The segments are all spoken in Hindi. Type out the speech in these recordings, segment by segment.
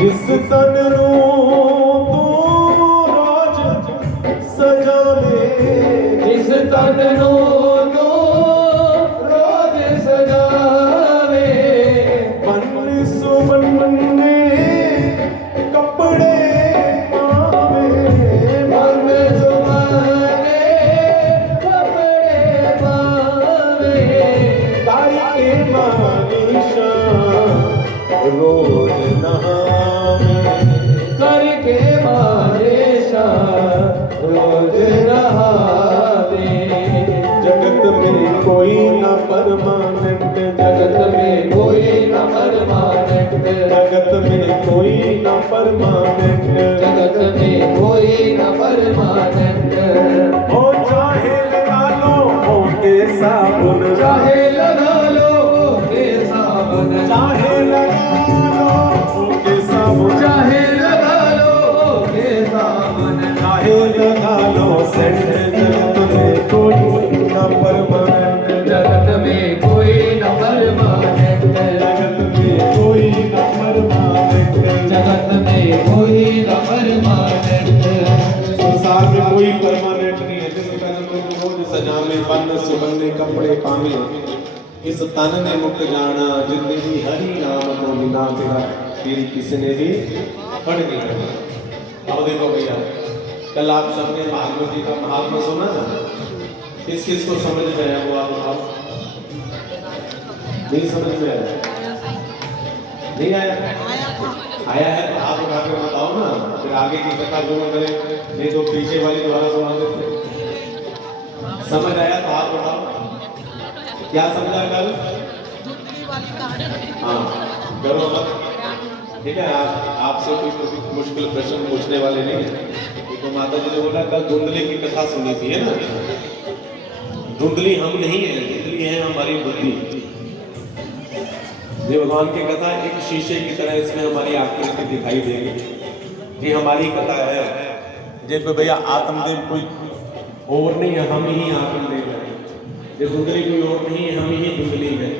जिस तन नू तू रोज सजावे, जिस तन नू तू रोज सजावे, बन सुबन्ने कपड़े पावे, मन सुमने कपड़े पावे, ताई के मानिशा रोज नहावे, करके मारेशा रोज नहावे। जगत में कोई न परमानेंट, जगत में कोई न परमानेंट, जगत में कोई न परमानेंट, जगत में कोई न परमानेंट। ओ चाहे लगा लो ओके साबुन, चाहे लगा लो के साबुन, चाहे लगा लो ओके साबुन, चाहे लगा लो के साबुन, चाहे लगा लो सेंट, जगत में कोई न परमानेंट, जगत में कोई न परमानेंट, जगत में कोई न परमानेंट, जगत में कोई न परमानेंट। संसार में कोई परमानेंट नहीं है। जिस तन को रोज सजावे, बन सुबन्ने कपड़े पावे, इस तन ने मुक्त जाना, जिंदगी हरि नाम को बिना तेरा तेरी किसी ने भी पढ़ नहीं करना। अब देखो भैया, कल आप सबने भागवत जी का महात्मा सुना ना, किस किस को समझ में आया वो आप बताओ? नहीं समझ में आया? नहीं आया? आया है तो आप उठा के बताओ ना, फिर आगे की कथा जो करें, नहीं तो पीछे वाली दोबारा सुना देते। समझ आया तो आप बताओ, क्या समझा कल? हाँ, करो मत, ठीक है। आपसे कोई मुश्किल प्रश्न पूछने वाले नहीं है। तो माता जी ने बोला कल धुंधली की कथा सुनी थी, है ना? धुंधली हम नहीं है, धुंधली है हमारी बुद्धि। ये भगवान की कथा एक शीशे की तरह, इसमें हमारी आकृति दिखाई देगी। ये हमारी कथा है। जब भैया आत्मदेव कोई और नहीं है, हम ही आत्मदेव है। ये धुंधली कोई और नहीं है, हम ही धुंधली है।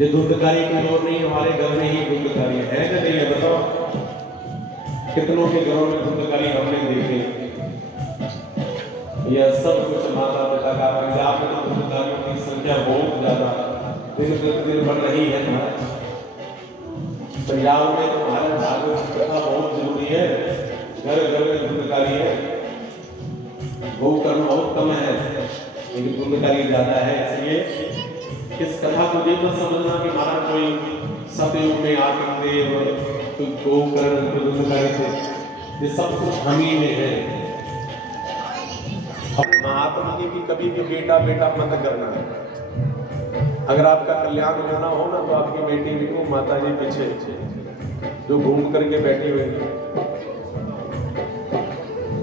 ये धुंधकारी कोई और नहीं, हमारे घर में ही धुंधकारी है कि नहीं है? बताओ, कितनों के घरों में धुंधकारी हमने देखे। यह सब कुछ माता पिता का पंजाब में धुंधकारियों की संख्या बहुत ज्यादा दिन प्रतिदिन बढ़ रही है। पंजाब में तुम्हारे भागवत कथा बहुत जरूरी है, घर घर में धुंधकारी है। गोकर्म बहुत कम है लेकिन धुंधकारी ज्यादा है। इसलिए इस कथा को ये मत समझना कि हमारा कोई सतयुग में आत्मदेव, कोई गोकर्ण, कोई धुंधकारी थे। ये सब कुछ हम ही में है। महात्मा जी की कभी भी बेटा बेटा मत करना। अगर आपका कल्याण होना हो ना, तो आपकी बेटी भी को माता जी पीछे जो घूम करके बैठी हुई है,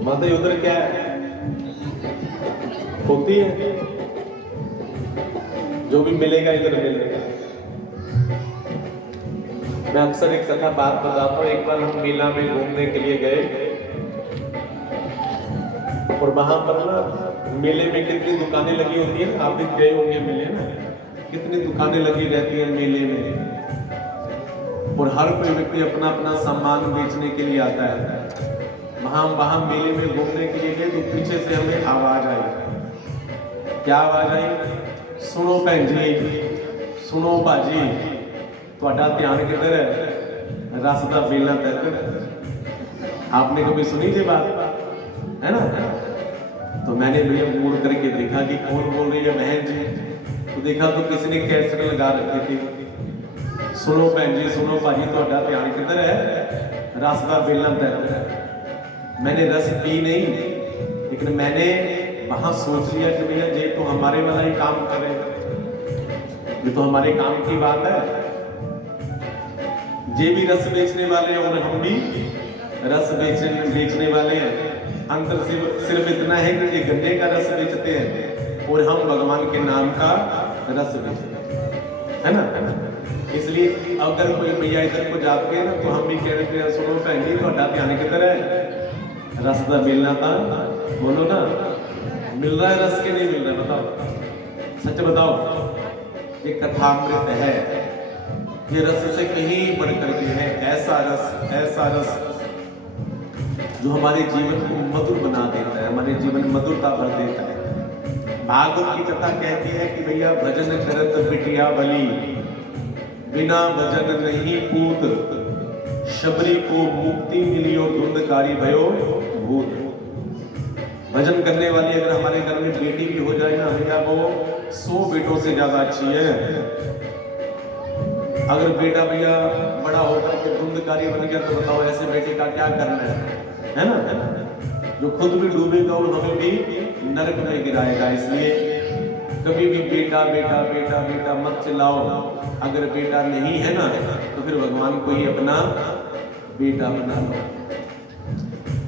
माता जी उधर क्या है होती है, जो भी मिलेगा इधर मिलेगा। मैं अक्सर एक कथा बात बताता हूँ। एक बार हम मेला में घूमने के लिए गए और वहां पर ना मेले में कितनी दुकानें लगी होती है, आप भी गए होंगे मेले ना, कितनी दुकानें लगी रहती है मेले में। और हर कोई व्यक्ति अपना अपना सामान बेचने के लिए आता है। वहां मेले में घूमने के लिए गए तो पीछे से हमें आवाज आई। क्या आवाज आई? सुनो भैन जी, सुनो भाजी, ਤੁਹਾਡਾ ध्यान किधर है? रस का बेला तैर। आपने कभी सुनी ये बात, है ना? तो मैंने भैया मुड़ करके देखा कि कौन बोल रही है बहन जी। तो देखा तो किसी ने कैसेट लगा रखी थी, सुनो भैन जी, सुनो भाजी, ਤੁਹਾਡਾ ध्यान किधर है? रस का बेला तैर। मैंने रस पी नहीं, लेकिन मैंने वहां सोच लिया कि भैया ये तो हमारे वाला ही काम करे, ये तो हमारे काम की बात है। ये भी रस बेचने वाले हैं और हम भी रस बेचने वाले हैं। अंतर सिर्फ इतना है कि ये गन्ने का रस बेचते हैं, और हम भगवान के नाम का रस बेचते है ना। इसलिए अगर कोई भैया इधर को जाते हैं ना तो हम भी कह रहे हैं सुनो भैन जी थोड़ा ध्यान किधर है, रस का मिलना था, बोलो ना मिल रहा है रस के नहीं मिल रहा है, बताओ सच बताओ। ये कथामृत है, ये रस से कहीं बढ़ करके है, ऐसा रस जो हमारे जीवन को मधुर बना देता है, हमारे जीवन में मधुरता भर देता है। भागवत की कथा कहती है कि भैया भजन करत बिटिया बलि, बिना भजन नहीं पूत, शबरी को मुक्ति मिलियो धुंधकारी भयो भूत। भजन करने वाली अगर हमारे घर में बेटी भी हो जाए ना भैया वो 100 बेटों से ज्यादा अच्छी है। अगर बेटा भैया बड़ा होकर के धुंधकारी बन गया तो बताओ ऐसे बेटे का क्या करना है ना। जो खुद भी डूबेगा और हमें भी नरक में गिराएगा। इसलिए कभी भी बेटा बेटा बेटा बेटा मत चिल्लाओ। अगर बेटा नहीं है ना तो फिर भगवान को ही अपना बेटा बना लो।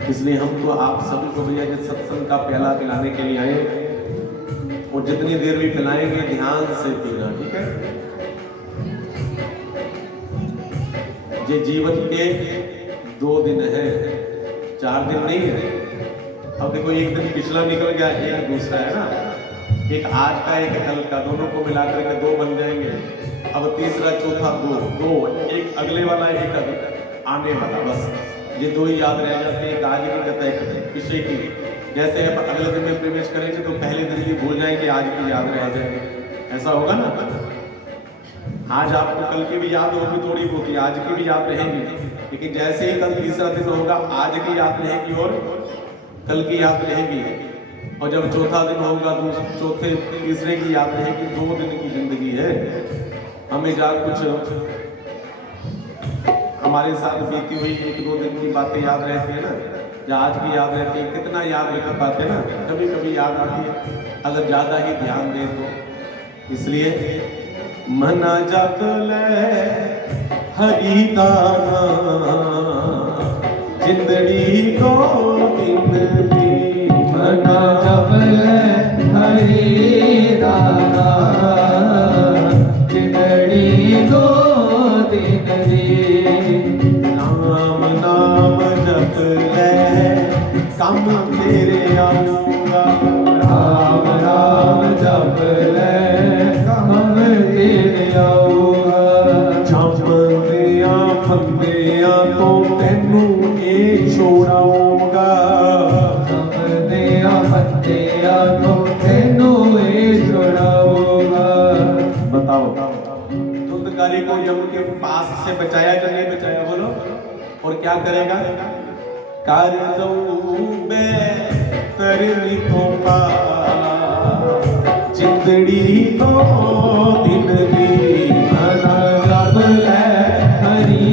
इसलिए हम तो आप सभी को भैया जिस सत्संग का प्याला पिलाने के लिए आए और जितनी देर भी पिलाएंगे ध्यान से पीना, ठीक है। ये जीवन के 2 दिन है, 4 दिन नहीं है। अब देखो एक दिन पिछला निकल गया, एक दूसरा है ना, एक आज का एक कल का, दोनों को मिलाकर के 2 बन जाएंगे। अब तीसरा चौथा 2, एक अगले वाला एक आने वाला, बस ये 2 ही याद रह जाते हैं। एक आज की कथा एक पिछले की। जैसे अपन अगले दिन में प्रवेश करेंगे तो पहले दिन की भूल जाएंगे, आज की याद रह जाएंगे, ऐसा होगा ना। आज आपको कल की भी याद होगी थोड़ी बहुत, आज की भी याद रहेगी, लेकिन जैसे ही कल तीसरा दिन होगा आज की याद रहेगी और कल की याद रहेगी। और जब चौथा दिन होगा चौथे तीसरे की याद रहेगी। 2 दिन की जिंदगी है। हमें जा कुछ हमारे साथ बीती हुई 1-2 दिन की बातें याद रहती है ना, या आज की याद रहती है, कितना याद रख पाते हैं ना, कभी कभी याद आती है अगर ज्यादा ही ध्यान दें तो। इसलिए मना जप ले हरि दाना, जिंदड़ी को दिन दी। मना जप ले हरि दाना, जिंदड़ी को दिन दी। नाम नाम जप ले कम तेरे आऊंगा, राम राम जप ले कम तेरे आऊंगा। जपदिया फंदिया तो तेनू ये छोड़ाऊंगा, जपदिया फंदिया तो तेनू ये छोड़ाऊंगा। बताओ धुंधकारी को यम के पास से बचाया कि नहीं बचाया, बोलो। और क्या करेगा, कर दऊं तरनी तो पा, जिंदड़ी तो दिन दी। मना जप ले हरि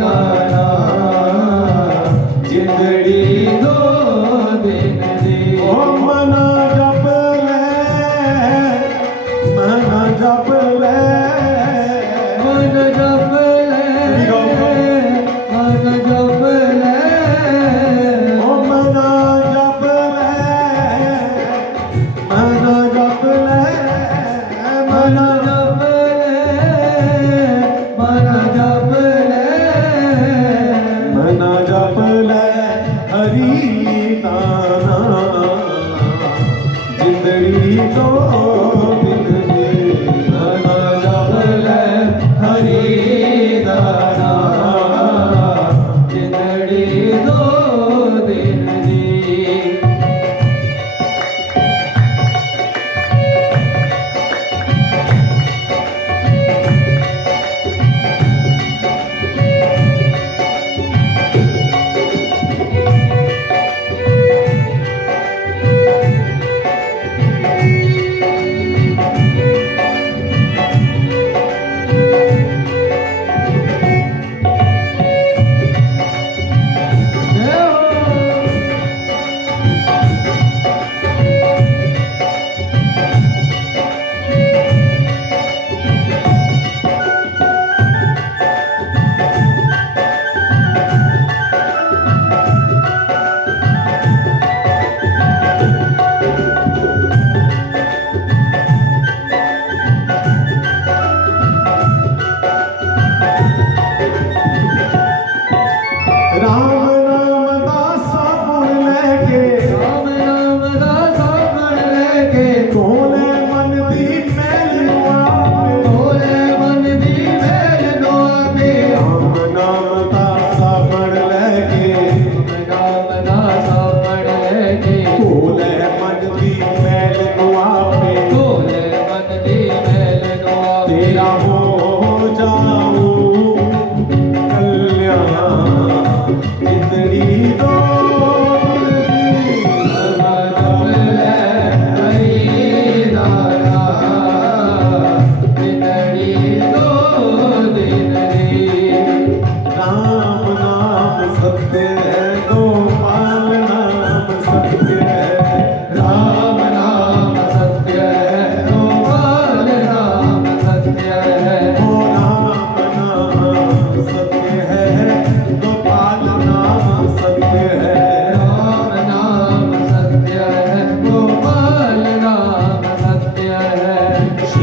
दाना, जिंदड़ी दो दिन दी। ओ मना जप ले, मना जप ले, मन जप ले, मन जप ले, ओ मना जप ले, मना जप ले, मन मना जप ले, मन जप ले। मना जप ले हरि दाना, जिंदड़ी तो दिन दे। मना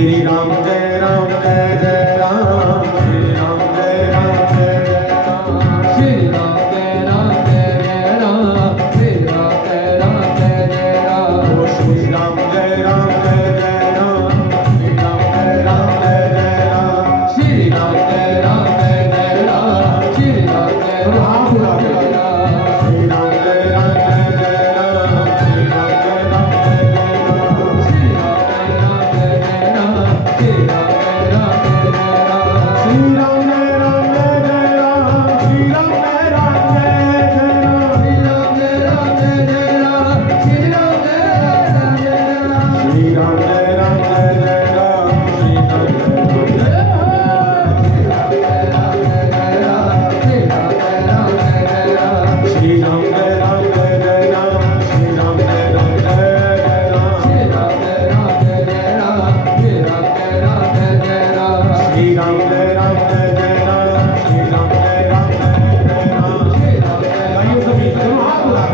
श्री राम जय राम जय जय राम, श्री राम जय राम जय जय राम, श्री राम जय राम जय जय राम, श्री राम जय राम जय जय राम, ओ श्री राम जय राम जय जय राम, श्री राम जय राम जय जय राम, श्री राम जय राम जय जय राम, श्री राम जय राम जय जय राम, श्री राम जय राम जय जय राम, श्री राम जय राम जय जय राम, श्री राम जय राम जय जय राम, श्री राम जय राम जय जय राम, श्री राम जय राम जय जय राम, श्री राम जय राम जय जय राम, श्री राम जय राम जय जय राम, श्री राम जय राम जय जय राम, श्री राम जय राम जय जय राम, श्री राम जय राम जय जय राम, श्री राम जय राम जय जय राम, श्री राम जय राम जय जय राम, श्री राम जय राम जय जय राम, श्री राम जय राम जय जय राम, श्री राम जय राम जय जय राम, गाइए सभी दोनों हाथ मिला के।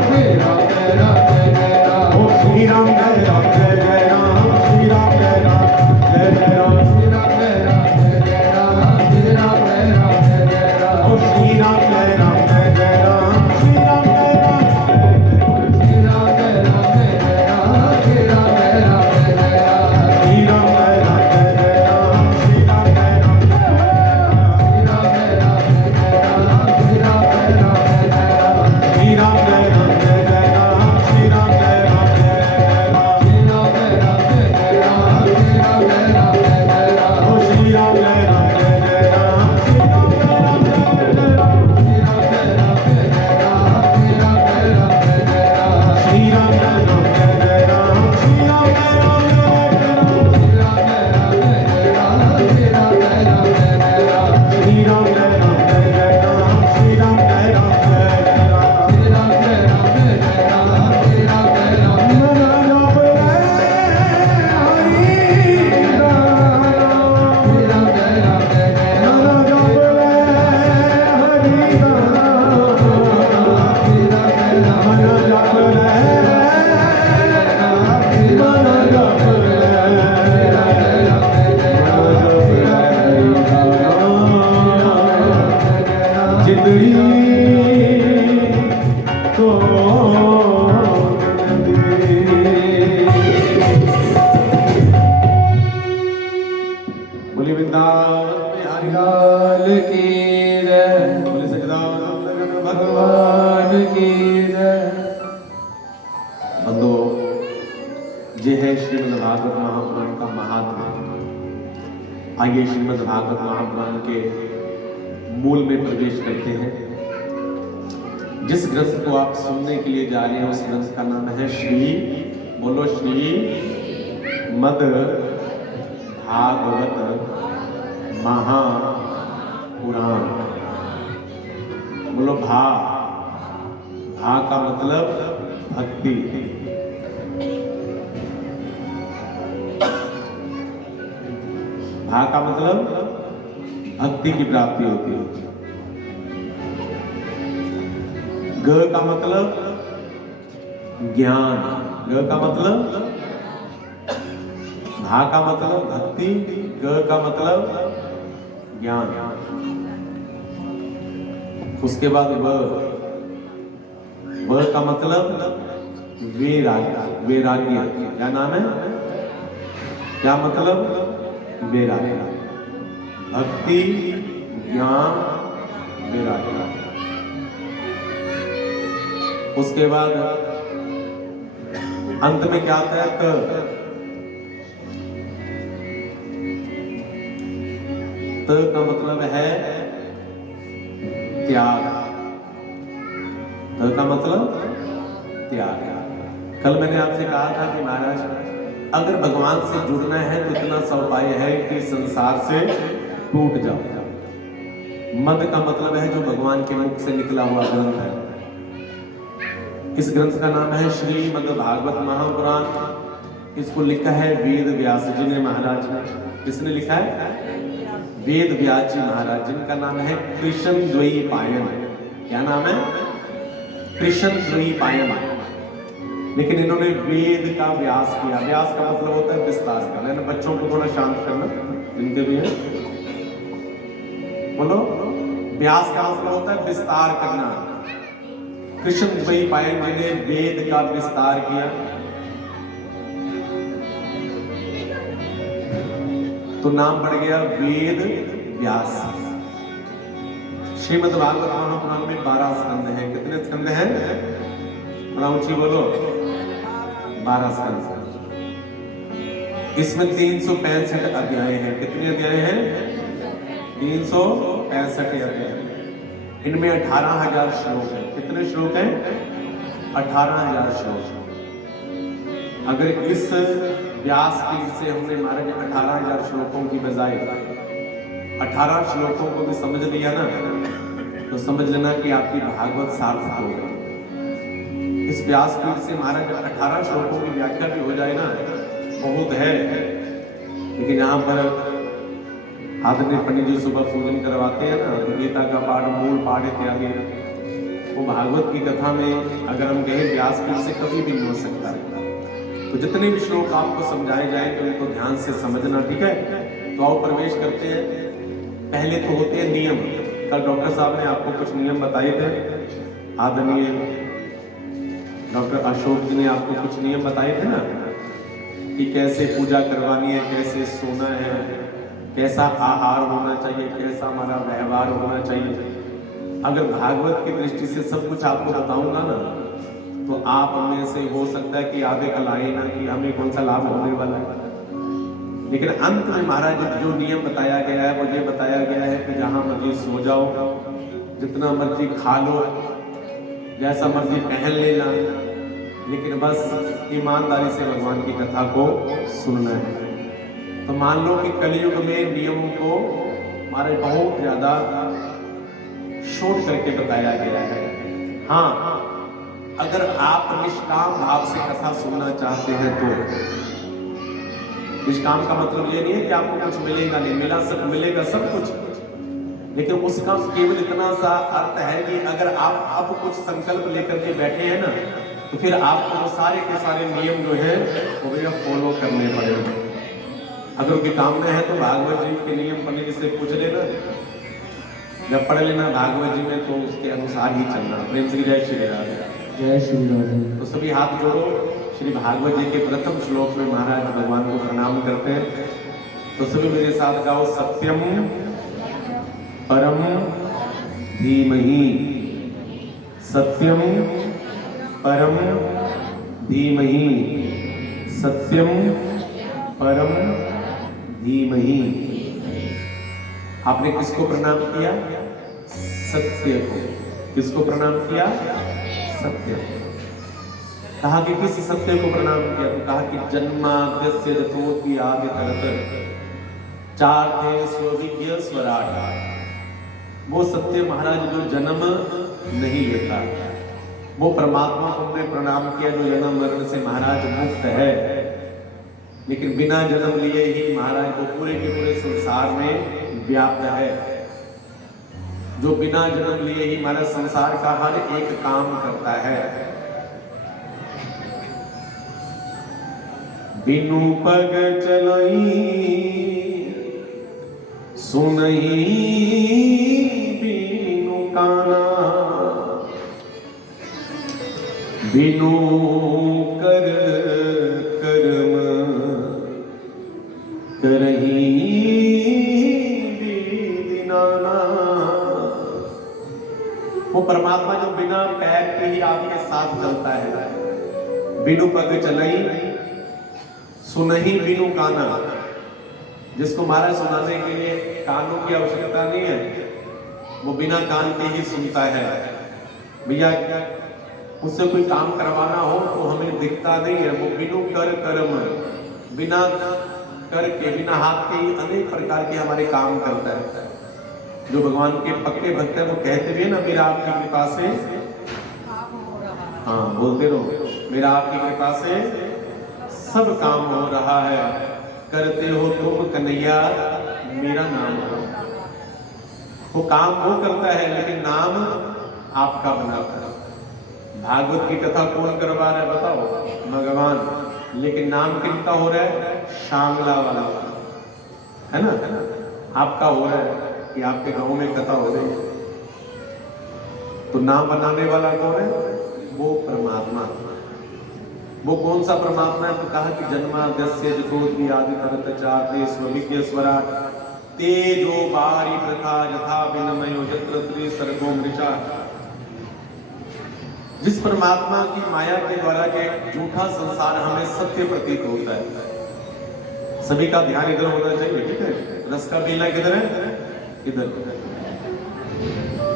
ओ श्री राम जय राम जय जय राम, श्री राम जय राम जय जय राम, ओ श्री राम जय राम जय जय राम, श्री राम जय राम जय जय राम, ओ श्री राम जय राम जय जय राम, श्री राम जय राम जय जय राम, श्री राम जय राम जय जय राम, श्री राम जय राम जय श्री राम जय राम जय जय राम, श्री राम जय राम जय जय राम, ओ श्री राम जय राम जय जय राम, श्री राम जय राम जय जय राम, श्री राम जय राम जय जय राम, श्री राम जय राम जय जय राम, श्री राम जय राम जय जय राम, श्री राम जय राम जय जय राम, मन जप रे हरि राम, मन जप रे हरि राम, मन जप रे, मन जप रे, जिंदड़ी तो बोली वृंदावन बिहारी लाल की जय, बोली सच्चिदानंद भगवान भगवान की जय। बंदो, ये है श्रीमद् भागवत महापुराण का महात्मा। आइए श्रीमद् भागवत महापुराण के मूल में प्रवेश करते हैं। जिस ग्रंथ को आप सुनने के लिए जा रहे हैं उस ग्रंथ का नाम है श्री, बोलो श्री मद भागवत महापुराण। बोलो भा, भा का मतलब भक्ति। भा का मतलब भक्ति की प्राप्ति होती है। ग का मतलब ज्ञान, ग का मतलब, भा का मतलब भक्ति, ग का मतलब ज्ञान। उसके बाद व का मतलब वैराग्य, वैराग्य। क्या नाम है? क्या मतलब? वैराग्य। भक्ति, ज्ञान, वैराग्य। उसके बाद अंत में क्या आता है? त का मतलब है त्याग। त का मतलब त्याग। कल मैंने आपसे कहा था कि महाराज अगर भगवान से जुड़ना है तो इतना सा उपाय है कि संसार से टूट जाओ। मद का मतलब है जो भगवान के मुख से निकला हुआ ग्रंथ है। इस ग्रंथ का नाम है श्रीमद् भागवत महापुराण। इसको लिखा है वेद व्यास जी ने, महाराज ने। किसने लिखा है? वेद व्यास जी महाराज, जिनका नाम है कृष्ण द्वैपायन। क्या नाम है? कृष्ण द्वैपायन। लेकिन इन्होंने वेद का व्यास किया। व्यास का मतलब होता है विस्तार करना, यानी बच्चों को थोड़ा शांत करना, जिनके भी है बोलो। व्यास का मतलब होता है विस्तार करना। कृष्ण द्वैपायन पाएंगे ने वेद का विस्तार किया, तो नाम पड़ गया वेद व्यास। श्रीमद् भागवत महापुराण में 12 स्कंद हैं। कितने स्कंद हैं? थोड़ा ऊंची बोलो। 12 स्कंद। इसमें 365 अध्याय हैं। कितने अध्याय हैं? 365 अध्याय। इनमें 18,000 श्लोक हैं। कितने श्लोक हैं? 18,000 श्लोक। अगर इस व्यास पीठ से हमने महाराज 18,000 श्लोकों की बजाय 18 श्लोकों को भी समझ लिया ना, तो समझ लेना कि आपकी भागवत सार्थक हो गई। इस व्यास पीठ से महाराज 18 श्लोकों की व्याख्या भी हो जाए ना, बहुत है। लेकिन यहाँ पर आदरणीय पंडित जी सुबह पूजन करवाते हैं ना, तो गीता का पाठ, मूल पाठ इत्यादि, वो भागवत की कथा में अगर हम कहें व्यास पीठ से कभी भी नहीं हो सकता। तो जितने भी श्लोक आपको समझाए जाए तो उनको ध्यान से समझना, ठीक है? तो आओ प्रवेश करते हैं। पहले तो होते हैं नियम। कल डॉक्टर साहब ने आपको कुछ नियम बताए थे। आदरणीय डॉक्टर अशोक जी ने आपको कुछ नियम बताए थे ना, कि कैसे पूजा करवानी है, कैसे सोना है, कैसा आहार होना चाहिए, कैसा हमारा व्यवहार होना चाहिए। अगर भागवत की दृष्टि से सब कुछ आपको बताऊंगा ना, तो आप में से हो सकता है कि आगे कल आए ना कि हमें कौन सा लाभ होने वाला है। लेकिन अंत में महाराज जो नियम बताया गया है, वो ये बताया गया है कि जहां मर्जी सो जाओ, जितना मर्जी खा लो, जैसा मर्जी पहन लेना, लेकिन बस ईमानदारी से भगवान की कथा को सुनना है। तो मान लो कि कलयुग में नियमों को हमारे बहुत ज्यादा शॉर्ट करके बताया गया है। हाँ, अगर आप निष्काम भाव से कथा सुनना चाहते हैं तो निष्काम का मतलब ये नहीं है कि आपको कुछ मिलेगा नहीं, मिला सब मिलेगा सब कुछ, लेकिन उसका केवल इतना सा अर्थ है कि अगर आप अब कुछ संकल्प लेकर के बैठे हैं ना, तो फिर आपको वो सारे के सारे नियम जो है वो भैया फॉलो करने पड़ेंगे। अगर उनकी कामना है तो भागवत जी के नियम पंडित जी से पूछ लेना, जब पढ़ लेना भागवत जी में, तो उसके अनुसार ही चलना। प्रेम से जय श्री राधे। जय श्री राधे। तो सभी हाथ जोड़ो, श्री भागवत जी के प्रथम श्लोक में महाराज भगवान को प्रणाम करते हैं। तो सभी मेरे साथ गाओ, सत्यम परम धीमहि, सत्यम परम धीमहि, सत्यम परम धीमहि। आपने किसको प्रणाम किया? सत्य को। किसको प्रणाम किया? सत्य को। कहा कि किस सत्य को प्रणाम किया? तो कहा कि जन्माद्यस्य जतोऽपि आदितरत चार्थे स्वविज्ञ स्वराट। वो सत्य महाराज जो जन्म नहीं लेता, वो परमात्मा को हमने प्रणाम किया जो जन्म मरण से महाराज मुक्त है, लेकिन बिना जन्म लिए ही महाराज को पूरे के पूरे संसार में व्याप्त है, जो बिना जन्म लिए ही हमारा संसार का हर एक काम करता है। बिनु पग चलई सुनई बिनु काना, बिनु कर कर्म करही बिदिनाना। वो परमात्मा जो बिना पैर के ही आपके साथ चलता है। बिनु पग चलई सुनही बिनु काना, जिसको महाराज सुनाने के लिए कानों की आवश्यकता नहीं है, वो बिना कान के ही सुनता है। भैया उससे कोई काम करवाना हो तो हमें दिखता नहीं है, वो बिनु कर कर्म, बिना कर के, बिना हाथ के ही अनेक प्रकार के हमारे काम करता है। जो भगवान के पक्के भक्त है वो कहते भी है ना, मेरा आपकी कृपा से, हाँ बोलते रहो, मेरा आपकी कृपा से सब काम हो रहा है, करते हो तुम कन्हैया मेरा नाम हो। वो काम वो करता है लेकिन नाम आपका बनाता है। भागवत की कथा कौन करवा रहा है बताओ? भगवान। लेकिन नाम किनका हो रहा है? श्यामला वाला, है ना? आपका हो रहा है कि आपके गांव में कथा हो रही है, तो नाम बनाने वाला कौन है? वो परमात्मा। वो कौन सा परमात्मा है? तो कहा कि जन्माद्यस्य जगोदि आदि तरत चाते स्वविज्ञ स्वराट तेजो बारी प्रथा यथा विनमयो यत्र त्रिसर्गो मृचा। जिस परमात्मा की माया के द्वारा के झूठा संसार हमें सत्य प्रतीत होता है। सभी का ध्यान इधर होना चाहिए, ठीक है? रस का पीना किधर है? इधर।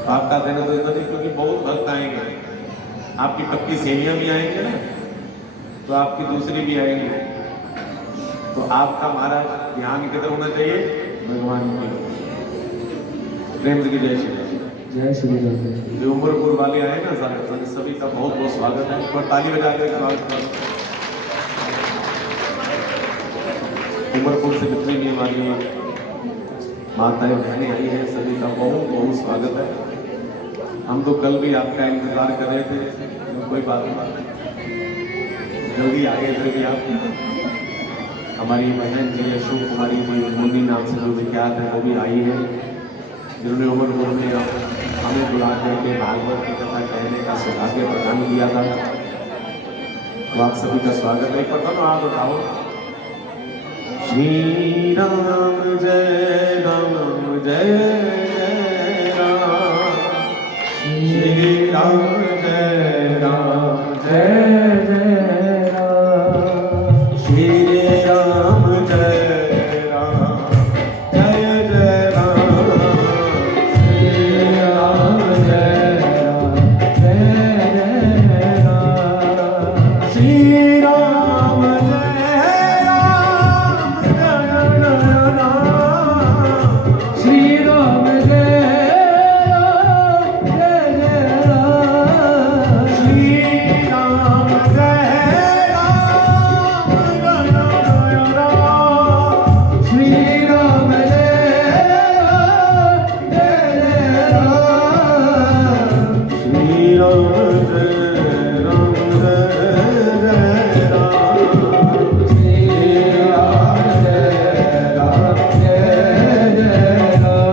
आपका देना तो इधर ही, क्योंकि बहुत भक्त आएंगे, आपकी पक्की सहेलियां भी आएंगे ना, तो आपकी दूसरी भी आएंगे, तो आपका महाराज ध्यान किधर होना चाहिए? भगवान की। प्रेम से जय श्री राम। जय श्री राम। जो उमरपुर वाले आए ना सारे, सभी का बहुत बहुत स्वागत है, और ताली बजा के स्वागत करो। उमरपुर से जितनी भी हमारी माताएं बहनें आई हैं, सभी का बहुत बहुत स्वागत है। हम तो कल भी आपका इंतजार कर रहे थे, कोई बात नहीं, जल्दी आ गए थे भी आप। हमारी बहन जी अशोक कुमारी जी मोदी नाम से जो विख्यात है, वो भी आई है, जिन्होंने उमरपुर में हमें बुला करके भागवत की कथा कहने का सौभाग्य प्रदान किया था। तो आप सभी का स्वागत है। पता ना आप बताओ, श्री राम जय राम जय जय राम, श्री राम जय राम जय जय राम, श्री राम जय राम जय जय राम, श्री राम जय राम जय जय राम, श्री राम जय राम जय जय राम, श्री राम जय राम जय जय राम, श्री राम जय राम जय जय राम, श्री राम जय राम जय जय राम, श्री राम जय राम जय जय राम, श्री राम जय राम जय जय राम।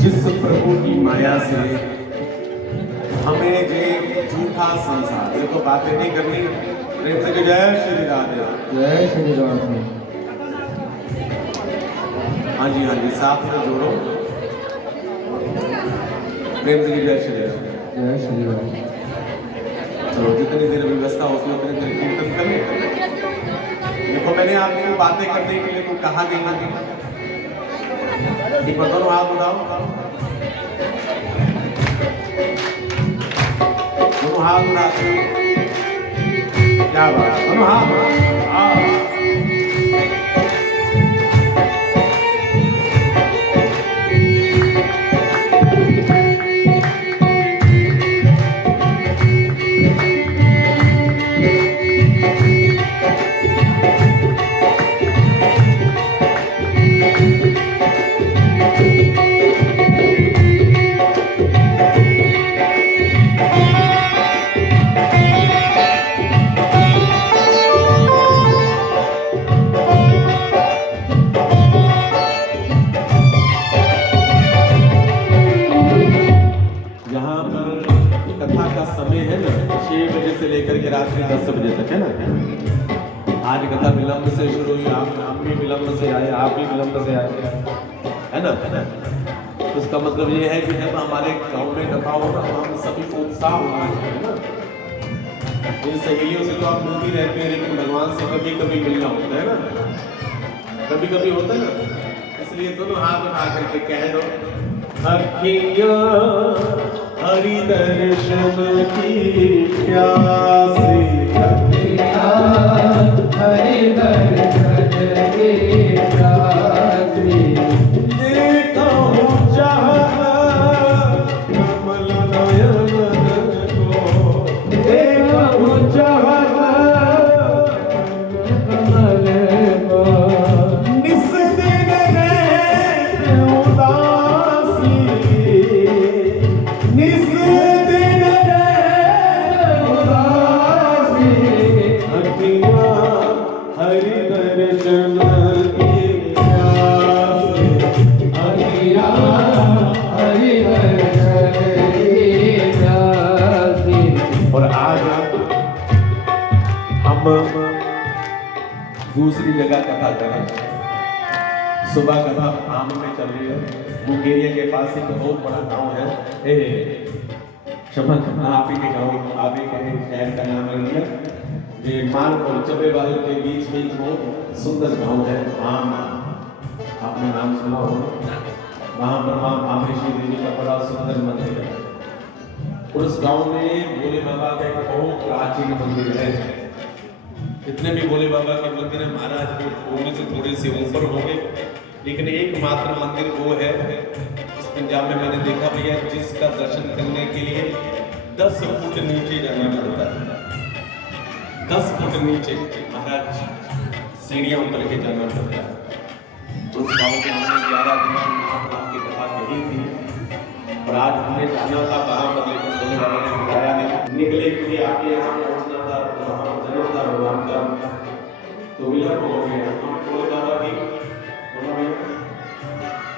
जिस प्रभु की माया से हमें ये झूठा संसार, ये तो बातें नहीं करनी, प्रेम से जय श्री राधे। जय श्री राम। हाँ जी, हाँ जी, साथ में जोड़ो, प्रेम से जय श्री राम। जय श्री राम। चलो, जितनी देर व्यवस्था होती है उतनी देर कीर्तन करें। देखो, मैंने आपको बातें करने के लिए तो कहा नहीं, एक बार दोनों हाथ उठाओ, दोनों हाथ उठाते हो, क्या बात, दोनों हाथ। रात्रि 10 बजे तक, है ना। आज कथा विलंब से शुरू हुई, आप भी विलंब से आए, आप भी विलंब से आए, है ना। तो इसका मतलब ये है कि जब हमारे गांव में कथा होगा तो हम सभी को उत्साह होना चाहिए ना। इन सहेलियों से तो आप मिलती रहते हैं, लेकिन भगवान से कभी कभी मिलना होता है ना, कभी कभी होता है ना। इसलिए दोनों हाथ उठा करके कह दो, अखियाँ हरि दर्शन की प्यासी अखियाँ हरि दर्शन की प्यासी देखा हूँ चाहत कमल नयन को देखा हूँ चाहत कमल को निस दिन रहते उदासी निस दिन रहते उदासी अखियाँ हरि दर्शन की प्यासी अखियाँ हरि दर्शन की प्यासी। और आज हम दूसरी जगह कथा करें। सुबह कथा आम में चल रही है। मुंगेरिया के पास एक बहुत बड़ा गांव है। क्षमा करना, आप ही के गांव आप ही के शहर का नाम ले लिया। ये मान और चब्बेवाल के बीच में एक बहुत सुंदर गांव है आम। आपने नाम सुना होगा। वहां पर मां भामेश्वरी देवी का बड़ा सुंदर मंदिर है। और उस गांव में भोले बाबा का एक बहुत प्राचीन मंदिर है। जितने भी भोले बाबा के मंदिर है महाराज के होने से थोड़े से ऊपर होंगे, लेकिन एकमात्र मंदिर वो है इस पंजाब में मैंने देखा भैया, जिसका दर्शन करने के लिए 10 फुट नीचे जाना पड़ता है। 10 फुट नीचे महाराज सीढ़ियां उतर के जाना पड़ता है। उस गांव के हमने 11 दिन महाप्रभु की कथा कही थी और आज हमने जाना था वहां पर, लेकिन भोले बाबा ने बुलाया नहीं। निकले के लिए आके यहाँ पहुंचना था, वहां जन्म था भगवान का, तो विलंब हो गया। हम भोले बाबा की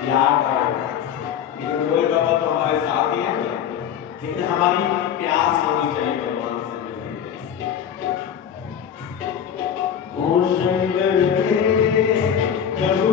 याद आए, लेकिन भोले बाबा तो हमारे साथ ही हैं, लेकिन हमारी प्यास होनी चाहिए भगवान से मिलने की। ओ शंकर प्रभु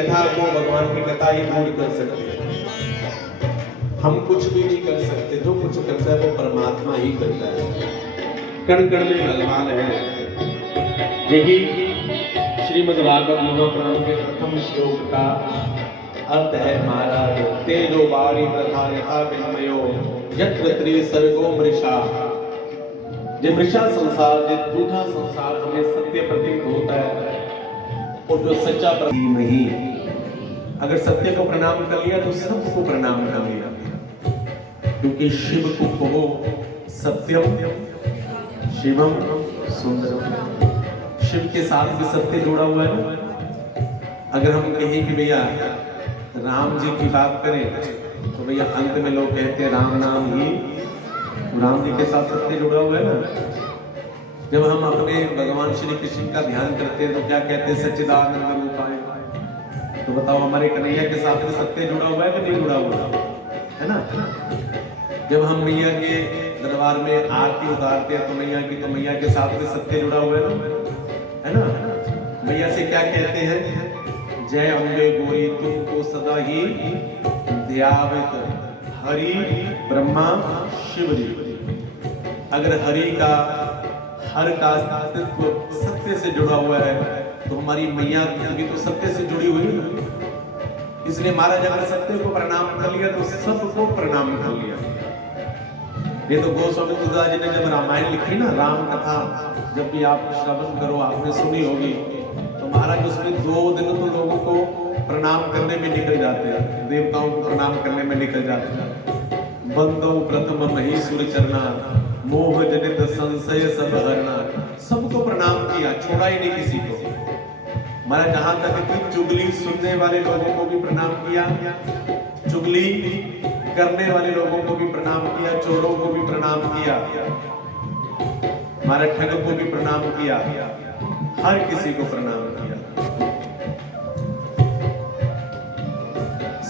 व्यथा को भगवान की कथा ही दूर कर सकती है। हम कुछ भी नहीं कर सकते, जो कुछ करता है वो परमात्मा ही करता है। कण कण में भगवान है। यही श्रीमद् भागवत महापुराण के प्रथम श्लोक का अर्थ है महाराज। तेजो वारी प्रथा यथा विन्मयो यत्र त्रिसर्गो मृषा। जो मृषा संसार, जो झूठा संसार हमें सत्य प्रतीत होता है और जो सच्चा प्रतीत नहीं, अगर सत्य को प्रणाम कर लिया तो सबको प्रणाम कर लिया, क्योंकि शिव को कहो सत्यम शिवम सुंदरम। शिव के साथ भी सत्य जुड़ा हुआ है ना। अगर हम कहें कि भैया राम जी की बात करें तो भैया अंत में लोग कहते हैं राम नाम ही, राम जी के साथ सत्य जुड़ा हुआ है ना। जब हम अपने भगवान श्री कृष्ण का ध्यान करते हैं तो क्या कहते हैं, सच्चिदानंद रूपाय। तो बताओ हमारे कन्हैया के साथ में सत्य जुड़ा हुआ है कि नहीं जुड़ा हुआ है ना। जब हम मैया के दरबार में आरती उतारते हैं तो मैया की, तो मैया के साथ में सत्य जुड़ा हुआ है ना। मैया से क्या कहते हैं, जय अम्बे गौरी तुमको सदा ही ध्यावित हरि ब्रह्मा शिव जी। अगर हरि का, हर का अस्तित्व सत्य से जुड़ा हुआ है तो हमारी मैया भी तो सत्य से जुड़ी हुई है। इसलिए महाराज अगर सत्य को प्रणाम कर लिया तो सबको प्रणाम कर लिया। ये तो गोस्वामी तुलसीदास जी ने जब रामायण लिखी ना, राम कथा जब भी आप श्रवण करो, आपने सुनी होगी, तो महाराज उसमें 2 दिन तो लोगों को प्रणाम करने में निकल जाते हैं, देवताओं को प्रणाम करने में निकल जाते हैं। बंदो प्रथम महीसुर चरना मोह जनित संशय सब हरना। सबको प्रणाम किया, छोड़ा ही नहीं किसी को। महाराज जहां तक कि चुगली सुनने वाले लोगों को भी प्रणाम किया, चुगली करने वाले लोगों को भी प्रणाम किया, चोरों को भी प्रणाम किया, हमारे ठग को भी प्रणाम किया, हर किसी को प्रणाम किया,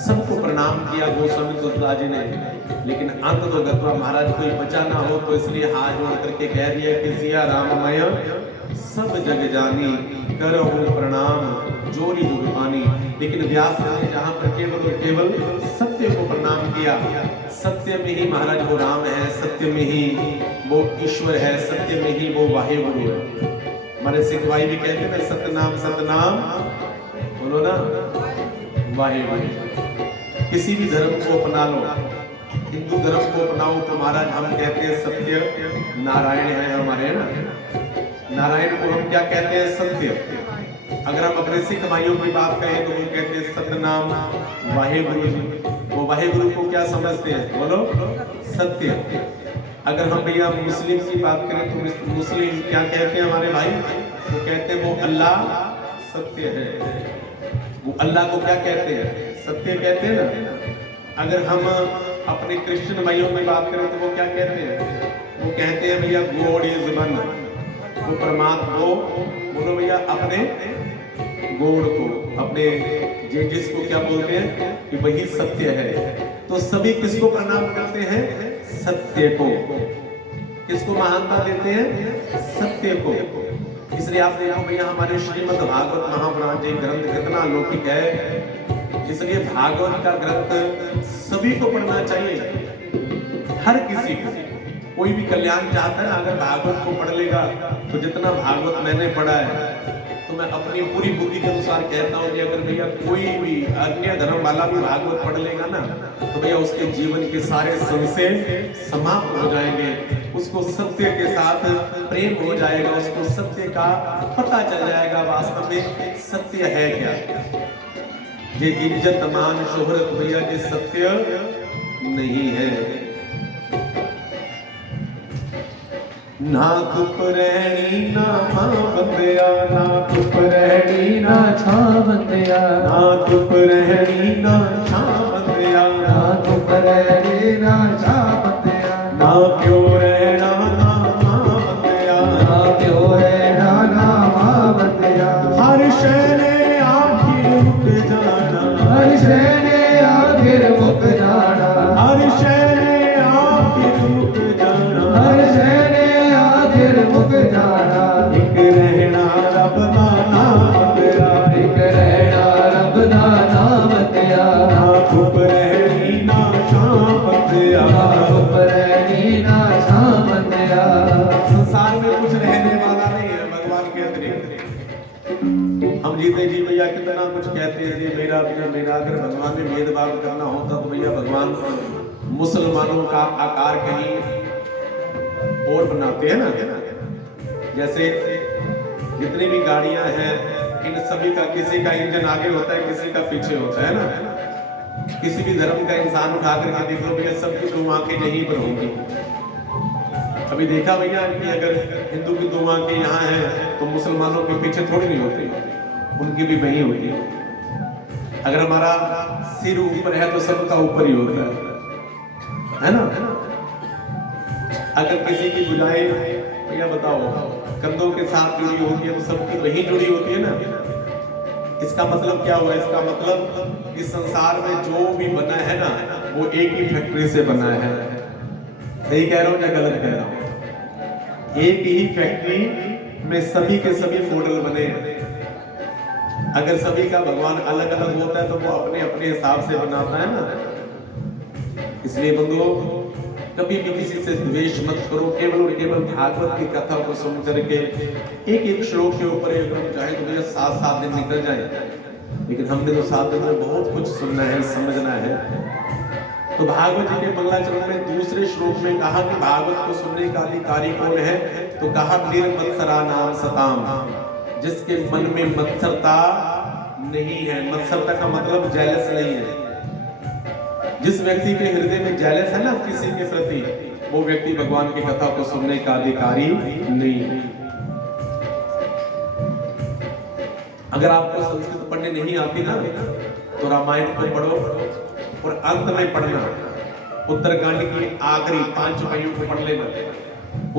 सबको प्रणाम किया गोस्वामी तुलसीदास जी ने। लेकिन अंत तो गत्वा महाराज कोई बचा ना हो तो इसलिए हाथ जोड़ करके कह दिया कि सिया राममय सब जग जानी करो प्रणाम जोरी दुर्बानी। लेकिन व्यास ने जहां पर केवल और केवल सत्य को प्रणाम किया, सत्य में ही महाराज वो राम है, सत्य में ही वो ईश्वर है, सत्य में ही वो वाहेगुरु है। हमारे सिख भाई भी कहते हैं ना, सतनाम सतनाम बोलो ना वाहेगुरु। किसी भी धर्म को अपना लो, हिंदू धर्म को अपनाओ तो महाराज हम कहते हैं सत्य नारायण है हमारे, है ना। नारायण को हम क्या कहते हैं, सत्य। अगर हम अपने सिख भाइयों की बात कहें तो वो कहते हैं सतनाम वाहेगुरु जी। वो वाहेगुरु को क्या समझते हैं, बोलो सत्य। अगर हम भैया मुस्लिम की बात करें तो मुस्लिम क्या कहते हैं हमारे भाई, वो कहते हैं वो अल्लाह सत्य है। वो अल्लाह को क्या कहते हैं, सत्य कहते हैं ना। अगर हम अपने क्रिश्चियन भाइयों की बात करें तो वो क्या कहते हैं, वो कहते हैं भैया गॉड इज वन। वो परमात्मा को बोलो भैया, अपने गॉड को, अपने जिसको क्या बोलते हैं कि वही सत्य है। तो सभी किसको प्रणाम करते हैं, सत्य को। किसको महानता देते हैं, सत्य को। इसलिए आप देखो भैया हमारे श्रीमद् भागवत महापुराण जी ग्रंथ कितना अलौकिक है। इसलिए भागवत का ग्रंथ सभी को पढ़ना चाहिए, हर किसी को। कोई भी कल्याण चाहता है ना, अगर भागवत को पढ़ लेगा तो जितना भागवत मैंने पढ़ा है तो मैं अपनी पूरी बुद्धि के अनुसार कहता हूँ कि अगर भैया कोई भी अन्य धर्म वाला भी भागवत पढ़ लेगा ना तो भैया उसके जीवन के सारे संशय समाप्त हो जाएंगे। उसको सत्य के साथ प्रेम हो जाएगा, उसको सत्य का पता चल जाएगा वास्तव में सत्य है क्या। ये इज्जत मान शोहरत भैया ये सत्य नहीं है। नाथ परैणी ना मां बंदिया, नाथ परैणी ना छां बंदिया, नाथ परैणी ना छां बंदिया, नाथ परैणी ना छां बंदिया, ना प्यो रहना ना मां बंदिया, ना प्यो रहना ना मां बंदिया। हर शैने आखिर मुक जाना, हर शैने आखिर मुक जाना, हर शैने आखिर मुक जाना, हर शैने आखिर मुक जाना। एक रहना रब दा नाम तेरा, एक रहना रब दा जीते जी भैया कितना कुछ कहते हैं जी, मेरा मेरा। अगर भगवान ने भेदभाव करना होता तो भैया भगवान मुसलमानों का आकार कहीं और बनाते हैं ना। जैसे जितनी भी गाड़ियां हैं, इन सभी का किसी का इंजन आगे होता है, किसी का पीछे होता है ना। किसी भी धर्म का इंसान उठा करके देख लो भैया, सबकी दो आंखें यहीं पर होंगी। अभी देखा भैया कि अगर हिंदू की दो आंखें यहाँ हैं तो मुसलमानों के पीछे थोड़ी नहीं होती, उनकी भी वही होती। अगर हमारा सिर ऊपर है तो सबका ऊपर ही होता है ना। अगर किसी की भुजाएं भैया बताओ कंधों के साथ जुड़ी होती है तो सबकी वही जुड़ी होती है ना। इसका मतलब क्या हुआ? इसका मतलब इस संसार में जो भी बना है ना, वो एक ही फैक्ट्री से बना है। सही कह रहा हूं या गलत कह रहा हूं? एक ही फैक्ट्री में सभी के सभी मॉडल बने हैं। अगर सभी का भगवान अलग अलग होता है तो वो अपने अपने हिसाब से बनाता है ना। इसलिए बंधुओं, कभी भी किसी से द्वेष मत करो। केवल और केवल भागवत की कथा को सुन करके एक एक श्लोक के ऊपर एकदम चाहे तो मुझे 7-7 दिन निकल जाए, लेकिन हमने तो 7 दिन में बहुत कुछ सुनना है, समझना है। तो भागवत जी के मंगलाचरण में दूसरे श्लोक में कहा कि भागवत को सुनने का अधिकारी कौन है? तो कहा निर्मत्सरा नाम सताम, जिसके मन में मत्सरता नहीं है। मत्सरता का मतलब जेलस नहीं है। जिस व्यक्ति के हृदय में जेलस है ना किसी के प्रति, वो व्यक्ति भगवान की कथा को सुनने का अधिकारी नहीं है। अगर आपको संस्कृत पढ़ने नहीं आती ना तो रामायण को पढ़ो और अंत में पढ़ना उत्तरकांड की आखिरी 5 पहियों को पढ़ लेना।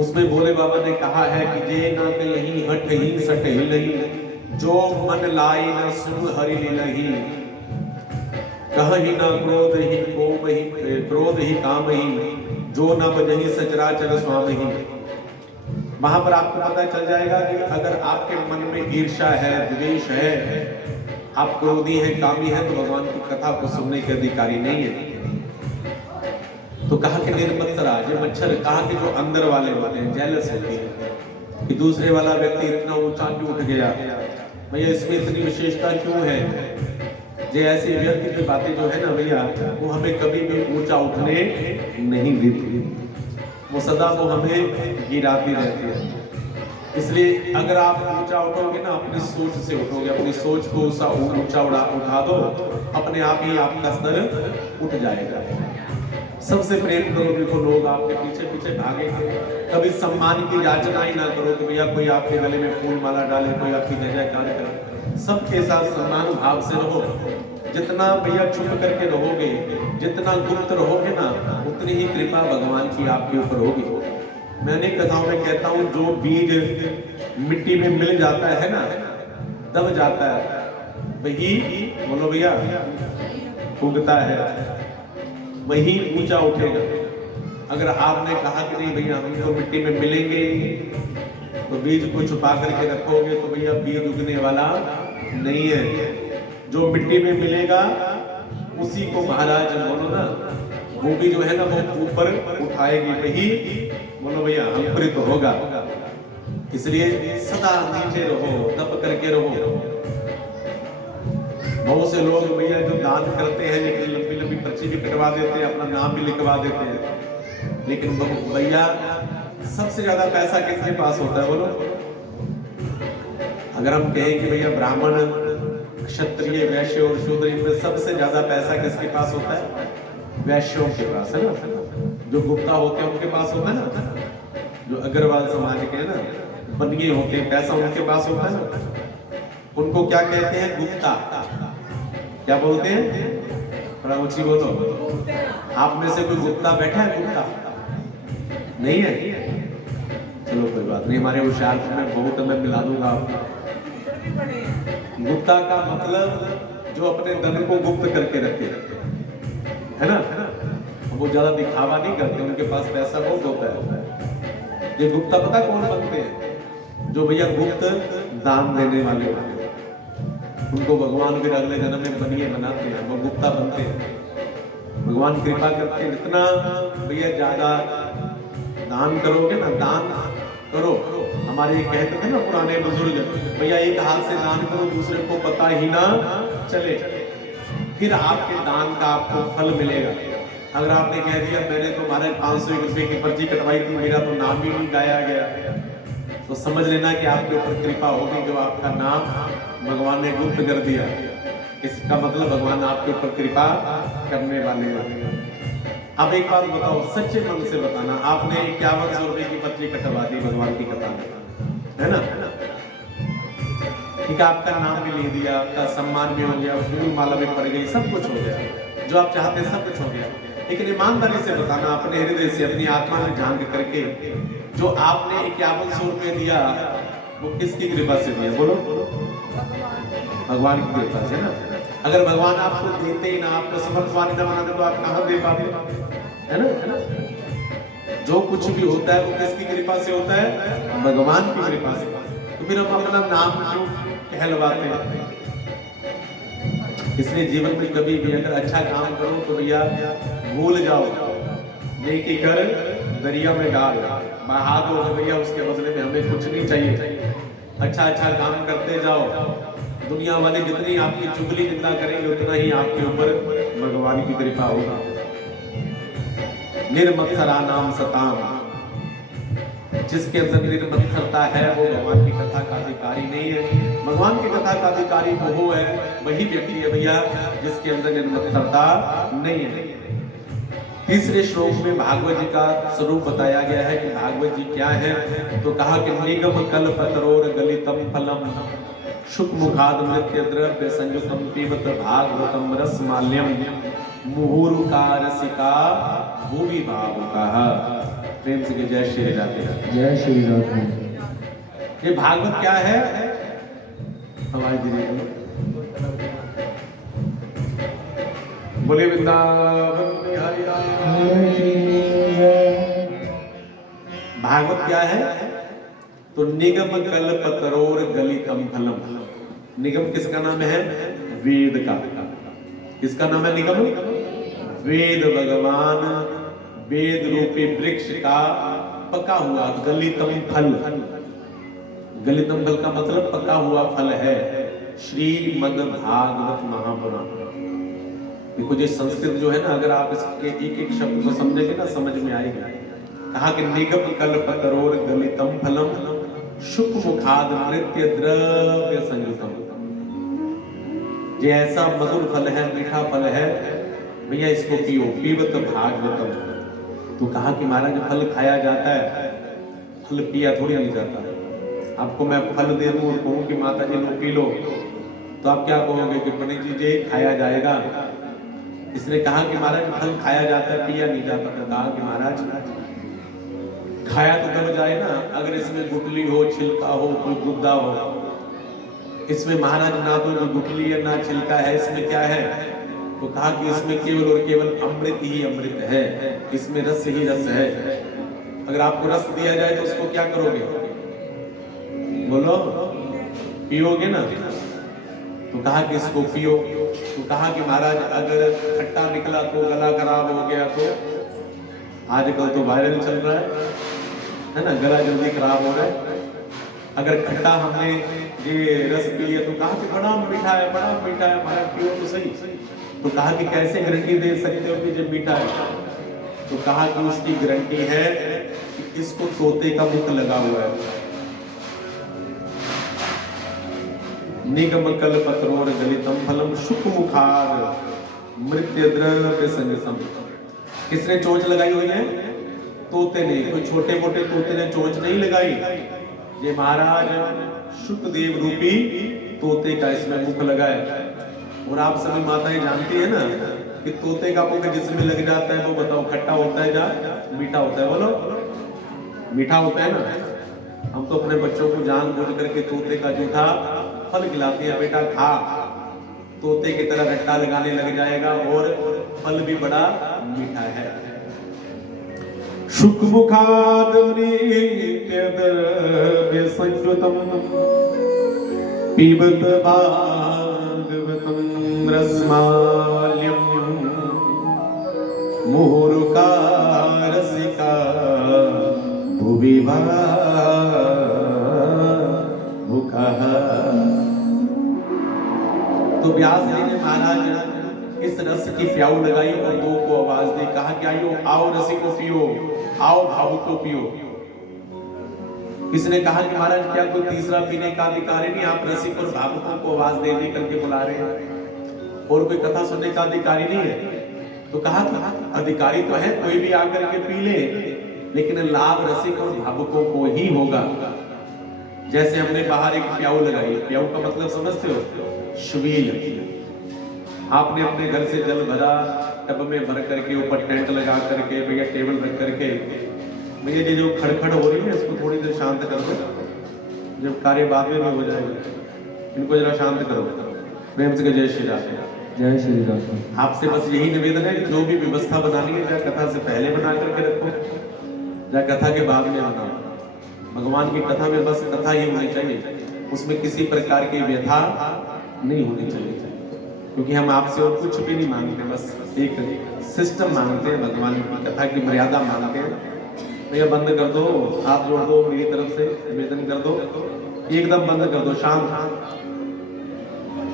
उसमें भोले बाबा ने कहा है कि जे ना कहीं हट ही सट ही नहीं, जो मन लाई ना सुन हरि लीलही, कहीं ना क्रोध ही कोम ही क्रोध ही काम ही, जो ना बजही सचराचर स्वामी ही। वहां पर आपको पता चल जाएगा कि अगर आपके मन में ईर्ष्या है, द्वेष है, आप क्रोधी हैं, कामी हैं, तो भगवान की कथा को सुनने के अधिकारी नहीं है। तो कहा कि निर्मत्सरा, जो मच्छर, कहा कि जो अंदर वाले होते हैं, जेलस होते हैं कि दूसरे वाला व्यक्ति इतना ऊंचा क्यों उठ गया, भैया इसमें इतनी विशेषता क्यों है। ये ऐसी व्यक्ति की बातें जो है ना भैया, वो हमें कभी भी ऊंचा उठने नहीं देती, वो सदा वो हमें गिराती रहती है। इसलिए अगर आप ऊंचा उठोगे ना, अपनी सोच से उठोगे, अपनी सोच को ऊंचा उठा दो, अपने आप ही आपका स्तर उठ जाएगा। सबसे प्रेम करो, देखो लोग आपके पीछे पीछे भागेंगे। कभी सम्मान की याचना ही ना करो कि भैया कोई आपके गले में फूल माला डाले, कोई आपकी जय जयकार करे। सबके साथ सम्मान भाव से रहो। जितना भैया चुप करके रहोगे, जितना गुप्त रहोगे ना, उतनी ही कृपा भगवान की आपके ऊपर होगी। मैंने कथाओं में कहता हूँ, जो बीज मिट्टी में मिल जाता है ना, दब जाता है, वही बोलो भैया उगता है, वही ऊंचा उठेगा। अगर आपने कहा कि नहीं भैया हम तो मिट्टी में मिलेंगे, तो बीज को छुपा करके रखोगे तो भैया बीज उगने वाला नहीं है। जो मिट्टी में मिलेगा उसी को महाराज बोलो ना, वो भी जो है ना वो ऊपर उठाएगी, वही बोलो भैया अंकुरित तो होगा। इसलिए सदा नीचे रहो, तप करके रहो। बहुत से लोग भैया जो दान करते हैं, लेकिन लंबी लंबी पर्ची भी कटवा देते हैं, अपना नाम भी लिखवा देते हैं, लेकिन भैया सबसे ज्यादा पैसा किसके पास होता है बोलो? अगर हम कहें कि भैया ब्राह्मण, क्षत्रिय, वैश्य और शूद्र, इनमें सबसे ज्यादा पैसा किसके पास होता है? वैश्यों के पास है ना। जो गुप्ता होते हैं उनके पास होता है ना, जो अग्रवाल समाज के है ना, बनिए होते हैं, पैसा उनके पास होता है ना। उनको क्या कहते हैं? गुप्ता। क्या बोलते हैं? थोड़ा ऊंची बोलो। आप में से कोई गुप्ता बैठा है? गुप्ता नहीं है? चलो कोई बात नहीं, हमारे होशियारपुर में बहुत, मैं मिला दूंगा आपको। गुप्ता का मतलब जो अपने धन को गुप्त करके रखे है ना, वो ज्यादा दिखावा नहीं करते, उनके पास पैसा बहुत होता है। ये गुप्ता पता कौन बनते हैं? जो भैया गुप्त दान देने वाले होते हैं, उनको भगवान फिर अगले जन्म में बनिए बनाते हैं, वो गुप्ता बनते हैं। भगवान कृपा करते हैं, जितना भैया ज्यादा दान करोगे ना, दान करो। हमारे ये कहते थे ना पुराने बुजुर्ग, भैया एक हाथ से दान करो दूसरे को पता ही ना चले, फिर आपके दान का आपको फल मिलेगा। अगर आपने कह दिया मैंने तो महाराज 500 रुपए की पर्ची कटवाई थी, मेरा तो नाम भी नहीं गाया गया, तो समझ लेना कि आपके ऊपर कृपा होगी, जो आपका नाम भगवान ने गुप्त कर दिया। इसका मतलब भगवान आपके ऊपर कृपा करने वाले हैं। अब एक बात बताओ, सच्चे मन से बताना, आपने 5100 रुपए की पर्ची कटवा दी भगवान की कथा में, है ना? ठीक है, आपका नाम भी ले दिया, आपका सम्मान भी हो गया, फूल माला भी पड़ गई, सब कुछ हो गया, जो आप चाहते हैं सब कुछ हो गया। लेकिन ईमानदारी से बताना, अपने हृदय से अपनी आत्मा में झांक करके, जो आपने 5100 रुपए दिया वो किसकी कृपा से दिया? बोलो। भगवान की कृपा से ना। अगर भगवान आपको देते ही ना, आपको समर्थवान न बनाते तो आप कहां दे पाते? है ना? जो कुछ भी होता है वो किसकी कृपा से होता है? भगवान की कृपा से। तो फिर हम अपना नाम क्यों कहलवाते हैं? इसलिए जीवन में कभी भी अगर अच्छा काम करो तो भैया भूल जाओ, नेकी कर दरिया में डाल, बहा दो भैया, उसके बदले में हमें कुछ नहीं चाहिए। अच्छा अच्छा काम करते जाओ, दुनिया वाले जितनी आपकी चुगली निंदा करेंगे उतना ही आपके ऊपर भगवान की कृपा होगा। निर्मत्सरा नाम सताम, जिसके अंदर निर्मत्सरता है वो भगवान की कथा का अधिकारी नहीं है। भगवान की कथा का अधिकारी वो है, वही व्यक्ति है भैया जिसके अंदर निर्मत्सरता नहीं है। तीसरे श्लोक में भागवत जी का स्वरूप बताया गया है कि भागवत जी क्या है, तो कहा कि निगम कल्पतरोर गलितम फलम शुक मुखाद मृत्य द्रव्य संयुतम पीबत भागवतम रसमाल्यम मुहुरुका रसिका भूमि भावुका। प्रेम से जय श्री राधे। जय श्री राधे। ये भागवत क्या है? आवाज दीजिए। बोले वृंदावन बिहारी लाल की। भागवत क्या है? तो निगम कल्पतरोर गलितम फलम। निगम किसका नाम है? वेद का। किसका नाम है निगम? वेद, भगवान वेद रूपी वृक्ष का पका हुआ गलितम फल। गलितम फल का मतलब पका हुआ फल है श्रीमद् भागवत महापुराण। देखो ये संस्कृत जो है ना, अगर आप इसके एक एक शब्द को समझेंगे ना समझ में आएगा। कहा कि निगम कल्पतरोर गलितम फलम शुक मुखाद नृत्य द्रव्य संयुतम। ये ऐसा मधुर फल है, मीठा फल है भैया, इसको पियो, पीबत भागवतम। तो कहा कि महाराज फल खाया जाता है, फल पिया थोड़ी नहीं जाता। आपको मैं फल दे दूं और कहूं कि माता जी लो पी लो, तो आप क्या कहोगे कि पंडित जी ये खाया जाएगा? इसने कहा कि महाराज फल खाया जाता है, पिया नहीं जाता। तो कहा कि महाराज खाया तो तब जाए ना अगर इसमें गुठली हो, छिलका हो, कोई गुद्दा हो। इसमें महाराज ना तो जो गुठली है ना छिलका है, इसमें क्या है? तो कहा कि इसमें केवल और केवल अमृत ही अमृत है, इसमें रस ही रस है। अगर आपको रस दिया जाए तो उसको क्या करोगे? बोलो, पियोगे ना? तो कहा कि इसको पियो। तो कहा कि महाराज अगर खट्टा निकला तो गला खराब हो गया तो? आजकल तो वायरल चल रहा है ना, गला जल्दी खराब हो रहा है। अगर खट्टा हमने ये रस पी लिया तो कहा कि बड़ा मीठा है, बड़ा मीठा है, हमारा पियो तो सही। तो कहा कि कैसे गारंटी दे सकते हो कि जब मीठा है? तो कहा कि उसकी गारंटी है कि इसको तोते का मुख लगा हुआ है। निगम कल्पतरोर गलितम फलम शुक मुखाद मृत्य द्रव्य संयुतम। किसने चोंच लगाई हुई है? तोते ने। कोई छोटे मोटे तोते ने चोंच नहीं लगाई, ये महाराज शुकदेव रूपी तोते का इसमें मुख लगा है। और आप सभी माताएं जानती है ना कि तोते का मुख जिसमें लग जाता है वो बताओ खट्टा होता है या मीठा होता है? बोलो, मीठा होता है ना। हम तो अपने बच्चों को जानबूझ करके तोते का जूठा फल खिलाते हैं, बेटा खा, तोते की तरह रट्टा लगाने लग जाएगा और फल भी बड़ा मीठा है। शुक मुखाद मृत्य द्रव्य संयुतम पीबत भागवतम रसमाल्यम मुहुरुका रसिका विवाह कहा। तो व्यास जी ने महाराज इस रस की प्याऊ लगाई और दो को आवाज दी, कहा कि आइयो आओ रसिको पियो, आओ भावुको पियो। किसने कहा कि महाराज क्या कोई तीसरा पीने का अधिकारी नहीं, आप रसिक और भावुकों को आवाज दे दे करके बुला रहे हैं और कोई कथा सुनने का अधिकारी नहीं है। तो कहा था अधिकारी तो है, कोई भी आकर के पी ले, लेकिन लाभ रसिक और भावुकों को ही होगा। जैसे हमने बाहर एक प्याऊ लगाई, प्याऊ का मतलब समझते हो, शवील। आपने अपने घर से जल भरा, टब में भर करके ऊपर टेंट लगा करके भैया टेबल रख करके, भैया ये जो खड़खड़ हो रही है इसको थोड़ी देर शांत कर दो, जब कार्य बाद में भी हो जाएगा, इनको जरा शांत करो। प्रेम से जय श्री राम। जय श्री राम। आपसे बस यही निवेदन है कि जो भी व्यवस्था बनानी है, चाहे कथा से पहले बना करके रखो, चाहे कथा के बाद में बनाओ। भगवान की कथा में बस कथा ही होनी चाहिए, उसमें किसी प्रकार की व्यथा नहीं होनी चाहिए, क्योंकि हम आपसे और कुछ भी नहीं मांगते, बस एक सिस्टम मांगते हैं, भगवान की कथा की मर्यादा मांगते हैं। भैया बंद कर दो, हाथ जोड़ दो, मेरी तरफ से निवेदन कर दो, एकदम बंद कर दो, शांत।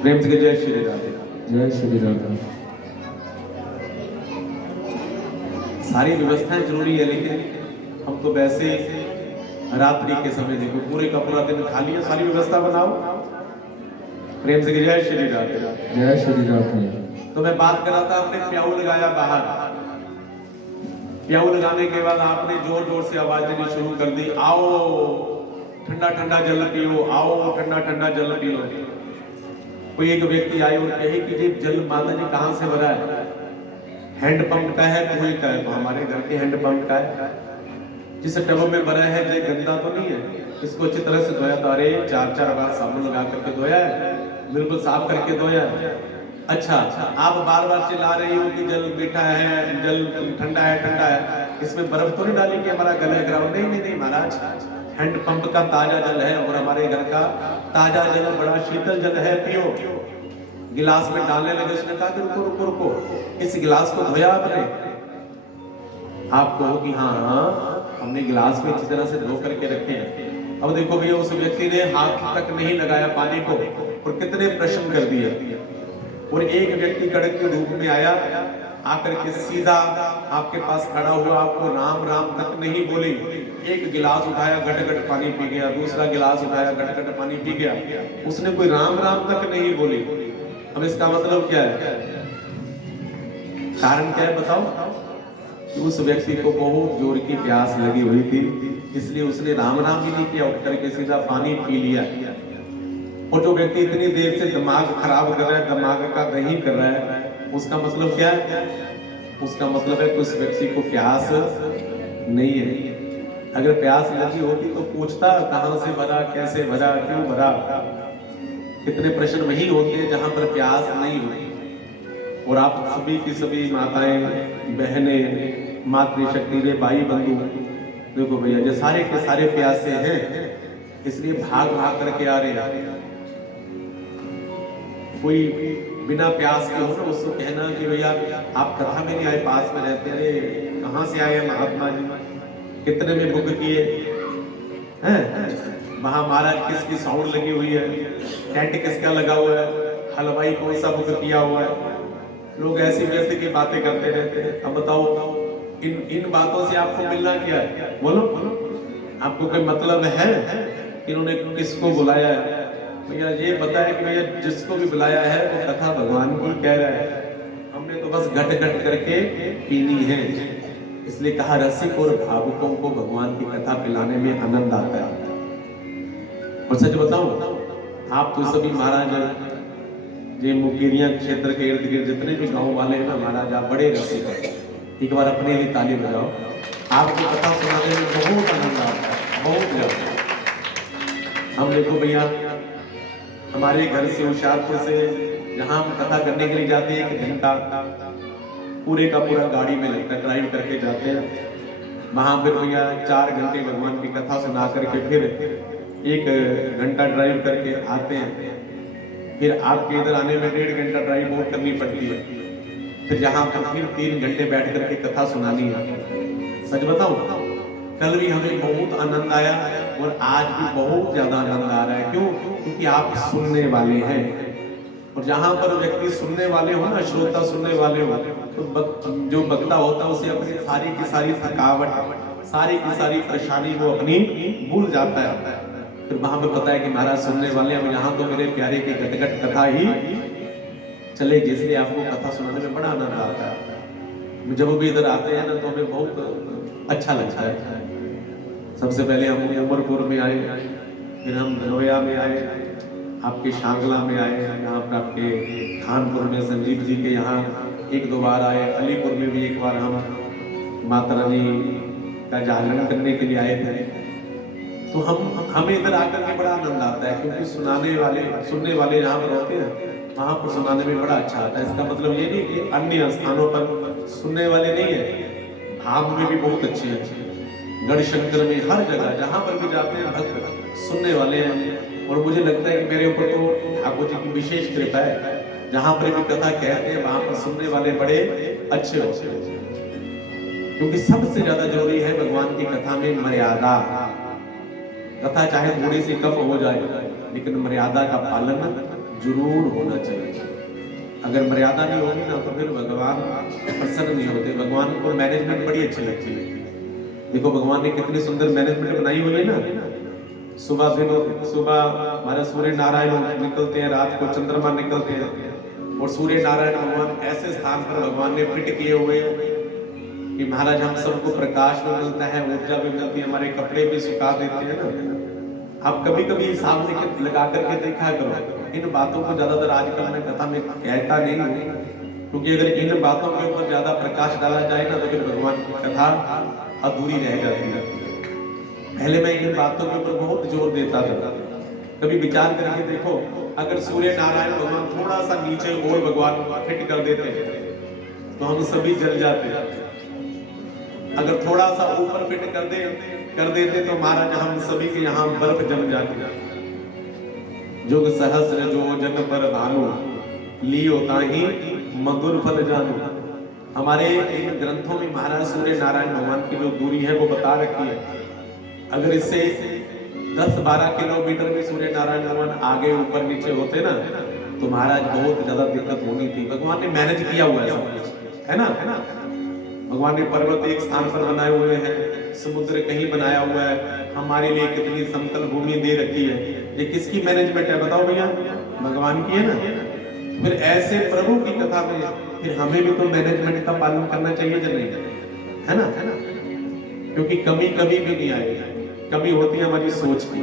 प्रेम से जय श्री राम। जय श्री राम। सारी व्यवस्थाएं जरूरी है, लेकिन हम तो वैसे रात्रि के समय देखो पूरे का पूरा दिन खाली है, सारी व्यवस्था बनाओ। प्रेम से जय श्री राम। जय श्री राम। तो मैं बात कर रहा था, हमने प्याऊ लगाया बाहर, प्याऊ लगाने के बाद आपने जोर जोर से आवाज देनी शुरू कर दी, आओ ठंडा ठंडा जल पियो, आओ ठंडा ठंडा जल पियो। कोई एक व्यक्ति आए और कहे कि ये जल माता जी कहाँ से भरा है? हैंडपंप का है, कुएं का है? तो हमारे घर के हैंडपंप का है। जिस टब में भरा है ये गंदा तो नहीं है, इसको अच्छी तरह से धोया, तो अरे 4-4 बार साबुन लगा करके धोया है, बिल्कुल साफ करके धोया है। अच्छा, आप बार बार चिल्ला रही हो कि जल मीठा है, जल ठंडा है, इसमें बर्फ तो नहीं डाली कि हमारा गला खराब? नहीं महाराज, हैंडपंप का ताजा जल है और हमारे घर का ताजा जल बड़ा शीतल जल है, पियो। गिलास में डालने लगे, उसने कहा कि रुको रुको रुको, इस गिलास को धोया आपने? आप कहो कि हाँ हमने गिलास में अच्छी तरह से धो करके रखे हैं। अब देखो भैया, उस व्यक्ति ने हाथ तक नहीं लगाया पानी को और कितने प्रश्न कर दिए, और एक व्यक्ति कड़क की धूप में आया, आकर के सीधा आपके पास खड़ा हुआ, आपको राम राम तक नहीं बोली, एक गिलास उठाया, गट गट पानी पी गया, दूसरा गिलास उठाया, गट गट पानी पी गया, उसने कोई राम राम तक नहीं बोली। अब इसका मतलब क्या है? कारण क्या है बताओ? कि उस व्यक्ति को बहुत जोर की प्यास लगी हुई थी, इसलिए उसने राम राम भी नहीं किया, उठ करके सीधा पानी पी लिया। और जो व्यक्ति इतनी देर से दिमाग खराब कर रहा है, दिमाग का दही कर रहा है, उसका मतलब क्या है? उसका मतलब है कि उस व्यक्ति को प्यास नहीं है। अगर प्यास लगी होती तो पूछता कहां से भरा, कैसे भरा, क्यों भरा। कितने प्रश्न वही होते हैं जहां पर प्यास नहीं होती। और आप सभी की सभी माताएं, बहनें, मातृशक्ति वे भाई बंधु, देखो भैया ये सारे के सारे प्यासे हैं, इसलिए भाग भाग करके आ रहे हैं। कोई बिना प्यास के हो ना, उसको कहना कि भैया आप कथा में नहीं आए, पास में रहते, अरे कहाँ से आए महात्मा जी, कितने में बुक किए हैं, वहां महाराज किसकी साउंड लगी हुई है, टेंट किसका लगा हुआ है, हलवाई कौन सा बुक किया हुआ है। लोग ऐसी व्यर्थ की बातें करते रहते हैं। अब बताओ इन बातों से आपको मिलना क्या है? बोलो आपको कोई मतलब है कि इन्होंने किसको बुलाया है? भैया ये पता है कि भैया जिसको भी बुलाया है वो कथा भगवान की कह रहा है, हमने तो बस घट घट करके पीनी है। इसलिए कहा रसिक और भावुकों को भगवान की कथा पिलाने में आनंद आता है। और सच बताऊं, आप तो सभी महाराज ये मुकेरिया क्षेत्र के इर्द गिर्द जितने भी गांव वाले हैं ना महाराज, आप बड़े रसिक हैं। एक बार अपने लिए ताली बजाओ, आपको कथा सुनाने में बहुत आनंद आता है, बहुत ज्यादा। हम देखो भैया, हमारे घर से होशियारपुर से जहां हम कथा करने के लिए जाते हैं, 1 घंटा पूरे का पूरा गाड़ी में लगता है, ड्राइव करके जाते हैं। वहां फिर भैया 4 घंटे भगवान की कथा सुना करके फिर 1 घंटा ड्राइव करके आते हैं। फिर आपके इधर आने में 1.5 घंटा ड्राइव और करनी पड़ती है। फिर जहां पर फिर 3 घंटे बैठ करके कथा सुनानी है। सच बताऊं, कल भी हमें बहुत आनंद आया और आज भी बहुत ज्यादा आनंद आ रहा है। क्यों? क्योंकि आप सुनने वाले हैं। और जहां पर व्यक्ति सुनने वाले हो ना, श्रोता सुनने वाले हो, तो जो वक्ता होता है उसे अपनी सारी की सारी थकावट, सारी की सारी परेशानी वो अपनी भूल जाता है। फिर वहां पे पता है कि महाराज सुनने वाले अब यहाँ तो मेरे प्यारे की घटघट कथा ही चलेगी, इसलिए आपको कथा सुनाने में बड़ा आनंद आता है। जब भी इधर आते हैं ना तो हमें बहुत अच्छा लगता है। सबसे पहले हम उमरपुर में आए, फिर हम धनोया में आए, आपके शांगला में आए, यहाँ पर आपके खानपुर में संजीव जी के यहाँ एक दो बार आए, अलीपुर में भी एक बार हम माता रानी का जागरण करने के लिए आए थे। तो हमें इधर आकर के बड़ा आनंद आता है, क्योंकि सुनने वाले जहाँ पर होते हैं वहाँ पर सुनाने में बड़ा अच्छा आता है। इसका मतलब ये नहीं कि अन्य स्थानों पर सुनने वाले नहीं है, भाव में भी बहुत अच्छे हैं। गढ़शंकर में हर जगह जहाँ पर भी जाते हैं भक्त सुनने वाले हैं। और मुझे लगता है कि मेरे ऊपर तो ठाकुर जी की विशेष कृपा है, जहाँ पर भी कथा कहते हैं वहाँ पर सुनने वाले बड़े अच्छे होते हैं। क्योंकि सबसे ज्यादा जरूरी है भगवान की कथा में मर्यादा। कथा चाहे थोड़ी सी कम हो जाए, लेकिन मर्यादा का पालन जरूर होना चाहिए। अगर मर्यादा नहीं होगी ना तो फिर भगवान प्रसन्न नहीं होते। भगवान को मैनेजमेंट बड़ी अच्छी लगती है। देखो भगवान ने कितनी सुंदर मैनेजमेंट बनाई हुई है ना। सुबह हमारे सूर्य नारायण निकलते हैं, रात को चंद्रमा निकलते हैं, और सूर्य नारायण भगवान ऐसे स्थान पर भगवान ने फिट किए हुए कि महाराज हम सबको प्रकाश भी मिलता है, ऊर्जा भी मिलती है, हमारे कपड़े भी सुखा देते हैं ना। आप कभी कभी हिसाब लगा करके देखा करो। इन बातों को ज्यादातर आजकल मैं कथा में कहता नहीं हूँ, क्योंकि अगर इन बातों के ऊपर ज्यादा प्रकाश डाला जाए ना तो फिर भगवान की कथा अधूरी रह जाती है। पहले मैं इन बातों के ऊपर बहुत जोर देता था। कभी विचार करके देखो, अगर सूर्य नारायण भगवान थोड़ा सा नीचे और भगवान फिट कर देते तो हम सभी जल जाते। अगर थोड़ा सा ऊपर फिट कर देते तो महाराज हम सभी के यहाँ बर्फ जम जाती। जुग सहस्र जो जन पर भानु, लियो ताहि मधुर फल जानू। हमारे इन ग्रंथों में महाराज सूर्य नारायण भगवान की जो दूरी है वो बता रखी है। अगर इससे 10-12 किलोमीटर में सूर्य नारायण भगवान आगे ऊपर नीचे होते ना तो महाराज बहुत ज्यादा दिक्कत होनी थी। भगवान ने मैनेज किया हुआ है सब कुछ, है ना। भगवान ने पर्वत एक स्थान पर बनाए हुए हैं, समुद्र कहीं बनाया हुआ है, हमारे लिए कितनी समतल भूमि दे रखी है। ये किसकी मैनेजमेंट है बताओ भैया? भगवान की है ना। फिर ऐसे प्रभु की कथा में फिर हमें भी तो मैनेजमेंट का पालन करना चाहिए या नहीं, है ना। क्योंकि कमी कभी भी नहीं आएगी, कमी होती है हमारी सोच की।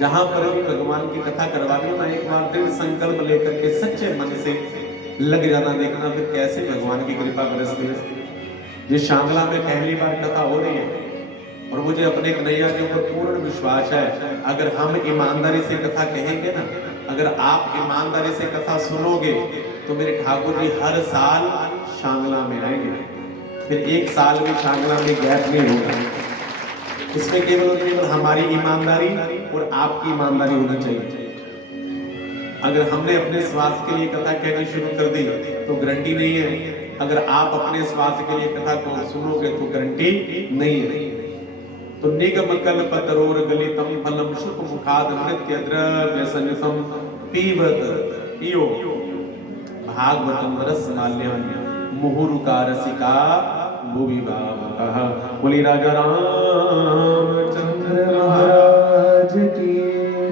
जहां पर भी भगवान की कथा करवानी ना, एक बार दृढ़ संकल्प लेकर के सच्चे मन से लग जाना, देखना फिर कैसे भगवान की कृपा बरसती है। जिस शांगला में पहली बार कथा हो रही है और मुझे अपने कन्हैया के ऊपर पूर्ण विश्वास है, अगर हम ईमानदारी से कथा कहेंगे ना, अगर आप ईमानदारी से कथा सुनोगे तो मेरे ठाकुर जी हर साल शांगला में आएंगे। फिर एक साल भी शांगला में गैप नहीं होगा। इसमें केवल हमारी ईमानदारी और आपकी ईमानदारी होनी चाहिए। अगर हमने अपने स्वार्थ के लिए कथा कहनी शुरू कर दी तो गारंटी नहीं है, अगर आप अपने स्वार्थ के लिए कथा को सुनोगे तो गारंटी नहीं है। तो निगम कल्प तरोर गलितम फलम शुक मुखाद नृत्य द्रव्य संयुतम पीबत पियो भागवतम रसमाल्यम मुहुरुका रसिका भुवि भावकः। बोली राजा रामचंद्र महाराज की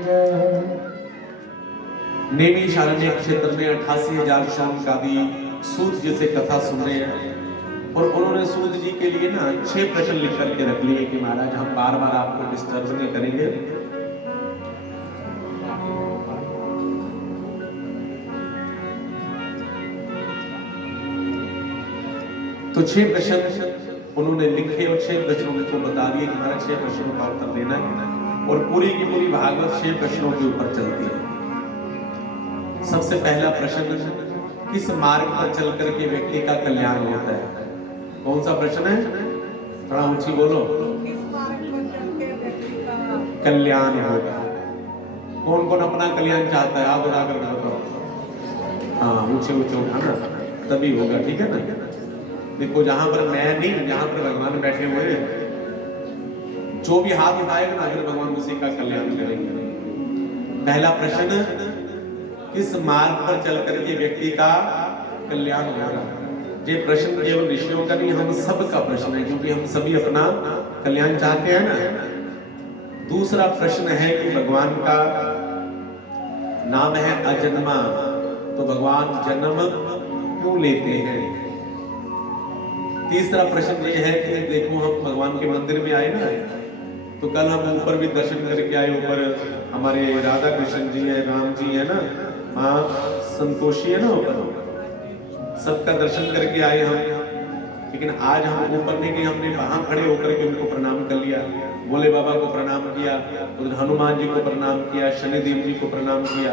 जय। नेमी शारण्य क्षेत्र में 88,000 शौनकादि सूत जी से कथा सुन रहे हैं, और उन्होंने सूत जी के लिए ना 6 प्रश्न लिख करके रख लिए कि महाराज हम बार बार आपको डिस्टर्ब नहीं करेंगे। तो 6 प्रश्न उन्होंने लिखे और 6 प्रश्नों को बता दिए कि महाराज 6 प्रश्नों का उत्तर देना है, और पूरी की पूरी भागवत 6 प्रश्नों के ऊपर चलती है। सबसे पहला प्रश्न, किस मार्ग पर चल करके व्यक्ति का कल्याण होता है? कौन सा प्रश्न है? थोड़ा ऊंची बोलो। कल्याण होगा। कौन कौन अपना कल्याण चाहता है? आप उड़ा कर बताओ। हाँ, ऊंचे ऊंचे उठाना तभी होगा, ठीक है ना। देखो जहां पर मैं नहीं, जहां पर भगवान बैठे हुए हैं जो भी हाथ उठाएगा ना अगर भगवान उसी का कल्याण करेंगे। पहला प्रश्न, किस मार्ग पर चल करके व्यक्ति का कल्याण होगा? ये प्रश्न केवल ऋषियों का नहीं, हम सब का प्रश्न है, क्योंकि हम सभी अपना कल्याण चाहते हैं ना। दूसरा प्रश्न है कि भगवान का नाम है अजन्मा, तो भगवान जन्म क्यों लेते हैं? तीसरा प्रश्न ये है कि देखो हम भगवान के मंदिर में आए ना, तो कल हम ऊपर भी दर्शन करके आए। ऊपर हमारे राधा कृष्ण जी है, राम जी है ना, माँ संतोषी है ना, ऊपर सबका दर्शन करके आए हम। लेकिन आज हम ऊपर नहीं गए, हमने वहां खड़े होकर के उनको प्रणाम कर लिया, भोले बाबा को प्रणाम किया, उधर हनुमान जी को प्रणाम किया, शनिदेव जी को प्रणाम किया,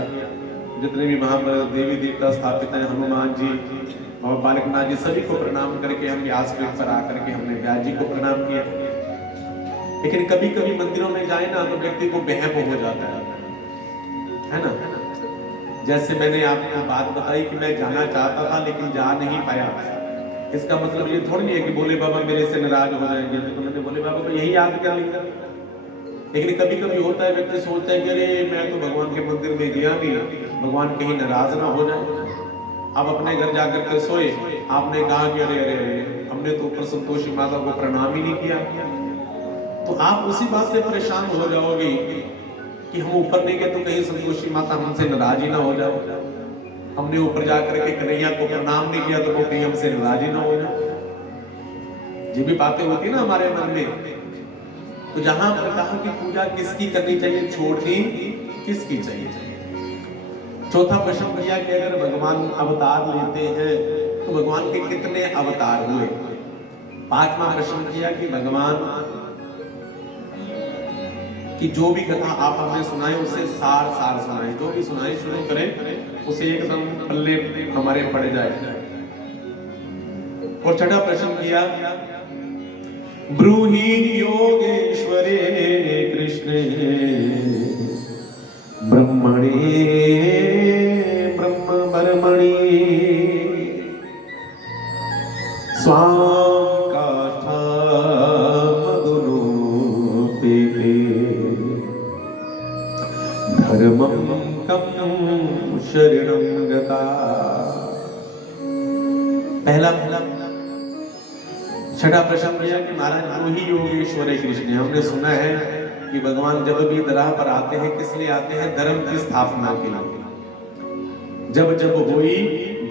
जितने भी वहां पर देवी देवता स्थापित हैं, हनुमान जी और बालकनाथ जी, सभी को प्रणाम करके हम व्यासपीठ पर आकर के हमने व्यास जी को प्रणाम किया। लेकिन कभी कभी मंदिरों में जाए ना तो व्यक्ति को बहम हो जाता है ना। जैसे मैंने आपको बात बताई कि मैं जाना चाहता था लेकिन जा नहीं पाया, इसका मतलब ये थोड़ी नहीं है कि भोले बाबा मेरे से नाराज हो जाएंगे, तो मैंने भोले बाबा को यही याद कर लिया। लेकिन कभी कभी होता है, व्यक्ति सोचता है कि अरे मैं तो भगवान के मंदिर में गया नहीं, भगवान कहीं नाराज ना हो जाए। आप अपने घर जाकर के सोए, आपने कहा कि अरे अरे अरे हमने तो ऊपर संतोषी माता को प्रणाम ही नहीं किया, तो आप उसी बात से परेशान हो जाओगे कि हम ऊपर नहीं गए तो कहीं संतोषी माता हमसे नाराज ही ना हो जाए। हमने ऊपर जाकर के कन्हैया को प्रणाम नहीं किया तो वो कहीं हमसे नाराज ही ना हो जाए। ये भी बातें होती ना हमारे मन में। तो जहां पर कहा कि पूजा किसकी करनी चाहिए, छोड़नी किसकी चाहिए। चौथा प्रश्न किया कि अगर भगवान अवतार लेते हैं तो भगवान के कितने अवतार हुए। पांचवा प्रश्न किया कि भगवान कि जो भी कथा आप हमें सुनाए उसे सार सार सुनाए, जो भी सुनाए शुरू करें उसे एकदम पल्ले हमारे पड़ जाए। और छठा प्रश्न किया, ब्रूहि योगेश्वरे कृष्णे ब्रह्मणे ब्रह्म बर्मणि स्वाम काष्ठा मधुरूपेते धर्मं कं शरणं गता। पहला छठा प्रश्न किया कि महाराज ब्रूहि योगेश्वरे कृष्ण, हमने सुना है कि भगवान जब भी दरगाह पर आते हैं किस लिए आते हैं, धर्म की स्थापना के लिए। जब जब हुई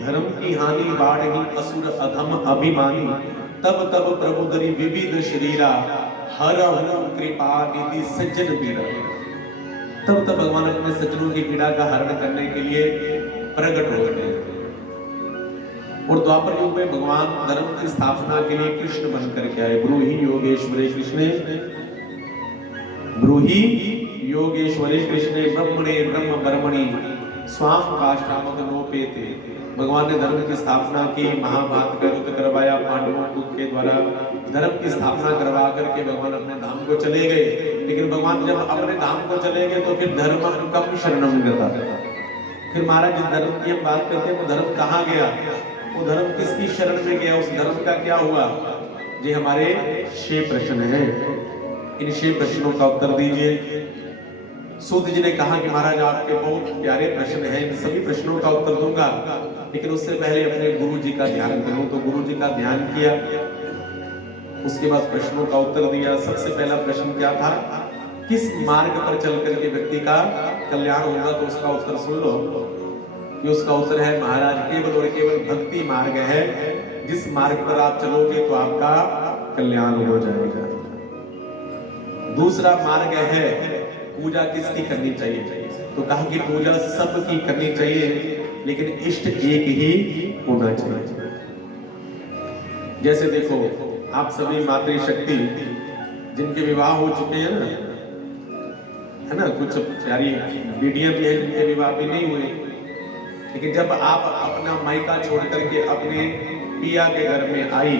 धर्म की हानि बाढ़ी असुर अधम अभिमानी, तब तब प्रभु दरी विविध शरीरा हर कृपा निधि सज्जन पीड़ा। तब तब भगवान अपने सज्जनों की पीड़ा का हरण करने के लिए प्रकट होते हैं। और द्वापर युग में भगवान धर्म की स्थापना के लिए कृष्ण बनकर के आए। ब्रूहि योगेश्वरे कृष्णे ब्रूहि योगेश्वरे कृष्णे ब्रह्मणे ब्रह्म बर्मणि स्वाम काष्ठामदनोपेते। भगवान ने धर्म की स्थापना की, महाभारत का युद्ध करवाया पांडवों के द्वारा, धर्म की स्थापना करवा करके भगवान अपने धाम को चले गए। लेकिन भगवान जब अपने धाम को चले गए तो फिर धर्म कम शरणम गता। फिर महाराज जिस धर्म की हम बात करते हैं वो धर्म कहाँ गया, वो धर्म किसकी शरण में गया, उस धर्म का क्या हुआ। ये हमारे 6 प्रश्न हैं, इन 6 प्रश्नों का उत्तर दीजिए। सूत जी ने कहा कि महाराज आपके बहुत प्यारे प्रश्न हैं, इन सभी प्रश्नों का उत्तर दूंगा, लेकिन उससे पहले अपने गुरु जी का ध्यान करूं। तो गुरु जी का ध्यान किया, उसके बाद प्रश्नों का उत्तर दिया। सबसे पहला प्रश्न क्या था, किस मार्ग पर चल करके व्यक्ति का कल्याण होगा, तो उसका उत्तर सुन लो कि उसका उत्तर है महाराज केवल और केवल भक्ति मार्ग है। जिस मार्ग पर आप चलोगे तो आपका कल्याण हो जाएगा। दूसरा मार्ग है पूजा किसकी करनी चाहिए, तो कहा कि पूजा सबकी करनी चाहिए, लेकिन इष्ट एक ही होना चाहिए। जैसे देखो आप सभी मातृशक्ति जिनके विवाह हो चुके हैं ना, है ना, कुछ प्यारी बेटियां भी हैं जिनके विवाह भी नहीं हुए, लेकिन जब आप अपना मायका छोड़ करके अपने पिया के घर में आई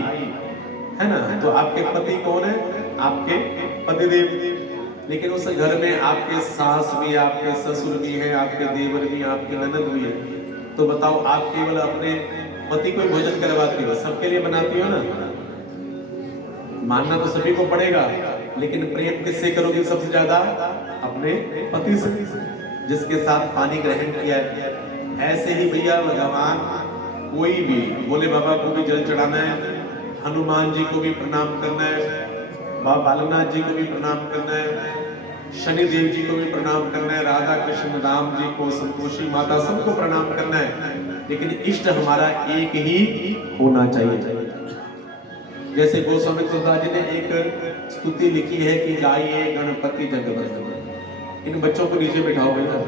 है ना, तो आपके पति कौन है, आपके पतिदेव। लेकिन उस घर में आपके सास भी, आपके ससुर भी हैं, आपके देवर भी, आपकी ननद भी है। तो बताओ आप केवल अपने पति को भोजन करवाती हो, सबके लिए बनाती हो ना, मानना तो सभी को पड़ेगा। लेकिन प्रेम किससे करोगे सबसे ज्यादा? अपने पति से, जिसके साथ पानी ग्रहण किया है। ऐसे ही भैया भगवान कोई भी, भोले बाबा को भी जल चढ़ाना है, हनुमान जी को भी प्रणाम करना है, बाबा बालनाथ जी को भी प्रणाम करना है, शनि देव जी को भी प्रणाम करना है, राधा कृष्ण राम जी को, संतोषी माता, सबको प्रणाम करना है। लेकिन इष्ट हमारा एक ही होना चाहिए। जैसे गोस्वामी तुलसीदास जी ने एक स्तुति लिखी है कि गाइए गणपति जगवंदन। इन बच्चों को नीचे बिठाओ भैया,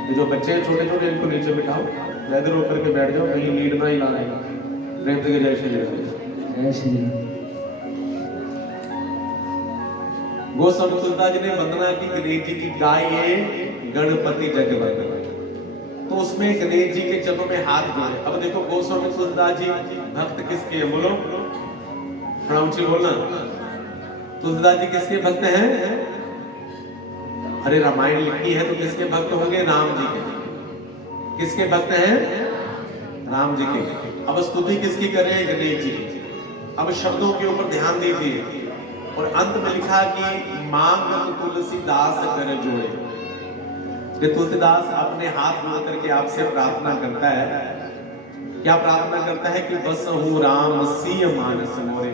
ये जो बच्चे हैं छोटे छोटे, इनको नीचे बिठाओ, इधर होकर के बैठ जाओ, कहीं लीड ना ही ला रहे। प्रेम से जय श्री राम। जय श्री राम। गोस्वामी तुलसीदास जी ने वंदना की गणेश जी की, गाइए गणपति जगवंदन। तो उसमें गणेश जी के चरणों में हाथ जोड़े। अब देखो गोस्वामी तुलसीदास जी भक्त किसके हैं? बोलो, प्रणाम जी बोलना। तुलसीदास जी किसके भक्त हैं? अरे रामायण लिखी है तो किसके भक्त होंगे? राम जी के। किसके भक्त हैं? राम जी के। अब स्तुति किसकी कर रहे हैं? गणेश जी की। अब शब्दों के ऊपर ध्यान दीजिए, और अंत में लिखा कि मांग तुलसीदास कर जोड़े। कि तुलसीदास अपने हाथ जोड़ करके आपसे प्रार्थना करता है। क्या प्रार्थना करता है? कि बस हूँ राम सिय मानस मोरे,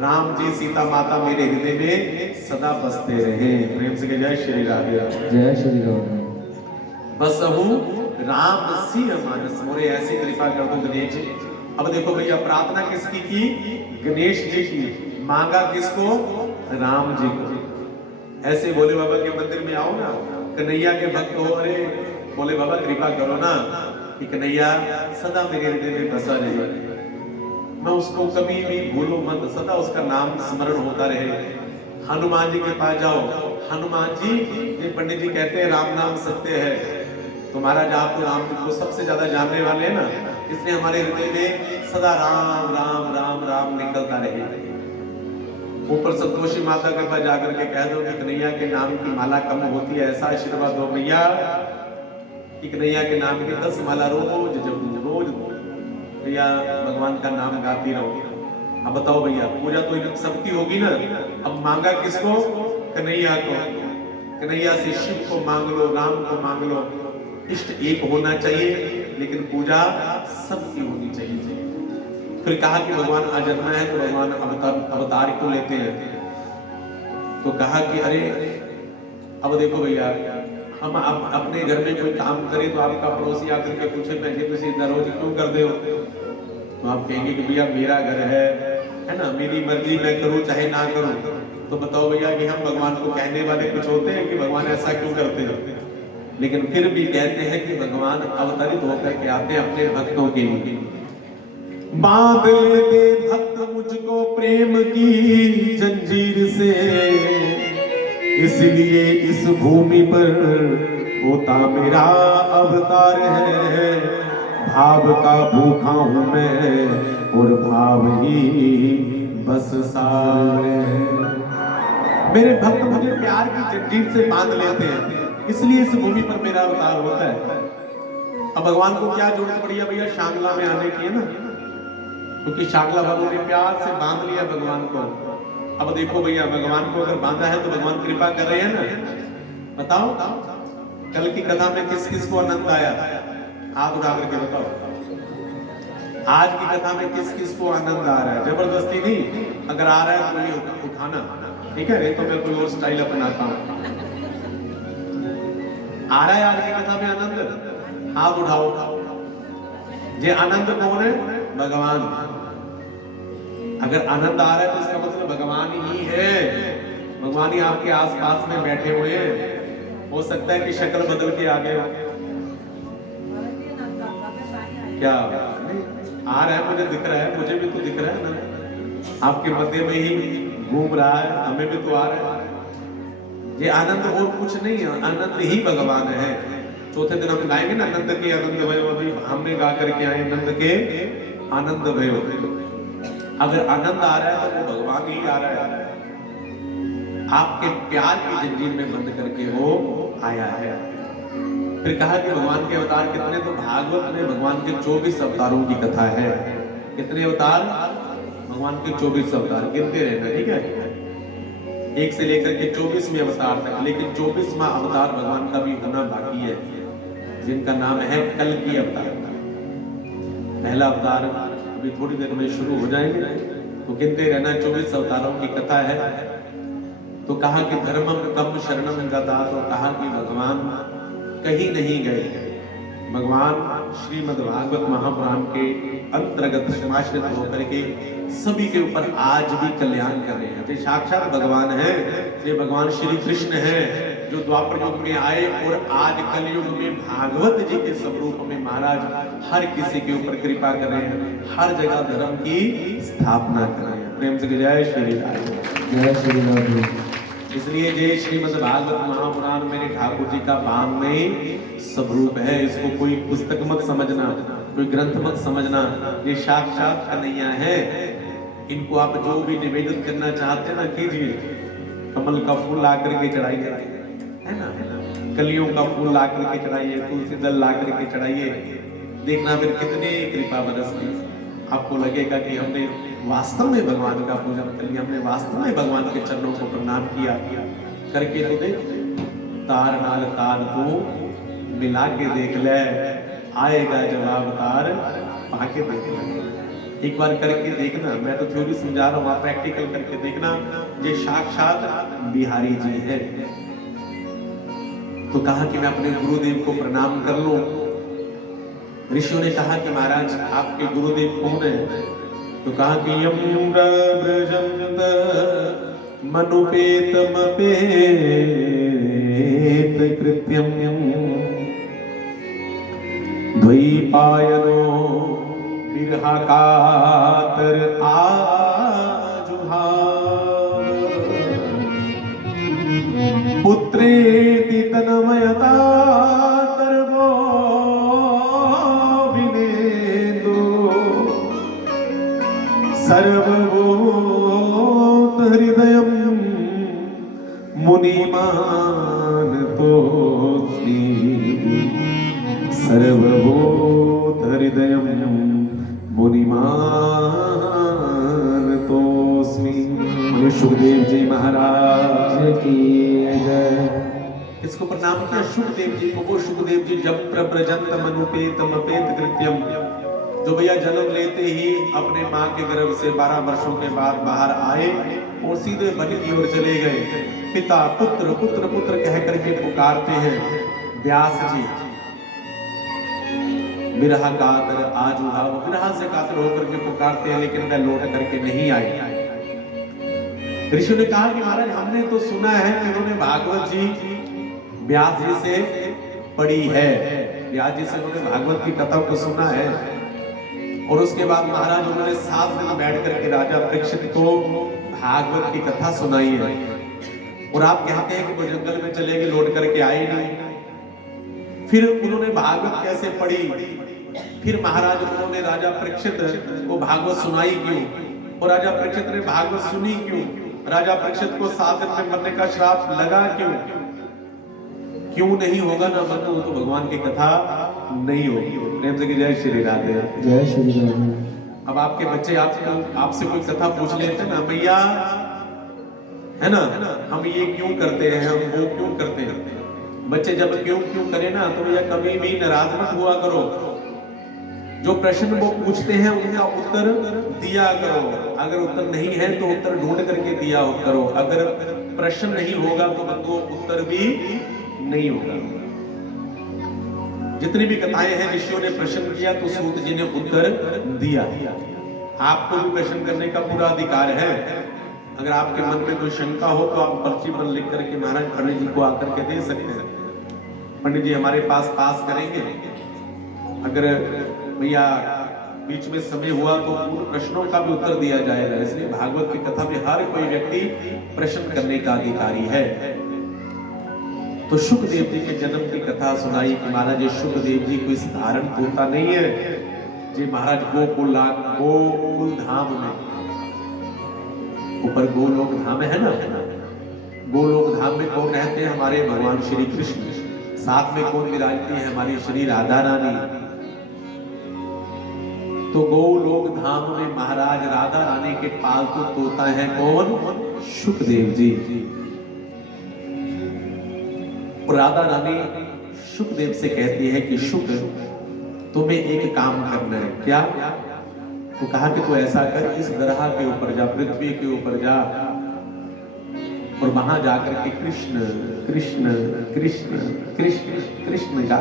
राम जी सीता माता मेरे हृदय में सदा बसते रहे। प्रेम से जय श्री राधे। जय श्री राम। बस हूँ राम सिय मानस मोरे, ऐसी कृपा कर दो गणेश जी। अब देखो भैया, प्रार्थना किसकी की? गणेश जी की। मांगा किसको? राम जी को। ऐसे भोले बाबा के मंदिर में आओ ना, कन्हैया के भक्त हो, अरे भोले बाबा कृपा करो ना कि कन्हैया सदा मेरे हृदय में बसा रहे, मैं उसको कभी भी भूलूं मत, सदा उसका नाम स्मरण होता रहे। हनुमान जी के पास जाओ, हनुमान जी, ये पंडित जी कहते हैं राम नाम सत्य है, तुम्हारा जाप तो राम को सबसे ज्यादा जानने वाले हैं ना, इसलिए हमारे हृदय में सदा राम राम राम राम निकलता रहे। ऊपर संतोषी माता के पास जाकर के कह दो कि कन्हैया के नाम की माला कम होती है, ऐसा आशीर्वाद दो भैया कि कन्हैया के नाम की 10 माला रोज जब रोज भैया भगवान का नाम गाती रहो। अब बताओ भैया, पूजा तो सबकी होगी ना। अब मांगा किसको? कन्हैया को। कन्हैया से शिव को मांग लो, राम को मांग लो। इष्ट एक होना चाहिए, लेकिन पूजा सबकी होनी चाहिए। फिर कहा कि भगवान अजन्मा है तो भगवान अवतार क्यों लेते हैं? तो कहा कि अरे अब देखो भैया, हम अपने घर में कोई काम करें तो आपका पड़ोसी आकर के पूछे पैसे तुझे इतना रोज क्यों कर दे हो, तो आप कहेंगे कि भैया मेरा घर है ना, मेरी मर्जी, मैं करूं चाहे ना करूं। तो बताओ भैया कि हम भगवान को कहने वाले कुछ होते हैं कि भगवान ऐसा क्यों करते हैं? लेकिन फिर भी कहते हैं कि भगवान अवतरित होकर के आते हैं अपने भक्तों के लिए। बांध लेते भक्त मुझको प्रेम की जंजीर से, इसलिए इस भूमि पर होता मेरा अवतार है। भाव का भूखा हूं मैं और भाव ही बस सार है। मेरे भक्त मुझे प्यार की जंजीर से बांध लेते हैं, इसलिए इस भूमि पर मेरा अवतार होता है। अब भगवान को क्या जरूरत पड़ी है भैया शांगला में आने की, है ना, क्योंकि शांगला वालों ने प्यार से बांध लिया भगवान को। अब देखो भैया, भगवान को अगर बांधा है तो भगवान कृपा कर रहे हैं ना। बताओ कल की कथा में किस किस को आनंद आया? हाथ उठा करके बताओ। आज की कथा में किस किस को आनंद आ रहा है? जबरदस्ती नहीं, अगर आ रहा है तो ये उठाना, ठीक है? नहीं तो मैं कोई और स्टाइल अपनाता हूं। आ रहा है आज की कथा में आनंद? हाथ उठाओ। ये आनंद कौन है? भगवान। अगर आनंद आ रहा है तो इसका मतलब भगवान ही है, भगवान ही आपके आसपास में बैठे हुए हैं। हो सकता है कि शक्ल बदल के आ गए, क्या आ रहा है, मुझे दिख रहा है, मुझे भी तो दिख रहा है ना, आपके मध्य में ही घूम रहा है, हमें भी तो आ रहा है। ये आनंद और कुछ नहीं है, आनंद ही भगवान है। चौथे दिन हम गाएंगे ना, आनंद के आनंद भयो, अभी हमने गा करके आए आनंद के आनंद भयो। अगर आनंद आ रहा है तो वो भगवान ही आ रहा है, आपके प्यार की जंजीर में बंद करके वो आया है। फिर कहा कि भगवान के अवतार कितने? तो भागवत में भगवान के 24 अवतारों की कथा है। कितने अवतार? भगवान के 24 अवतार गिनते रहना, ठीक है? 1 से लेकर के 24वें अवतार तक, लेकिन 24वां अवतार भगवान का भी होना बाकी है, जिनका नाम है कल्कि अवतार। पहला अवतार अभी थोड़ी देर में शुरू हो जाएंगे, तो गिनते रहना। 24 अवतारों की कथा है। तो कहा कि धर्मम तम शरणम गता, तो कहा कि भगवान कहीं नहीं गए। भगवान श्रीमद् भागवत महापुराण के अंतर्गत समाश्रित होकर के सभी के ऊपर आज भी कल्याण कर रहे हैं। साक्षात भगवान है, ये भगवान श्री कृष्ण है जो द्वापर युग में आए और आज कलयुग में भागवत जी के स्वरूप में महाराज हर किसी के ऊपर कृपा कर रहे हैं, हर जगह धर्म की स्थापना कर रहे हैं। प्रेम से जय श्री राम, जय श्री राम। इसलिए जय श्रीमद् भागवत महापुराण मेरे ठाकुर जी का भाव में स्वरूप है। इसको कोई पुस्तक मत समझना, कोई ग्रंथ मत समझना, ये साक्षात कन्हैया है। इनको आप जो भी निवेदन करना चाहते हैं ना, कीजिए। कमल का फूल ला करके चढ़ाइए, है ना, कलियों का फूल ला करके चढ़ाइए, तुलसी दल ला करके चढ़ाइए। देखना फिर कितनी कृपा बरसती। आपको लगेगा कि हमने वास्तव में भगवान का पूजन कर लिया, हमने वास्तव में भगवान के चरणों को प्रणाम किया। करके तो देख, तार नाल तार को मिला के देख ले, आएगा जवाब तार पाके देख ले। एक बार करके देखना, मैं तो थ्योरी समझा रहा हूँ, आप प्रैक्टिकल करके देखना। ये साक्षात बिहारी जी है। तो कहा कि मैं अपने गुरुदेव को प्रणाम कर लूं। ऋषियों ने कहा कि महाराज आपके गुरुदेव कौन है? तो कहा कि यम ब्रजंत मनुपेतम पेत कृत्यम द्वैपायनो बिरहा कातर आजुहाव पुत्रेति तन्मयता तरवो विनेदो सर्वभूत हृदयं मुनिमान तोस्मि सर्वभूत हृदयं मुनिमान तोस्मि। सुखदेव जी महाराज की जय। इसको प्रणाम किया सुखदेव जी को। वो सुखदेव जी जब प्रव्रजंत मनुपेतम पेत कृत्यम, जो भैया जन्म लेते ही अपने माँ के गर्भ से 12 वर्षों के बाद बाहर आए और सीधे वन की ओर चले गए। पिता पुत्र पुत्र पुत्र कह करके पुकारते हैं। व्यास जी बिरहा कातर आजुहाव, बिरहा से कातर होकर के पुकारते हैं, लेकिन वह लौट करके नहीं आए। ऋषि ने कहा कि महाराज हमने तो सुना है कि उन्होंने भागवत जी व्यास जी से पढ़ी है, व्यास जी से उन्होंने भागवत की कथा को सुना है। और उसके बाद महाराज उन्होंने 7 दिन बैठ करके राजा परीक्षित को भागवत की कथा सुनाई है। और आप कहते हैं कि वो जंगल में चले गए, लौट करके आए नहीं। फिर उन्होंने भागवत कैसे पढ़ी? फिर महाराज उन्होंने राजा परीक्षित को भागवत सुनाई क्यों? और राजा परीक्षित ने भागवत सुनी क्यों? राजा परीक्षित को 7 दिन में मरने का श्राप लगा क्यों? क्यों नहीं होगा ना बनो तो भगवान की कथा नहीं होगी। प्रेम से जय श्री राधे, जय श्री राधे। अब आपके बच्चे आपसे कोई कथा पूछ लेते हैं ना, भैया है ना, हम ये क्यों करते हैं, हम वो क्यों करते हैं। बच्चे जब क्यों क्यों करें ना, तो भैया कभी भी नाराज मत हुआ करो। जो प्रश्न वो पूछते हैं उनका उत्तर दिया करो। अगर उत्तर नहीं है तो उत्तर ढूंढ करके दिया करो। अगर प्रश्न नहीं होगा तो बंधुओं उत्तर भी नहीं होगा। जितनी भी कथाएं हैं, ऋषियों ने प्रश्न किया तो सूत जी ने उत्तर दिया। आपको भी प्रश्न करने का पूरा अधिकार है। अगर आपके मन में कोई शंका हो तो आप पर्ची पर लिख करके महाराज पंडित जी को आकर के दे सकते हैं। पंडित जी हमारे पास करेंगे। अगर भैया बीच में समय हुआ तो पूर्ण प्रश्नों का भी उत्तर दिया जाएगा। इसलिए भागवत की कथा में हर कोई व्यक्ति प्रश्न करने का अधिकारी है। तो शुकदेव जी के जन्म की कथा सुनाई कि महाराज ये शुकदेव जी कोई साधारण तोता नहीं है। जी महाराज गोकुल धाम में, ऊपर गोलोक धाम है ना, गोलोक धाम में कौन रहते हैं? हमारे भगवान श्री कृष्ण। साथ में कौन विराजती है? हमारी श्री राधा रानी। तो गोलोक धाम में महाराज राधा रानी के पालतू तोता है कौन? सुखदेव जी। और राधा रानी सुखदेव से कहती है कि शुक, तुम्हें एक काम करना है। क्या? तो कहा कि तू ऐसा कर, इस दरहा के ऊपर जा, पृथ्वी के ऊपर जा, और वहां जाकर के कृष्ण कृष्ण कृष्ण कृष्ण कृष्ण गा।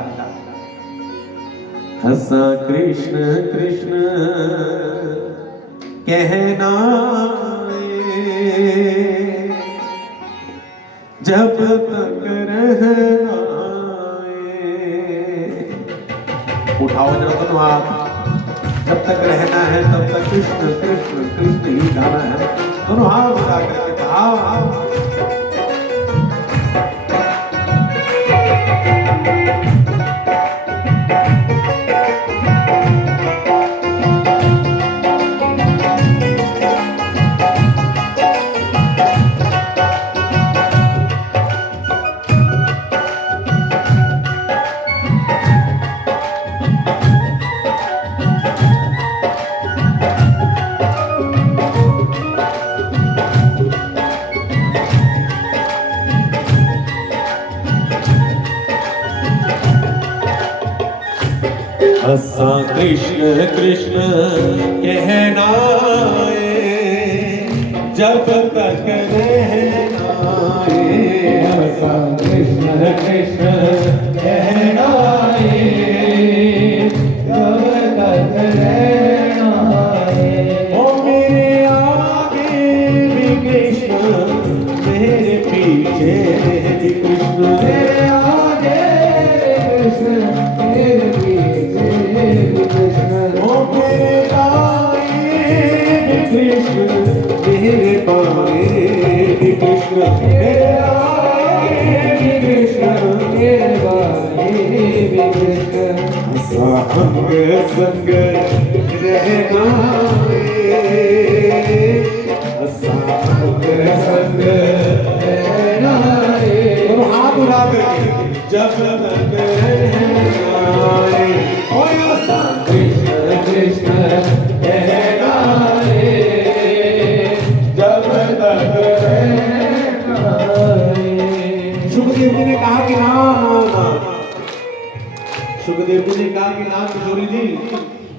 हंसा कृष्ण कृष्ण कहना जब तक रहना। उठाओ जरा दोनों हाथ, जब तक रहना है तब तक कृष्ण कृष्ण कृष्ण ही गाना है। दोनों हाथ उठा करके कहा, हंसा कृष्ण कृष्ण कहना जब तक रहना। हंसा कृष्ण कृष्ण कहना जब तक रहना। ओ मेरे आगे भी कृष्ण, मेरे पीछे भी कृष्ण, मेरे आगे कृष्ण, मेरे पीछे कृष्ण, मेरे बारे भी कृष्ण, मेरे आगे भी कृष्ण, मेरे बारे भी कृष्ण। संग संग रहना, संग संग रहना। और हाथ उड़ा करके जब तक रहना। कृष्ण कृष्ण कहना जब तक रहना। सुखदेव जी ने कहा कि ना, सुखदेव जी ने कहा कि ना किशोरी जी,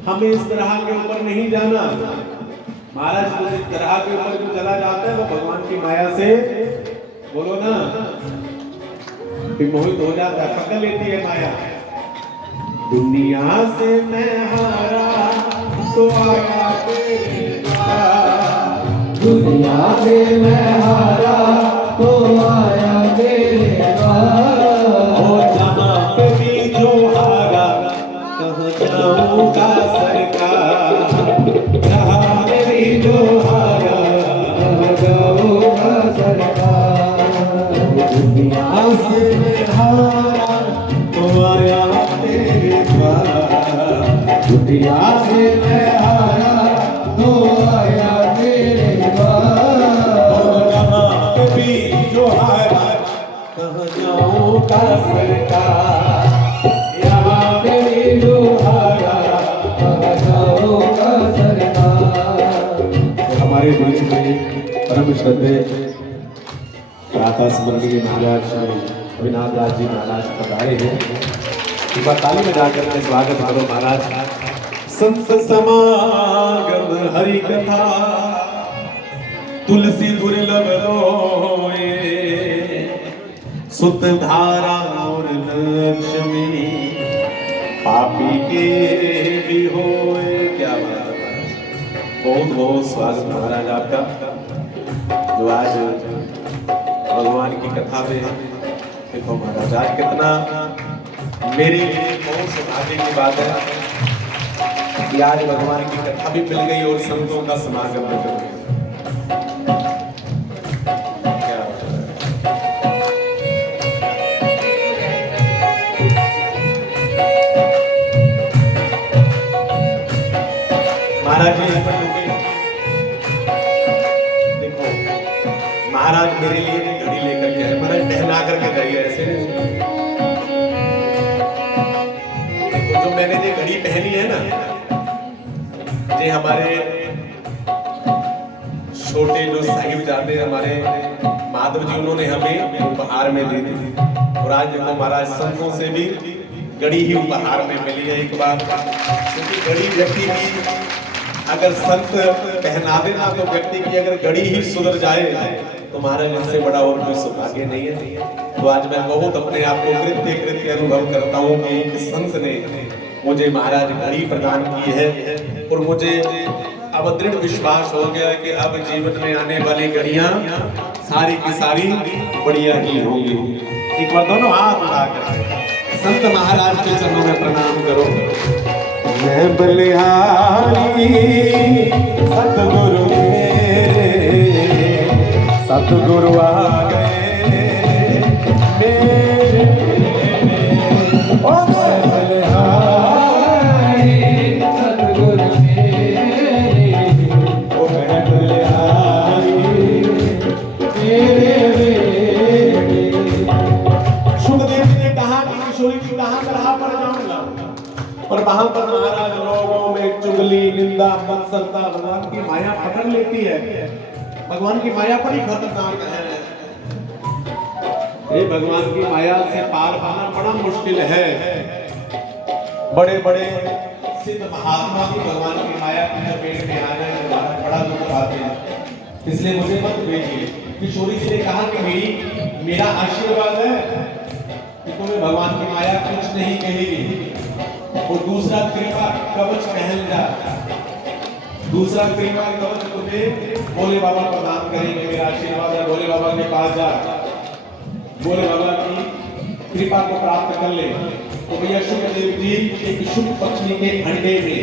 हमें इस तरह के ऊपर नहीं जाना। महाराज इस तरह के ऊपर जो चला जाता है वो भगवान की माया से, बोलो ना, विमोहित हो जाता है, पकड़ लेती है माया। दुनिया से मैं हारा तो आया तेरे पास, दुनिया से मैं हारा तो आया तेरे पास। और जहाँ पे भी जो हारा कहाँ जाऊँगा सरकार, जहाँ पे भी जो हारा कहाँ जाऊँगा सरकार। दुनिया से मैं हारा तो आया तेरे पास, दुनिया से मैं आया तो आया तेरे पास। और जहाँ पे भी जो हारा कहाँ जाऊँगा सरकार, यहाँ पे भी जो हारा कहाँ जाऊँगा सरकार। हमारे बीच में परम श्रद्धेय राधा स्मरणीय महाराज अविनाश दास जी महाराज पधारे हैं। एक बार ताली में जाकर के स्वागत करो महाराज। संत समागम हरि कथा, तुलसी दुर्लभ लोए, सुत धारा और लक्ष्मी, पापी के भी होए। क्या बात है, बहुत बहुत स्वागत महाराज आपका। जो आज भगवान की कथा में देखो महाराज, आज कितना मेरे लिए बहुत सौभाग्य की बात है कि आज भगवान की कथा भी मिल गई और संतों का समागम भी मिल गया। महाराज जी देखो, महाराज मेरे लिए घड़ी लेकर के आए, महाराज टहला करके जाइए ऐसे। देखो जो मैंने ये घड़ी पहनी है ना, ये हमारे छोटे जो साहिबजादे हमारे माधव जी उन्होंने हमें उपहार में दे दी और आज देखो महाराज संतों से भी घड़ी ही उपहार में मिली है एक बार, क्योंकि घड़ी व्यक्ति की अगर संत पहना देना तो व्यक्ति की अगर घड़ी ही सुधर जाए तो महाराज इससे बड़ा और कोई सौभाग्य नहीं है। तो आज मैं बहुत अपने आप को कृत्य अनुभव करता हूँ कि एक संत ने मुझे महाराज घड़ी प्रदान की है और मुझे अब दृढ़ विश्वास हो गया कि अब जीवन में आने वाली घड़ियां सारी की सारी बढ़िया ही होंगी। एक बार दोनों हाथ उठाकर संत महाराज के चरणों में प्रणाम करो। मैं बलिहारी सतगुरु मेरे, सतगुरु आ गए मेरे, ओ मैं बलिहारी सतगुरु मेरे, ओ मैं बलिहारी मेरे सुखदेव जी ने कहा कि किशोरी जी कहाँ पर जाऊंगा, पर वहां पर महाराज लोगों में चुगली निंदा मत्सरता भगवान की माया पकड़ लेती है। भगवान की माया बड़ी खतरनाक है। ये भगवान की माया से पार पाना बड़ा मुश्किल है। बड़े बड़े सिद्ध महात्मा भी भगवान की माया के चपेट में आ जाए तो बड़ा दुख पाते हैं। इसलिए मुझे मत भेजिए। किशोरी जी ने कहा कि मेरा आशीर्वाद है कि तुम्हें भगवान की माया कुछ नहीं कहेगी। और दूसरा कृपा कवच पहन जा, दूसरा कृपा कवच तुम्हें भोले बाबा प्रदान करेंगे। मेरा आशीर्वाद है, भोले बाबा के पास जा, भोले बाबा की कृपा को प्राप्त कर ले। तो भैया सुखदेव जी एक शुभ पक्षी के अंडे में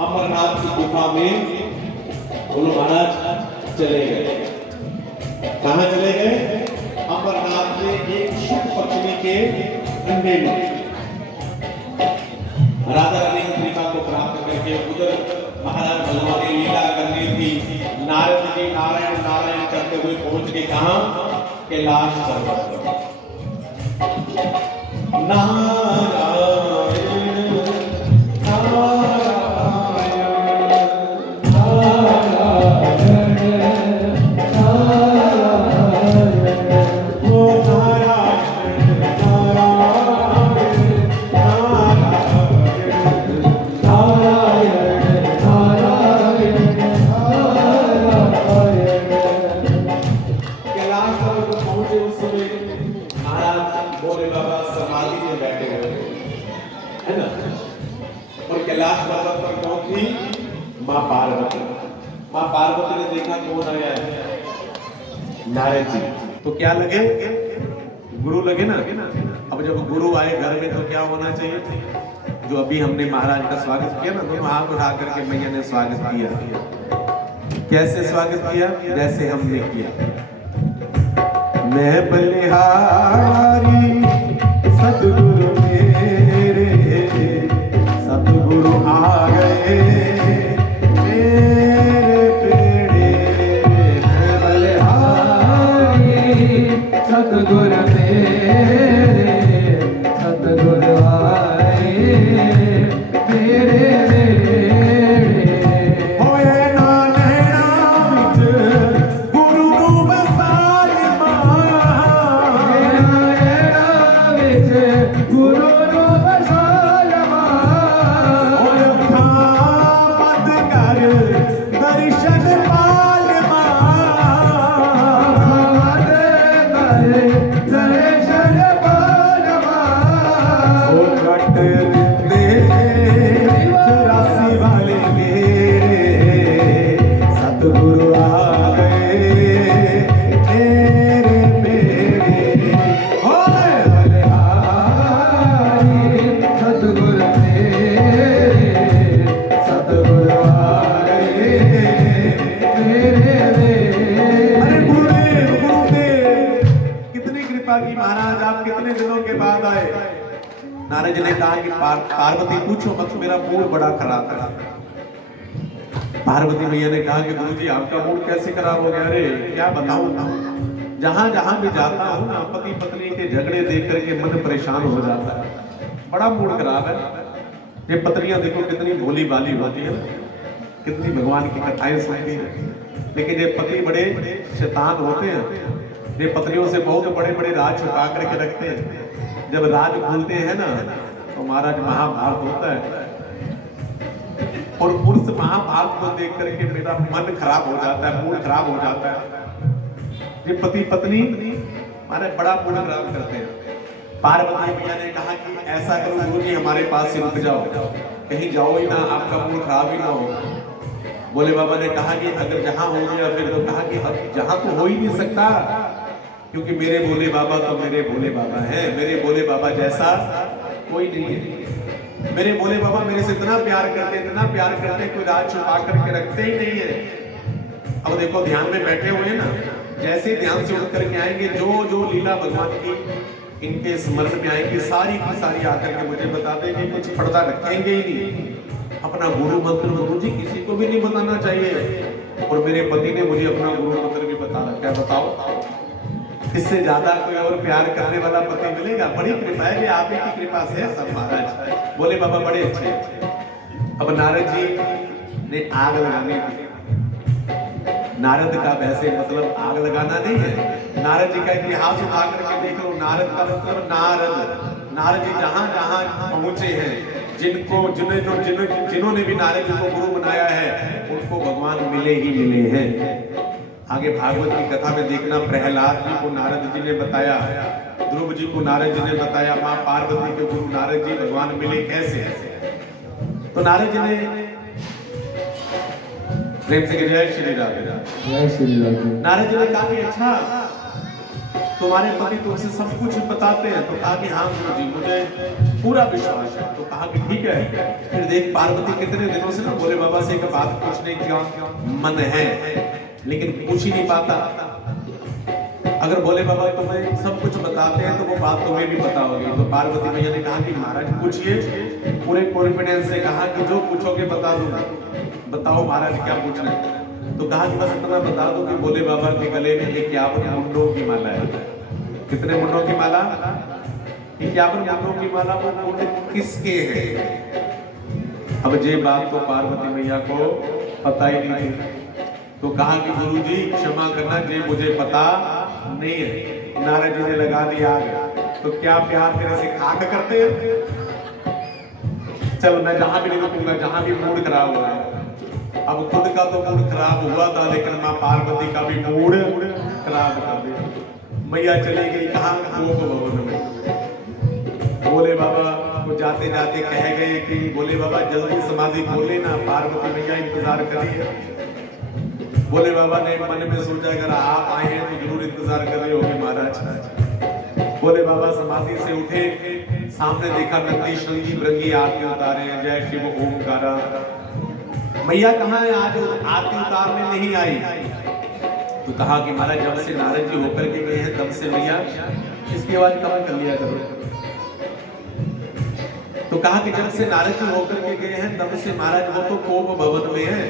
अमरनाथ की गुफा में बोलो महाराज चले गए। कहाँ चले गए? अमरनाथ में एक शुभ पक्षी के अंडे में राधा रानी की कृपा को प्राप्त करके उधर महाराज भगवान की लीला करनी थी। नारद जी नारायण नारायण करते हुए पहुंच के कहा कैलाश पर्वत पर। नारायण पार्वती ने देखा कौन आया है? नारद जी। तो क्या लगे? गुरु लगे ना। अब जब गुरु आए घर में तो क्या होना चाहिए? जो अभी हमने महाराज का स्वागत किया ना, दोनों हाथ उठा करके मैया ने स्वागत किया। कैसे स्वागत किया? जैसे हमने किया। मैं बलिहारी सतगुरु मेरे, सतगुरु आ गए सतगुरु मेरे, सतगुरु आए मेरे होए ना नैना विच गुरु नूं बसाए मां, नैना विच गुरु नूं बसाए मां। होए उठां पद कर दर्शन पाल मां, दर्शन पाल मां। ओ कट दे चौरासी वाले मेरे, सतगुरु आ गए मेरे मेरे। होए बलिहारी सतगुरु मेरे, सतगुरु आए मेरे। अरे गुरुदेव कितनी कृपा की महाराज, आप कितने दिनों के बाद आए? नारद जी ने कहा कि पार्वती पूछो मत, मेरा मूड बड़ा खराब था। पार्वती मैया ने कहा कि गुरुजी आपका मूड कैसे खराब हो गया? अरे क्या बताऊं, जहां जहां भी जाता हूं ना पति पत्नी के झगड़े देख करके मन परेशान हो जाता है, बड़ा मूड खराब है। ये पत्नियां देखो कितनी भोली भाली होती है, कितनी भगवान की कथाएं सुनती हैं। लेकिन ये पति बड़े शैतान होते हैं, ये पत्नियों से बहुत बड़े बड़े राज छुपा करके रखते हैं। जब राज खुलते हैं ना तो महाराज महाभारत होता है, और उस महाभारत को देख करके मेरा मन खराब हो जाता है, मूड खराब हो जाता है। ये पति पत्नी हमारे बड़ा मूड खराब करते हैं। पार्वती मैया ने कहा कि ऐसा करो गुरु जी, हमारे पास से रुक जाओ, कहीं जाओ ही ना, आपका मूड खराब ही ना हो। भोले बाबा ने कहा कि अगर जहां हो गया फिर, तो कहा कि अब जहां तो हो ही नहीं सकता, क्योंकि मेरे भोले बाबा तो मेरे भोले बाबा हैं, मेरे भोले बाबा जैसा कोई नहीं है। मेरे भोले बाबा मेरे से इतना प्यार करते, इतना प्यार करते, कोई राज छुपा करके रखते ही नहीं है। अब देखो ध्यान में बैठे हुए हैं ना, जैसे ध्यान से उठ करके आएंगे, जो जो लीला भगवान की इनके स्मरण में आएंगे, सारी की सारी आकर के मुझे बता देंगे, कुछ पर्दा रखेंगे ही नहीं। अपना गुरु मंत्र गुरु जी किसी को भी नहीं बताना चाहिए, और मेरे पति ने मुझे अपना गुरु मंत्र भी बता रखा है। बताओ इससे ज्यादा कोई और प्यार करने वाला पति मिलेगा? बड़ी कृपा है, ये आप ही की कृपा से है सब महाराज। बोले बाबा बड़े अच्छे। अब नारद जी ने आग लगाने दी। नारद का वैसे मतलब आग लगाना नहीं है, नारद जी का इतिहास उठा करके देख लो। नारद का मतलब नारद जी जहां जहां पहुंचे हैं, जिन्होंने भी नारद जी को गुरु बनाया है, उनको भगवान मिले ही मिले हैं। आगे भागवत की कथा में देखना, प्रहलाद जी को नारद जी ने बताया, ध्रुव जी को नारद जी ने बताया, माँ पार्वती के गुरु नारद जी भगवान मिले कैसे। तो नारद जी ने प्रेम से जय श्री राधे, जय श्री राधे। नारद जी ने कहा कि अच्छा तुम्हारे पति तुमसे सब कुछ बताते हैं? तो कहा कि हाँ गुरु जी, मुझे पूरा विश्वास है। तो कहा कि ठीक है। फिर देख पार्वती कितने दिनों से ना भोले बाबा से एक बात पूछने का मन है, लेकिन पूछ ही नहीं पाता। अगर भोले बाबा तुम्हें सब कुछ बताते हैं तो वो बात तुम्हें भी पता होगी। तो पार्वती मैया ने कहा कि महाराज पूछिए, पूरे कॉन्फिडेंस से कहा कि जो पूछोगे बता दूंगा। बताओ महाराज क्या पूछना है? तो कहा कि बस इतना बता दो कि भोले बाबा के गले में 51 मुंडों की माला है। कितने मुंडों की माला? 51 मुंडों की माला। वो मुंड किसके हैं? अब ये बात तो पार्वती मैया को पता ही नहीं थी। तो कहा कि गुरु जी क्षमा करना, ये मुझे पता नहीं है। नारद जी ने लगा दिया आग। तो क्या प्यार तेरे से खाक करते हैं? चल मैं जहां भी नहीं रुकूंगा, जहां भी मूड खराब हो रहा है। अब खुद का तो मूड खराब हुआ था, लेकिन माँ पार्वती का भी मूड खराब कर दिया। मैया चली गई कहाँ? गोप भवन में। भोले बाबा को जाते जाते कह गए कि भोले बाबा जल्दी समाधि खोल लेना, पार्वती मैया इंतजार करिए। भोले बाबा ने मन में सोचा अगर आप आए हैं तो जरूर इंतजार कर रहे होंगे महाराज। भोले बाबा समाधि से उठे, सामने देखा नंदी शृंगी भृंगी आरती उतारे हैं, जय शिव ओमकारा। मैया कहाँ है? आज आरती उतारने नहीं आई। तो कहा कि महाराज जब से नारद जी होकर के गए हैं तब से मैया इसकी आवाज कम कर लिया करो। तो कहा कि जब से नारद जी होकर के गए हैं तब से महाराज वो तो कोप भवन में है।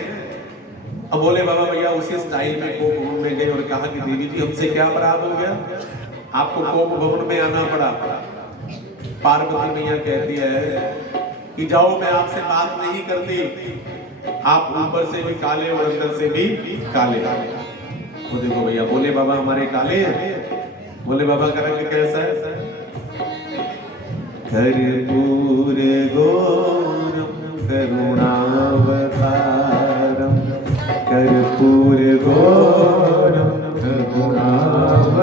अब बोले बाबा भैया उसी स्टाइल में कोप भवन में गए और कहा कि देवी जी हमसे क्या अपराध हो गया, आपको कोप भवन में आना पड़ा। पार्वती मैया कहती है कि जाओ मैं आपसे बात नहीं करती, आप ऊपर से भी काले और अंदर से भी काले। तो देखो भैया बोले बाबा हमारे काले हैं। बोले बाबा का रंग कैसा है? कर्पूर गौरम करुणावतारम, कर्पूर गौरम करुणावतारम,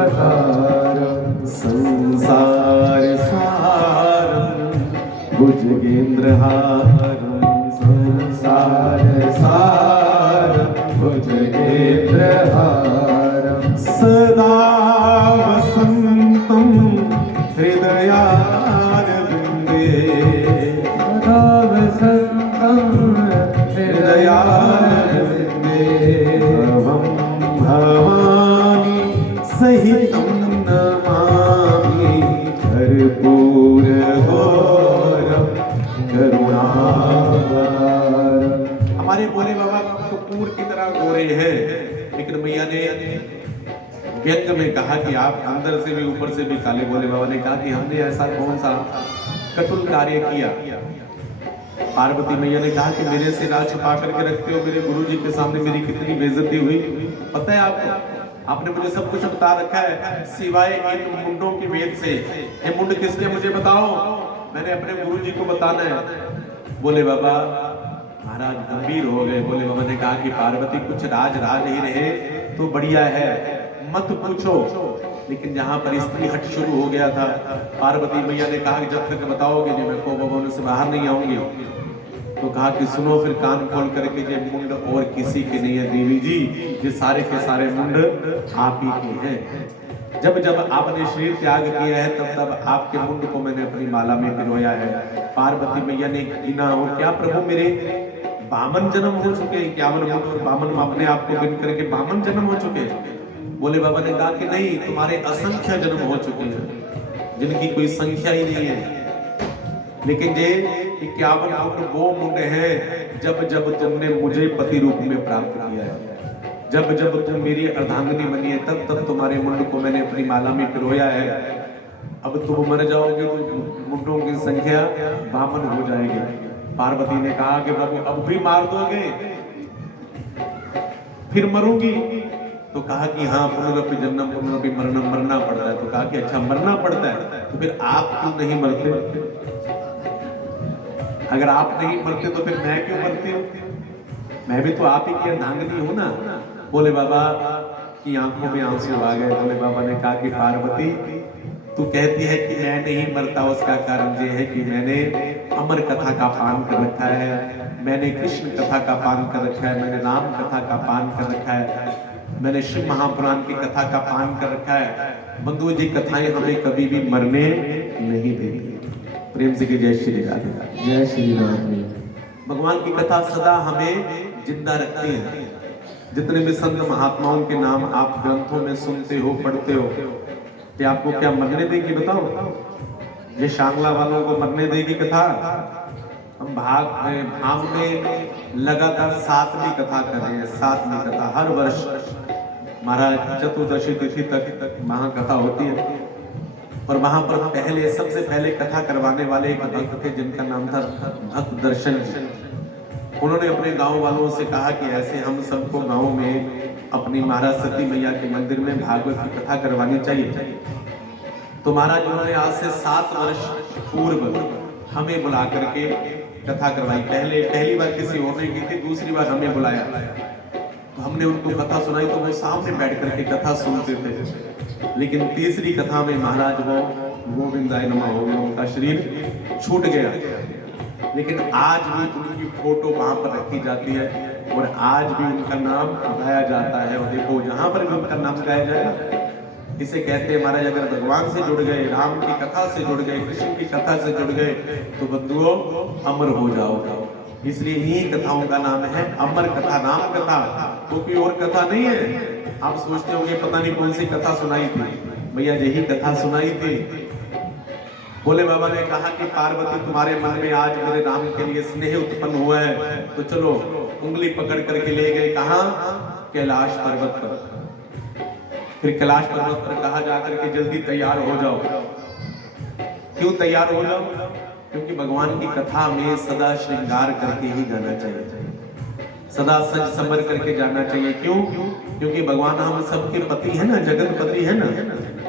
संसार सारम भुजगेंद्रहारम, संसार सारम भुजगेंद्रहारम, सदा वसंतम हृदयारविंदे, सदा वसंतम हृदयारविंदे, भवं भवानी सहितं नमामि, कर्पूर गौरम करुणावतारम। हमारे भोले बाबा कपूर की तरह गोरे हैं, लेकिन मैया ने व्यंग में कहा कि आप अंदर से भी ऊपर से भी काले। भोले बाबा ने कहा कि हमने ऐसा कौन सा कटुल कार्य किया पार्वती मैया ने कहा कि मेरे से राज छुपा करके रखते हो, मेरे गुरुजी के सामने मेरी कितनी बेइज्जती हुई पता है आपको? आपने मुझे सब कुछ बता रखा है सिवाय इन मुंडों के भेद से। ये मुंड किसके मुझे बताओ, मैंने अपने गुरुजी को बताना है। बोले बाबा महाराज गंभीर हो गए। बोले बाबा ने कहा कि पार्वती कुछ राज ही रहे तो बढ़िया है, मत पूछो। लेकिन जहां पर स्त्री हट शुरू हो गया था, पार्वती मैया ने कहा कि जब तक बताओगे नहीं मैं को भवन से बाहर नहीं आऊंगी। तो कहा कि सुनो फिर कान खोल करके, ये मुंड और किसी के नहीं है देवी जी, ये सारे के सारे मुंड आप ही के हैं। जब जब आपने शरीर त्याग किया है तब तब आपके मुंड को मैंने अपनी माला में पिरोया है। पार्वती मैया ने गिना, और क्या प्रभु मेरे 52 जन्म हो चुके हैं, 51 मुंड और 52 अपने आप को गिन करके 52 जन्म हो चुके हैं। बोले बाबा ने कहा कि नहीं, तुम्हारे असंख्य जन्म हो चुके हैं जिनकी कोई संख्या ही नहीं है। लेकिन ये 51 मुंड वो मुंड है जब जब तुमने मुझे पति रूप में प्राप्त किया है, जब जब तुम मेरी अर्धांगिनी बनी है तब तब तुम्हारे मुंड को मैंने अपनी माला में पिरोया है। अब तुम मर जाओगे तो मुंडों की संख्या 52 हो जाएगी। पार्वती ने कहा कि प्रभु अब भी मार दोगे, फिर मरूंगी? तो कहा कि हाँ पुनरपि जन्म पुनरपि मरणम, मरना पड़ता है। तो कहा कि अच्छा मरना पड़ता है तो फिर आप क्यों नहीं मरते? अगर आप नहीं मरते तो फिर मैं क्यों मरती हूँ? मैं भी तो आप ही की अर्धांगिनी हूं ना। बोले बाबा की आंखों में आंसू आ गए। बोले बाबा ने कहा कि पार्वती तू कहती है कि मैं नहीं मरता, उसका कारण ये है कि मैंने अमर कथा का पान कर रखा है, मैंने कृष्ण कथा का पान कर रखा है, मैंने राम कथा का पान कर रखा है, मैंने शिव महापुराण की कथा का पान कर रखा है। बंधु जी कथाएं हमें कभी भी मरने नहीं देती। प्रेम से की जय श्री राधे। जय श्री राधे। भगवान की कथा सदा हमें जिंदा रखती है। जितने भी संत महात्माओं के नाम आप ग्रंथों में सुनते हो, पढ़ते हो, कि आपको क्या मरने देगी बताओ? ये शांगला वालों को मरने देगी कथा? हम भाग में लगातार 7वीं कथा कर रहे हैं। 7वीं कथा हर वर्ष महाराज चतुर्दशी तिथि तक महाकथा होती है। और वहां पर पहले सबसे पहले कथा करवाने वाले एक भक्त थे जिनका नाम था भक्त दर्शन जी। उन्होंने अपने गांव वालों से कहा कि ऐसे हम सबको गांव में अपनी महाराज सती मैया के मंदिर में भागवत की कथा करवानी चाहिए। तो महाराज उन्होंने आज से 7 वर्ष पूर्व हमें बुला करके कथा करवाई। पहली बार किसी और ने की थी, दूसरी बार हमें बुलाया। तो हमने उनको कथा सुनाई तो वो सामने बैठ करके कथा सुनते थे। लेकिन तीसरी कथा में महाराज वो गोविंदाय नमः हो गया, उनका शरीर छूट गया। लेकिन आज भी उनकी फोटो वहां पर रखी जाती है और आज भी उनका नाम गाया जाता है। और देखो जहां पर भी उनका नाम गाया जाएगा, इसे कहते हैं महाराज अगर भगवान से जुड़ गए, राम की कथा से जुड़ गए, कृष्ण की कथा से जुड़ गए तो बंधुओं अमर हो जाओगे। इसलिए इन्हीं कथाओं का नाम है अमर कथा, नाम कथा, तो कोई और कथा नहीं है। आप सोचते होंगे पता नहीं कौन सी कथा सुनाई थी, भैया यही कथा सुनाई थी। भोले बाबा ने कहा कि पार्वती तुम्हारे मन में आज मेरे राम के लिए स्नेह उत्पन्न हुआ है, तो चलो उंगली पकड़ करके ले गए कहां? कैलाश पर्वत पर। फिर कैलाश पर्वत पर कहा जाकर के जल्दी तैयार हो जाओ। क्यों तैयार हो जाओ? क्योंकि भगवान की कथा में सदा श्रृंगार करके ही जाना चाहिए, सदा सज संवर करके जाना चाहिए। क्यों? क्योंकि भगवान हम सबके पति है ना, जगत पति है ना,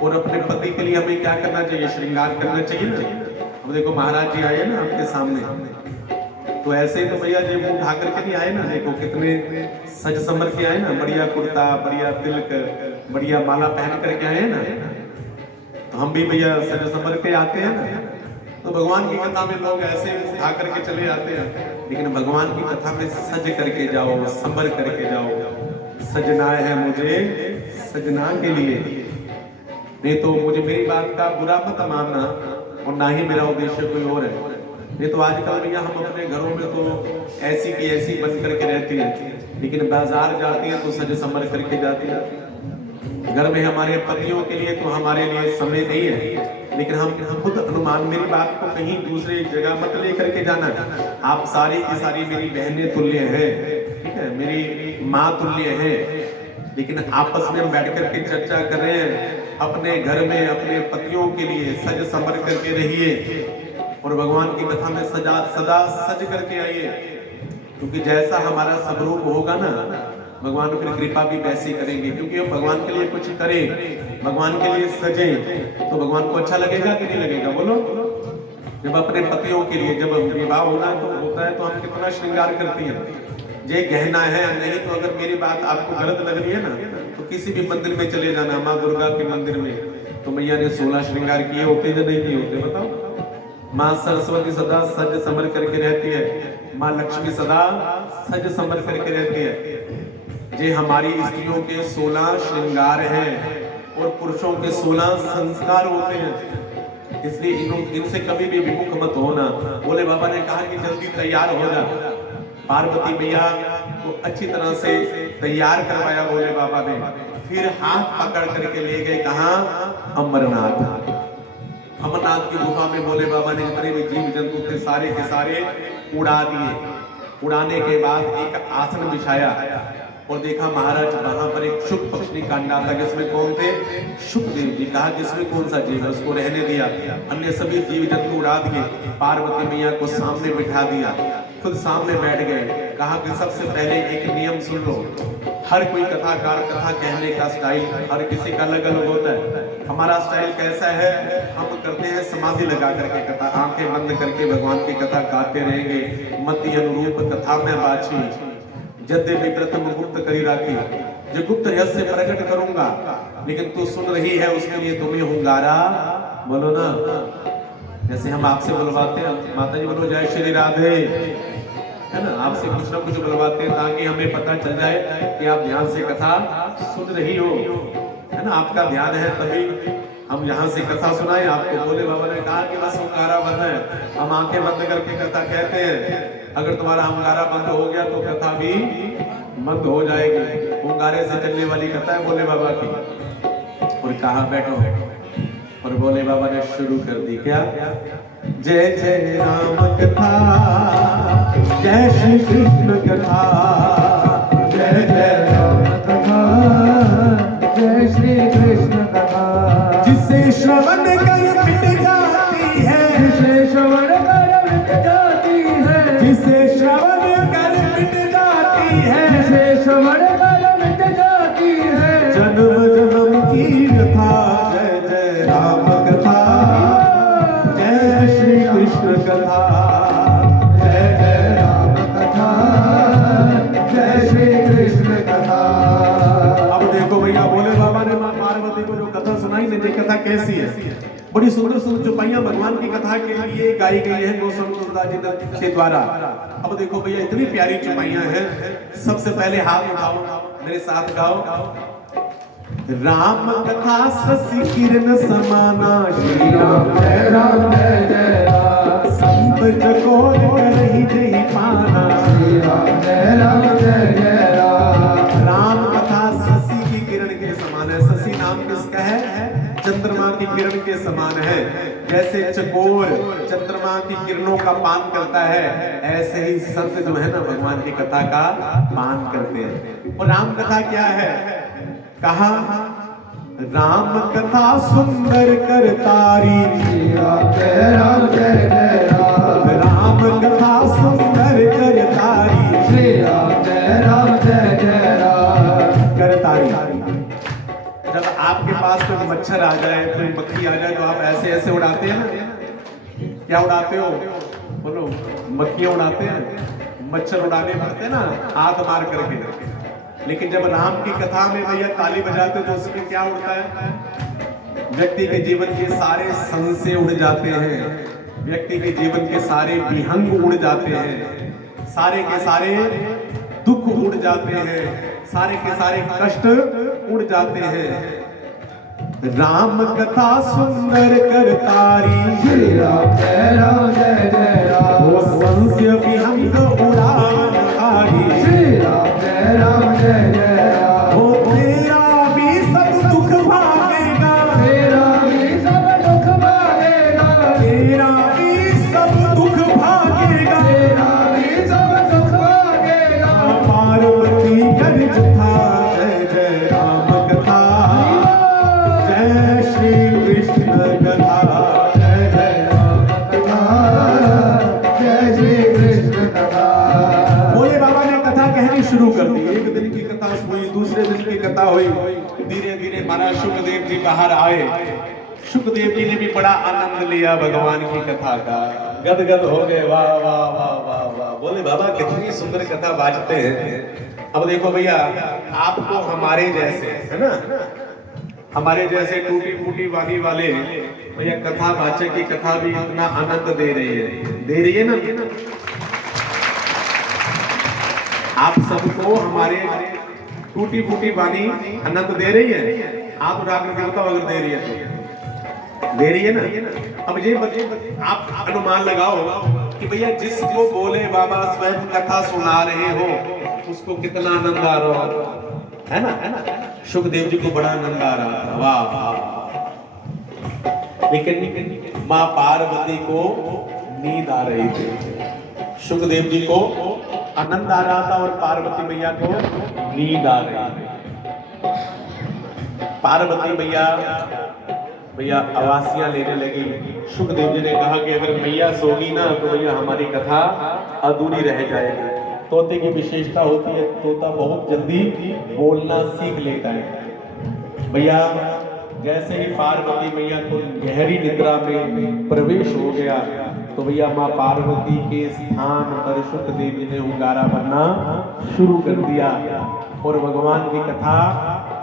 और अपने पति के लिए हमें क्या करना चाहिए? श्रृंगार करना चाहिए ना। अब देखो महाराज जी आए ना आपके सामने, तो ऐसे तो भैया जी मुंह ढा करके नहीं आए ना, देखो कितने सज संवर के आए ना, बढ़िया कुर्ता, बढ़िया तिलक, बढ़िया माला पहन करके आए ना। तो हम भी भैया सज संवर के आते हैं ना। तो भगवान की कथा में लोग ऐसे मुंह ढा करके चले जाते हैं, लेकिन भगवान की कथा में सज करके जाओ, संवर करके जाओ। सजना है मुझे सजना के लिए, नहीं तो मुझे मेरी बात का बुरा मत मानना, और ना ही मेरा उद्देश्य कोई और है। नहीं तो आजकल भैया हम अपने घरों में तो ऐसी की ऐसी बन करके रहती हैं, लेकिन बाजार जाती है तो सज संवर करके जाती है। घर में हमारे पतियों के लिए तो हमारे लिए समय नहीं है, लेकिन हम खुद अनुमान, मेरी बात को कहीं दूसरे जगह मत लेकर के जाना। आप सारी की सारी मेरी बहनें तुल्य है, ठीक है, मेरी माँ तुल्य है, लेकिन आपस में हम बैठ करके चर्चा कर रहे हैं। अपने घर में अपने पतियों के लिए सज संवर करके रहिए, और भगवान की कथा में सदा सज करके आइए, क्योंकि जैसा हमारा स्वरूप होगा ना, भगवान फिर कृपा भी वैसी करेंगे। क्योंकि हम भगवान के लिए कुछ करें, भगवान के लिए सजे, तो भगवान को अच्छा लगेगा कि नहीं लगेगा? बोलो। जब अपने पतियों के लिए जब विवाह होता है तो हम कितना श्रृंगार करती हैं, ये गहना है नहीं। तो अगर मेरी बात आपको गलत लग रही है ना, तो किसी भी मंदिर में चले जाना, माँ दुर्गा के मंदिर में, तो मैया ने 16 श्रृंगार किए होते या नहीं किए होते? बताओ। माँ सरस्वती सदा सज संवर करके रहती है, माँ लक्ष्मी सदा सज संवर करके रहती है। ये हमारी स्त्रियों के 16 श्रृंगार हैं और पुरुषों के 16 संस्कार होते हैं। इसलिए इनसे कभी भी विमुख मत होना। भोले बाबा ने कहा कि जल्दी तैयार हो जा। पार्वती मैया को अच्छी तरह से तैयार करवाया भोले बाबा ने, फिर हाथ पकड़ करके ले गए कहाँ? अमरनाथ। अमरनाथ की गुफा में भोले बाबा ने जितने भी जीव जंतु थे सारे के सारे उड़ा दिए। उड़ाने के बाद एक आसन बिछाया और देखा महाराज वहां पर एक शुक पक्षी कांडा था, जिसमें कौन थे? शुकदेव जी। कहा जिसमें कौन सा जीव है उसको रहने दिया, अन्य सभी जीव जंतु उड़ा दिए। पार्वती मैया को सामने बिठा दिया, खुद सामने बैठ गए। कहा कि सबसे पहले एक नियम सुन लो। हर कोई कथाकार कथा कहने का स्टाइल हर किसी का अलग अलग होता है। हमारा स्टाइल कैसा है? हम करते हैं समाधि लगा करके कथा, आंखें बंद करके भगवान की कथा गाते रहेंगे। मति अनुरूप कथा में बाछी, जद्य विव्रत गुप्त करी राखी। जो गुप्त रहस्य प्रकट करूंगा, लेकिन तू सुन रही है उसके लिए तुम्हें हुंगारा बोलो ना। जैसे हम आपसे बुलवाते हैं, माता जी बोलो जय श्री राधे, है ना? आपसे कुछ ना कुछ बुलवाते हैं ताकि हमें पता चल जाए कि आप ध्यान से कथा सुन रही हो, है ना? आपका ध्यान है तभी हम यहाँ से कथा सुनाएं आपको। भोले बाबा ने कहा कि बस हुंगारा बंद है, हम आंखें बंद करके कथा कहते हैं। अगर तुम्हारा हुंगारा बंद हो गया तो कथा भी बंद हो जाएगी। हुंगारे से चलने वाली कथा है भोले बाबा की। और कहा बैठो, और भोले बाबा ने शुरू कर दी क्या? जय जय राम कथा, जय श्री कृष्ण कथा, जय जय राम कथा, जय श्री कृष्ण कथा। जिसे श्रवण कर मिट जाती है, जिसे श्रवण कर मिट जाती है, जिसे श्रवण कर मिट जाती है, जिसे श्रवण कर मिट जाती है, जन्म जन्म की व्यथा। जय जय राम कथा, जय श्री कृष्ण कथा, जय जय राम कथा, जय श्री कृष्ण कथा। अब देखो भैया, भोले बाबा ने माँ पार्वती को जो कथा सुनाई ना, ये कथा कैसी है? बड़ी सुंदर सुंदर चौपाइयां भगवान की कथा के लिए गाई गई है गोस्वामी तुलसीदास जी के द्वारा। अब देखो भैया, इतनी प्यारी चौपाइयां हैं। सबसे पहले हाथ उठाओ, मेरे साथ गाओ। राम कथा शशि किरण समाना, श्री राम जय राम जय जय राम, संत चकोर करहि जय पाना। श्री राम जय राम जय जय राम। राम कथा शशि की किरण के समान है। शशि नाम किसका है? चंद्रमा की किरण के समान है। जैसे चकोर चंद्रमा की किरणों का पान करता है, ऐसे ही संत जो है ना भगवान की कथा का पान करते हैं। और राम कथा क्या है? कहा राम कथा सुंदर कर तारी, श्री राम जय राम जय जय राम। राम कथा सुंदर कर तारी, श्री राम जय राम जय जय राम। कर तारी। जब आपके पास कोई मच्छर आ जाए, कोई मक्खी आ जाए, तो आप ऐसे ऐसे उड़ाते हैं ना? क्या उड़ाते हो? बोलो। मक्खियां उड़ाते हैं, मच्छर उड़ाने पड़ते हैं ना हाथ मार करके। लेकिन जब राम की कथा में भैया ताली बजाते तो उसमें क्या उड़ता है? व्यक्ति के जीवन के सारे संशय उड़ जाते हैं, व्यक्ति के जीवन के सारे विहंग उड़ जाते हैं, सारे के सारे दुख उड़ जाते हैं, सारे के सारे कष्ट उड़ जाते हैं। राम कथा सुंदर कर तारी, श्री राम जय जय राम। वो संशय विहंग उड़ान हारी, श्री राम जय जय राम। वो तेरा भी सब दुख भागेगा, तेरा भी सब दुख भागेगा, तेरा भी सब दुख भागेगा, तेरा भी सब दुख भागेगा। पार्वती गर्ज था। जय जय राम कथा, जय श्री कृष्ण कथा, जय जय राम कथा, कथा हुई, धीरे धीरे महाराज सुखदेव जी बाहर आए। सुखदेव जी ने भी बड़ा आनंद लिया भगवान की कथा का, गदगद हो गए। वाह वाह वाह वाह वाह, बोले बाबा कितनी सुंदर कथा बाजते हैं। अब देखो भैया, आपको हमारे जैसे, है ना, हमारे जैसे टूटी फूटी वाणी वाले भैया कथा वाचक की कथा भी इतना आनंद दे रही है ना। आप सबको हमारे टूटी फूटी वाणी आनंद दे रही है। आप राग देवता अगर दे रही है ना। अब ये आप अनुमान लगाओ कि भैया जिसको बोले बाबा स्वयं कथा सुना रहे हो उसको कितना आनंद आ रहा है ना। सुखदेव जी को बड़ा आनंद आ रहा था, वाह। लेकिन माँ पार्वती को नींद आ रही थी। सुखदेव जी को आनंद आ रहा था और पार्वती मैया को नींद आ रही थी। पार्वती भैया आवासियां लेने लगी। सुखदेव जी ने कहा कि अगर मैया सोगी ना तो भैया हमारी कथा अधूरी रह जाएगी। तोते की विशेषता होती है, तोता बहुत जल्दी बोलना सीख लेता है। भैया जैसे ही पार्वती मैया को गहरी निद्रा में प्रवेश हो गया तो भैया माँ पार्वती के स्थान पर सुखदेव जी ने हुंगारा भरना शुरू कर दिया और भगवान की कथा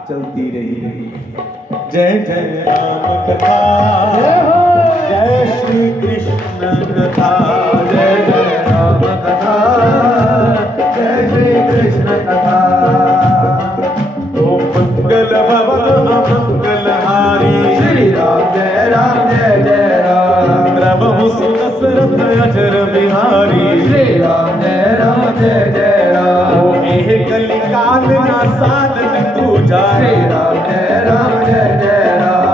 चलती रही। जय जय राम कथा, जय श्री कृष्ण कथा, जय जय राम कथा, जय श्री कृष्ण कथा। ओम मंगल भवन अमंगल हारी, श्री राम जय राम, प्रभु दशरथ अजर बिहारी। श्री राम जय राम। ओ एह कलिकाल ना सालन पूजा, श्री राम जय राम।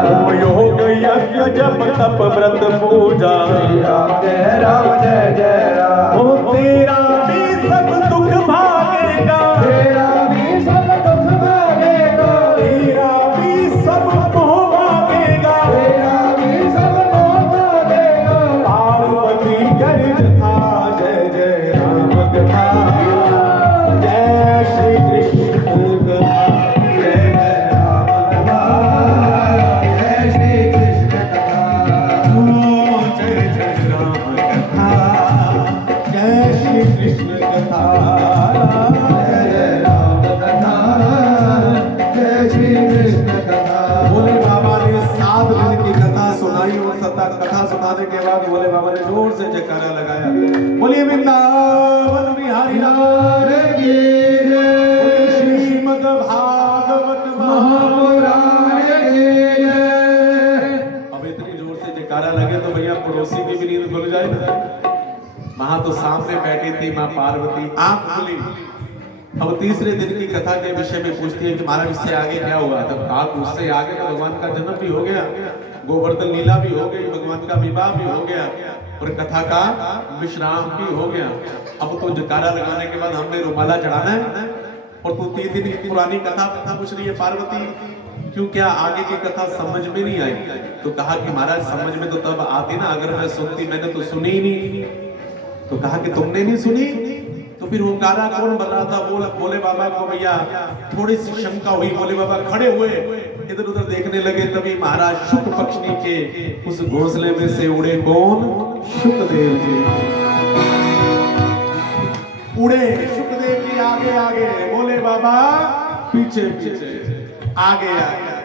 ओ योग यज्ञ जप तप व्रत पूजा। श्री राम जय राम। ओ तेरा भी सब दुख भागेगा, तेरा भी सब दुख भागेगा, तेरा भी सब मोह भागेगा, तेरा भी सब मोह भागेगा। पार्वती गर्ज था, जय जय राम कथा, जय श्री कृष्ण कथा, जय जय राम कथा, जय श्री कृष्ण कथा। ओ जय जय राम कथा, जय श्री कृष्ण कथा। जय जय राम कथा, जय श्री कृष्ण कथा। भोले बाबा ने 7 दिन की कथा सुनाई और कथा सुनाने के बाद भोले बाबा ने जोर से जयकारा लगाया। बोलिए वृंदावन बिहारी लाल की जय, श्रीमद् भागवत महापुराण की जय। अब इतनी जोर से जयकारा लगे तो भैया पड़ोसी की भी नींद खुल जाए ना। वहां तो सामने बैठी थी माँ पार्वती, आंख खुली। अब तीसरे दिन की कथा के विषय में पूछती है कि महाराज इससे आगे क्या हुआ। तब आप उससे आगे तो भगवान का जन्म भी हो गया, गोवर्धन लीला भी हो गई, भगवान का विवाह भी हो गया और कथा का विश्राम भी हो गया। अब तो जयकारा लगाने के बाद हमने रुमाला चढ़ाना है और तू 3 दिन की पुरानी कथा पूछ रही है पार्वती, क्यों, क्या आगे की कथा समझ में नहीं आई। तो कहा कि महाराज समझ में तो तब आती ना अगर मैं सुनती, मैंने तो सुनी ही नहीं। तो कहा कि तुमने नहीं सुनी तो फिर हुंकारा कौन भर रहा था। बोले बाबा को भैया थोड़ी सी शंका हुई। बोले बाबा खड़े हुए इधर उधर देखने लगे, तभी महाराज शुक पक्षी के उस घोंसले में से उड़े कौन, सुखदेव जी उड़े। सुखदेव जी आगे आगे, बोले बाबा पीछे पीछे, आगे आगे,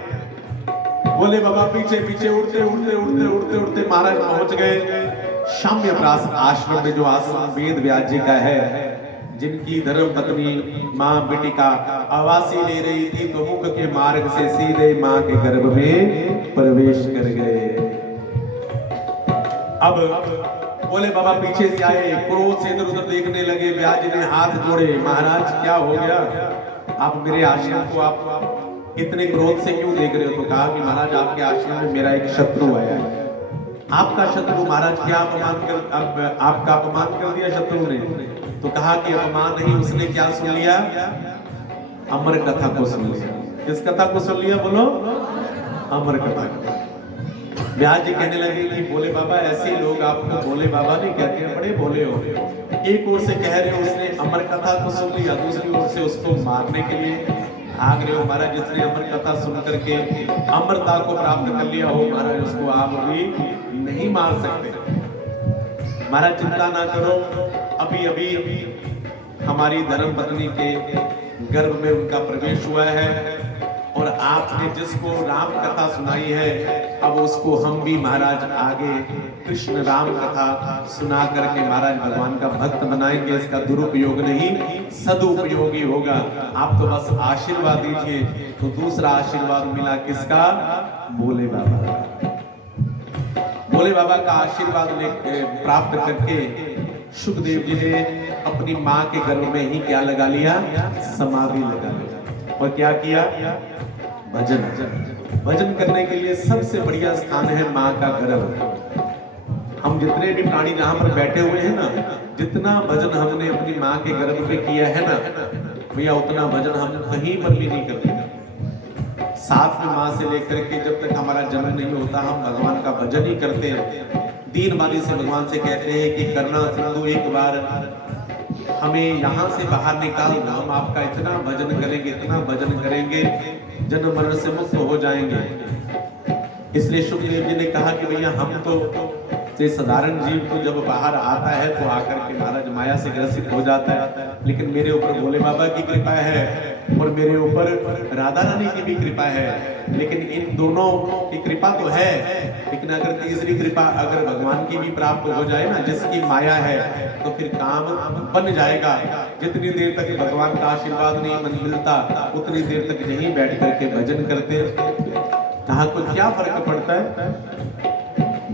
बोले बाबा पीछे पीछे, उड़ते उड़ते उड़ते उड़ते उड़ते महाराज पहुंच गए शाम्यप्रास आश्रम में, जो आश्रम वेद व्यास जी का है, जिनकी धर्म पत्नी मां बिटिका आवासी ले रही थी तो मुख के मार्ग से सीधे मां के गर्भ में प्रवेश कर गए। अब बोले बाबा पीछे से आए, क्रोध से इधर उधर देखने लगे। व्यास जी ने हाथ जोड़े, महाराज क्या हो गया, आप मेरे आश्रम को आप इतने क्रोध से क्यों देख रहे हो। तो कहा कि महाराज आपके आश्रम में मेरा एक शत्रु आया है। आपका शत्रु, महाराज क्या आपका अपमान कर दिया शत्रु ने। तो कहा कि अपमान नहीं, उसने क्या सुन लिया, अमर कथा को सुन लिया। किस कथा को सुन लिया, बोलो, अमर कथा। व्यास जी कहने लगे कि बोले बाबा ऐसे लोग आपको भोले बाबा नहीं कहते हैं, बड़े भोले हो। एक ओर से कह रहे हो उसने अमर कथा को सुन लिया, दूसरी ओर से उसको मारने के लिए भाग रहे हो महाराज, जिसने अमर कथा सुन करके अमरता को प्राप्त कर लिया हो महाराज, उसको आप अभी नहीं मार सकते। महाराज चिंता ना करो, अभी अभी हमारी धर्म पत्नी के गर्भ में उनका प्रवेश हुआ है, और आपने जिसको राम कथा सुनाई है, अब उसको हम भी महाराज आगे कृष्ण राम कथा सुना करके महाराज भगवान का भक्त बनाएंगे। इसका दुरुपयोग नहीं, सदुपयोगी होगा। आप तो बस आशीर्वाद दीजिए। तो दूसरा आशीर्वाद मिला किसका? भोले बाबा का। भोले बाबा का आशीर्वाद प्राप्त करके सुखदेव जी ने अपनी माँ के गर्भ में ही क्या लगा लिया? समाधि लगा लिया। और क्या किया? भजन। भजन करने के लिए सबसे बढ़िया स्थान है माँ का गर्भ। हम जितने भी प्राणी जहां पर बैठे हुए हैं ना, जितना भजन हमने अपनी माँ के गर्भ में किया है ना भैया, उतना भजन हम कहीं पर भी नहीं करते। साथ में माँ से लेकर के जब तक हमारा जन्म नहीं होता, हम भगवान का भजन ही करते हैं। दीन वाली से भगवान से कहते हैं कि करना सिंधु एक बार, हमें यहाँ से बाहर निकाल दो, हम आपका इतना भजन करेंगे, इतना भजन करेंगे, जन्म मरण से मुक्त हो जाएंगे। इसलिए सुखदेव जी ने कहा कि भैया हम तो साधारण जीव तो जब बाहर आता है तो आकर के महाराज माया से ग्रसित हो जाता है, लेकिन मेरे ऊपर भोले बाबा की कृपा है और मेरे ऊपर राधा रानी की भी कृपा है। लेकिन इन दोनों की कृपा तो है, लेकिन अगर तीसरी कृपा अगर भगवान की भी प्राप्त हो जाए ना, जिसकी माया है, तो फिर काम बन जाएगा। जितनी देर तक भगवान का आशीर्वाद नहीं मिलता, उतनी देर तक यहीं बैठ करके भजन करते। कहा कुछ क्या फर्क पड़ता है?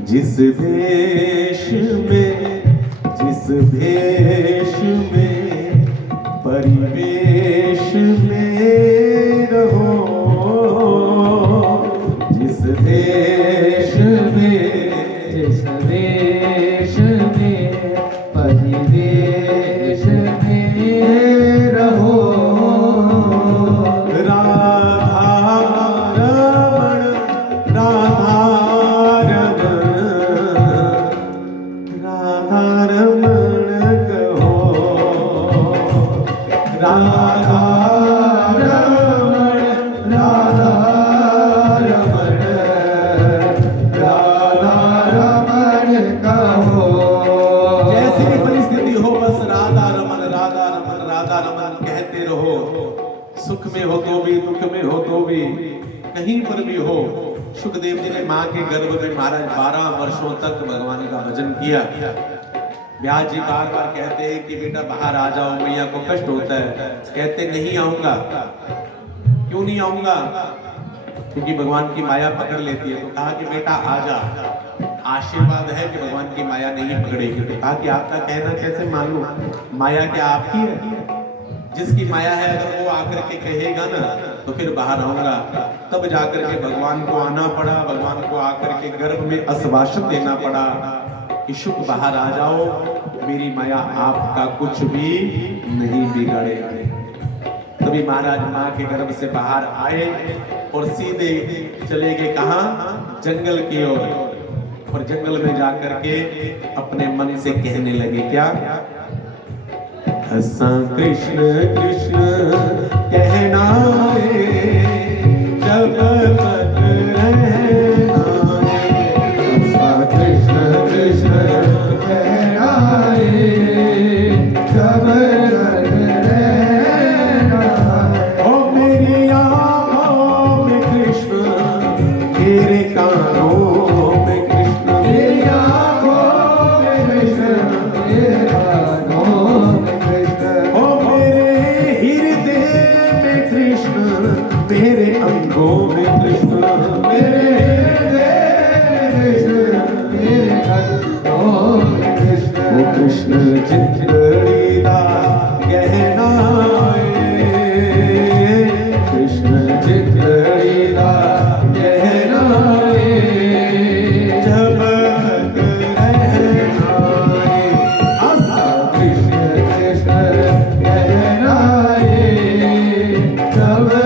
जिस देश में, जिस भेष में, परिवेश में रहो, जिस देश में, जिस देश में, परिवेश में रहो, सुख में हो तो भी, दुख में हो तो भी, कहीं पर भी हो। सुखदेव जी ने माँ के गर्भ में महाराज 12 वर्षों तक भगवान का भजन किया। व्यास जी बार बार कहते हैं कि बेटा बाहर आ जाओ, मैया को कष्ट होता है। कहते नहीं आऊंगा। क्यों नहीं आऊंगा? क्योंकि भगवान की माया पकड़ लेती है। तो कहा कि बेटा आ जा, आशीर्वाद है कि भगवान की माया नहीं पकड़ेगी। तो कहा कि आपका कहना कैसे मान लूं? माया क्या आपकी है? जिसकी माया है अगर वो आकर के कहेगा ना तो फिर बाहर आऊंगा। तब जाकर के भगवान को आना पड़ा, भगवान को आकर के गर्भ में आश्वासन देना पड़ा कि शुभ बाहर आ जाओ, मेरी माया आपका कुछ भी नहीं बिगाड़ेगा। तभी महाराज माँ के गर्भ से बाहर आए और सीधे चले गए कहाँ? जंगल की ओर। और जंगल में जाकर के अपने मन से कहने लगे क्या? हंसा कृष्ण कृष्ण कहना रे, जब तक रहना रे। हंसा कृष्ण कृष्ण कहना रे, जब तक रहना रे। ओ मेरी आँखों में कृष्ण, मेरे कानों में कृष्ण, मेरी आँखों में कृष्ण, मेरे कानों में मेरे अंगों में कृष्ण, मेरे मेरे अंगों में कृष्ण। वो कृष्ण चितड़ीदा कहना रे, कृष्ण चितड़ीदा कहना रे, जब तक रहना रे। हंसा कृष्ण कृष्ण कहना रे, जब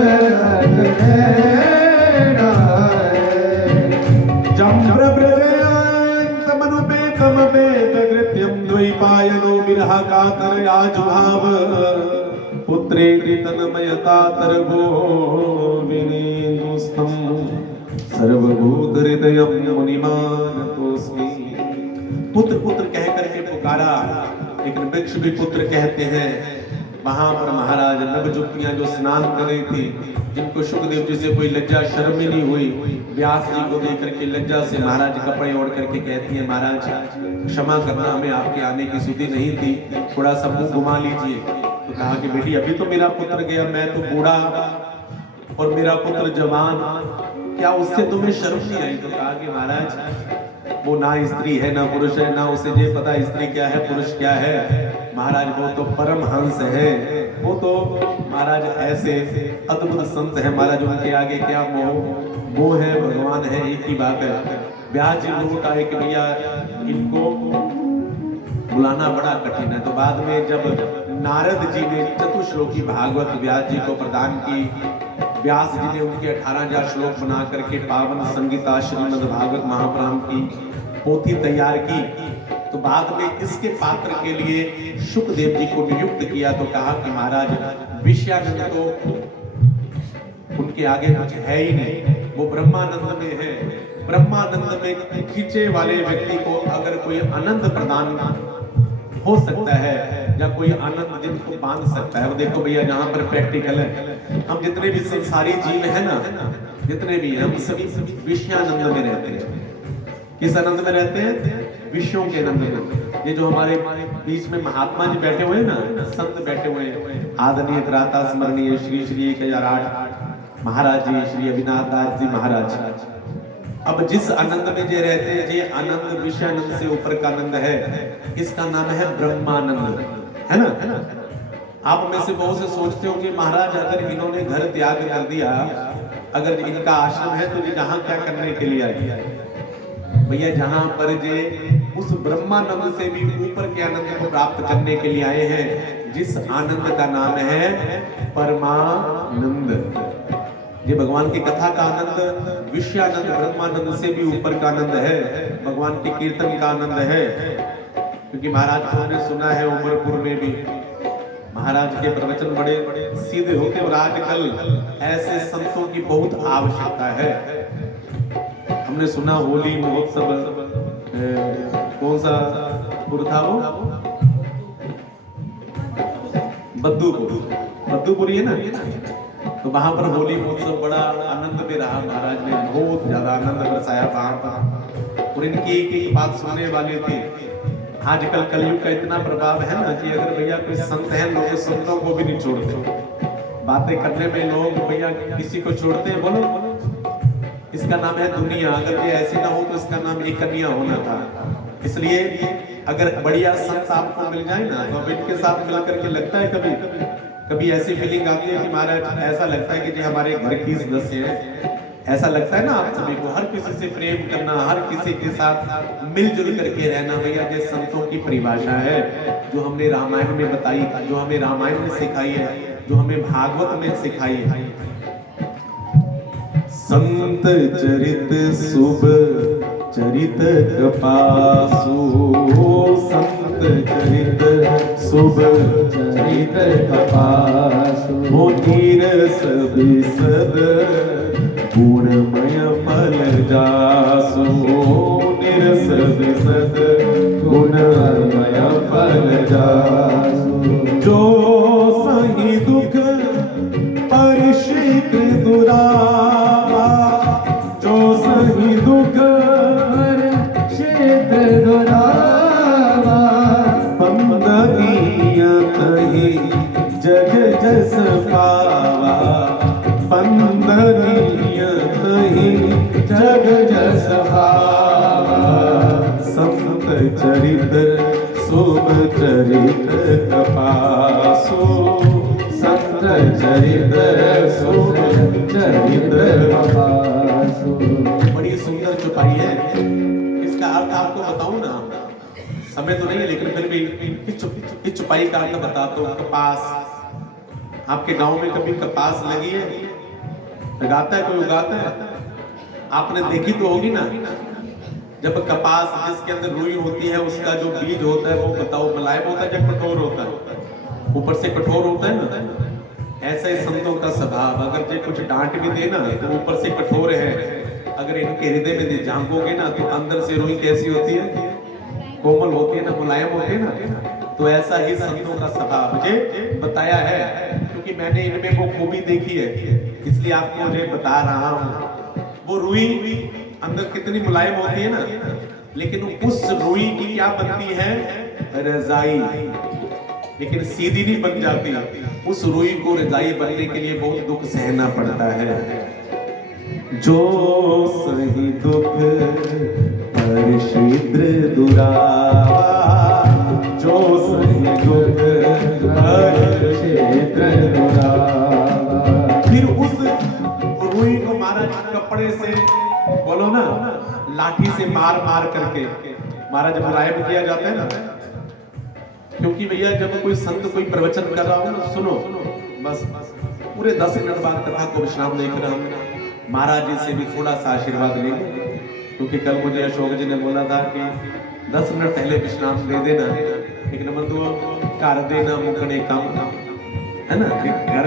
पुत्रेति तन्मयता तरवो विनीतुस्तं सर्वभूत हृदयं मुनिमानतोऽस्मि। पुत्र पुत्र कह करके पुकारा, लेकिन वृक्ष भी पुत्र कहते हैं। वहां पर महाराज नवजुक्तियां जो स्नान कर रही थी, जिनको सुखदेव जी से कोई लज्जा शर्म ही नहीं हुई, व्यास जी को देख करके लज्जा से महाराज कपड़े ओढ़ करके कहती है, महाराज क्षमा करना, हमें आपके आने की सुधि नहीं थी, थोड़ा सा मुंह घुमा लीजिए। तो कहा कि बेटी अभी तो मेरा पुत्र गया, मैं तो बूढ़ा और मेरा पुत्र जवान, क्या उससे तुम्हें शर्म नहीं आई? तो कहा कि महाराज वो ना स्त्री है ना पुरुष है, ना उसे ये पता स्त्री क्या है पुरुष क्या है। महाराज वो तो परम हंस है, वो तो महाराज ऐसे अद्भुत संत है महाराज, उनके आगे क्या मोह, वो है भगवान है, एक ही बात है। व्यास जी लोगों का है कि भैया इनको बुलाना बड़ा कठिन है। तो बाद में जब नारद जी ने चतुश्लोकी भागवत व्यास जी को प्रदान की, व्यास जी ने उनके 18,000 श्लोक बना करके पावन संगीता श्रीमद् भागवत महापुराण की पोथी तैयार की, तो बाद में इसके पात्र के लिए शुकदेव जी को नियुक्त किया। तो कहा कि महाराज विषयानंद तो उनके आगे कुछ है ही नहीं, वो ब्रह्मानंद में है। ब्रह्मानंद में खींचे वाले व्यक्ति को अगर कोई आनंद प्रदान हो सकता है या कोई आनंद जिनको बांध सकता है, वो देखो भैया जहां पर प्रैक्टिकल है, हम जितने भी संसारी जीव है ना, जितने भी हम सभी विषयानंद में रहते हैं। किस आनंद में रहते हैं? विषयों के आनंद में। ये जो हमारे बीच में महात्मा जी बैठे हुए हैं ना, संत बैठे हुए हैं, आदरणीय त्राता स्मरणीय श्री श्री 1008 महाराज जी, श्री अभिनाथ दास जी महाराज, अब जिस आनंद में जे रहते हैं, ये आनंद विषयानंद से ऊपर का आनंद है, इसका नाम है ब्रह्मानंद, है ना? आप में से बहुत से सोचते हो कि महाराज अगर इन्होंने घर त्याग कर दिया, अगर इनका आश्रम है तो ये जहां क्या करने के लिए आए? भैया जहां पर जे उस ब्रह्मानंद से भी ऊपर के आनंद को प्राप्त करने के लिए आए हैं, जिस आनंद का नाम है परमानंद। ये भगवान की कथा का आनंद विषयानंद, ब्रह्मानंद से भी ऊपर का आनंद है, भगवान के कीर्तन का आनंद है। क्योंकि महाराज को हमने सुना है उमरपुर में भी महाराज के प्रवचन बड़े सीधे होते, और आजकल ऐसे संतों की बहुत आवश्यकता है। हमने सुना होली महोत्सव, कौन सा पुर था वो? बद्दूपुरी है ना, तो वहां पर होली महोत्सव बड़ा आनंद में रहा। महाराज ने बहुत ज्यादा आनंद बरसाया वहां पर, और इनकी एक बात सुनने वाले थे। आजकल कलयुग का इतना प्रभाव है ना कि अगर भैया कोई संत है, लोग संतों को भी नहीं छोड़ते। बातें करने में लोग भैया किसी को छोड़ते हैं, बोलो इसका नाम है दुनिया। अगर ये ऐसी ना हो तो इसका नाम एक कन्या होना था। इसलिए अगर बढ़िया संत आपको मिल जाए ना, तो अब इनके साथ मिलकर के लगता है कभी कभी ऐसी फीलिंग आती है कि महाराज ऐसा लगता है कि जी हमारे घर की सदस्य है। ऐसा लगता है ना आप सभी को, हर किसी से प्रेम करना, हर किसी के साथ मिलजुल करके रहना। भैया ये संतों की परिभाषा है, जो हमने रामायण में बताई, जो हमें रामायण में सिखाई है, जो हमें भागवत में सिखाई है। संत चरित शुभ चरित कपासु, संत चरित शुभ चरित कपासु, हो नीरस विशद गुणमय फल जासु, नीरस विशद गुणमय फल जासु। जो सही दुख परिषित दुरावा, जो सही दुख परिषित दुरावा, बंदनीय कही जग जस पावा, बंदनीय कही जग जस पावा। संत चरित शुभ चरित कपासु, संत चरित शुभ चरित कपासु। बड़ी सुंदर चौपाई है। इसका अर्थ आपको बताऊं ना, समय तो नहीं है लेकिन फिर भी इस चौपाई का अर्थ बताता हूं। कपास, आपके गांव में कभी कपास लगी है? लगाता है कोई, उगाता है? आपने देखी तो होगी ना। जब कपास जिसके अंदर रुई होती है, उसका जो बीज होता है वो बताओ मुलायम होता है या कठोर होता है? ऊपर से कठोर होता है ना, ऐसा ही संतों का स्वभाव। अगर जो कुछ डांट भी दे ना तो ऊपर से कठोर है, अगर इनके हृदय में झांकोगे ना तो अंदर से रूही कैसी होती है, कोमल होती है ना, मुलायम होती है ना। तो ऐसा ही संतों का स्वभाव मुझे बताया है, क्योंकि मैंने इनमें वो खूबी देखी है, इसलिए आपको मुझे बता रहा हूँ। वो रूही अंदर कितनी मुलायम होती है ना, लेकिन उस रूही की क्या बनती है, रजाई, लेकिन सीधी नहीं बन जाती। उस रूही को रजाई बनने के लिए बहुत दुख सहना पड़ता है। जो सही दुख हर शीघ्र दुरावा, जो सही दुख हर शीघ्र दुरावा। फिर उस रूही को महाराज कपड़े से, बोलो ना, लाठी से मार मार करके महाराज मुलायम किया जाता है ना। क्योंकि भैया जब कोई संत कोई प्रवचन कर रहा हो ना, सुनो बस पूरे 10 मिनट बाद कथा को विश्राम देकर हम महाराज जी से भी थोड़ा सा आशीर्वाद लेंगे। क्योंकि कल मुझे अशोक जी ने बोला था कि 10 मिनट पहले विश्राम दे देना, लेकिन मतलब घर देना मुकने काम है ना।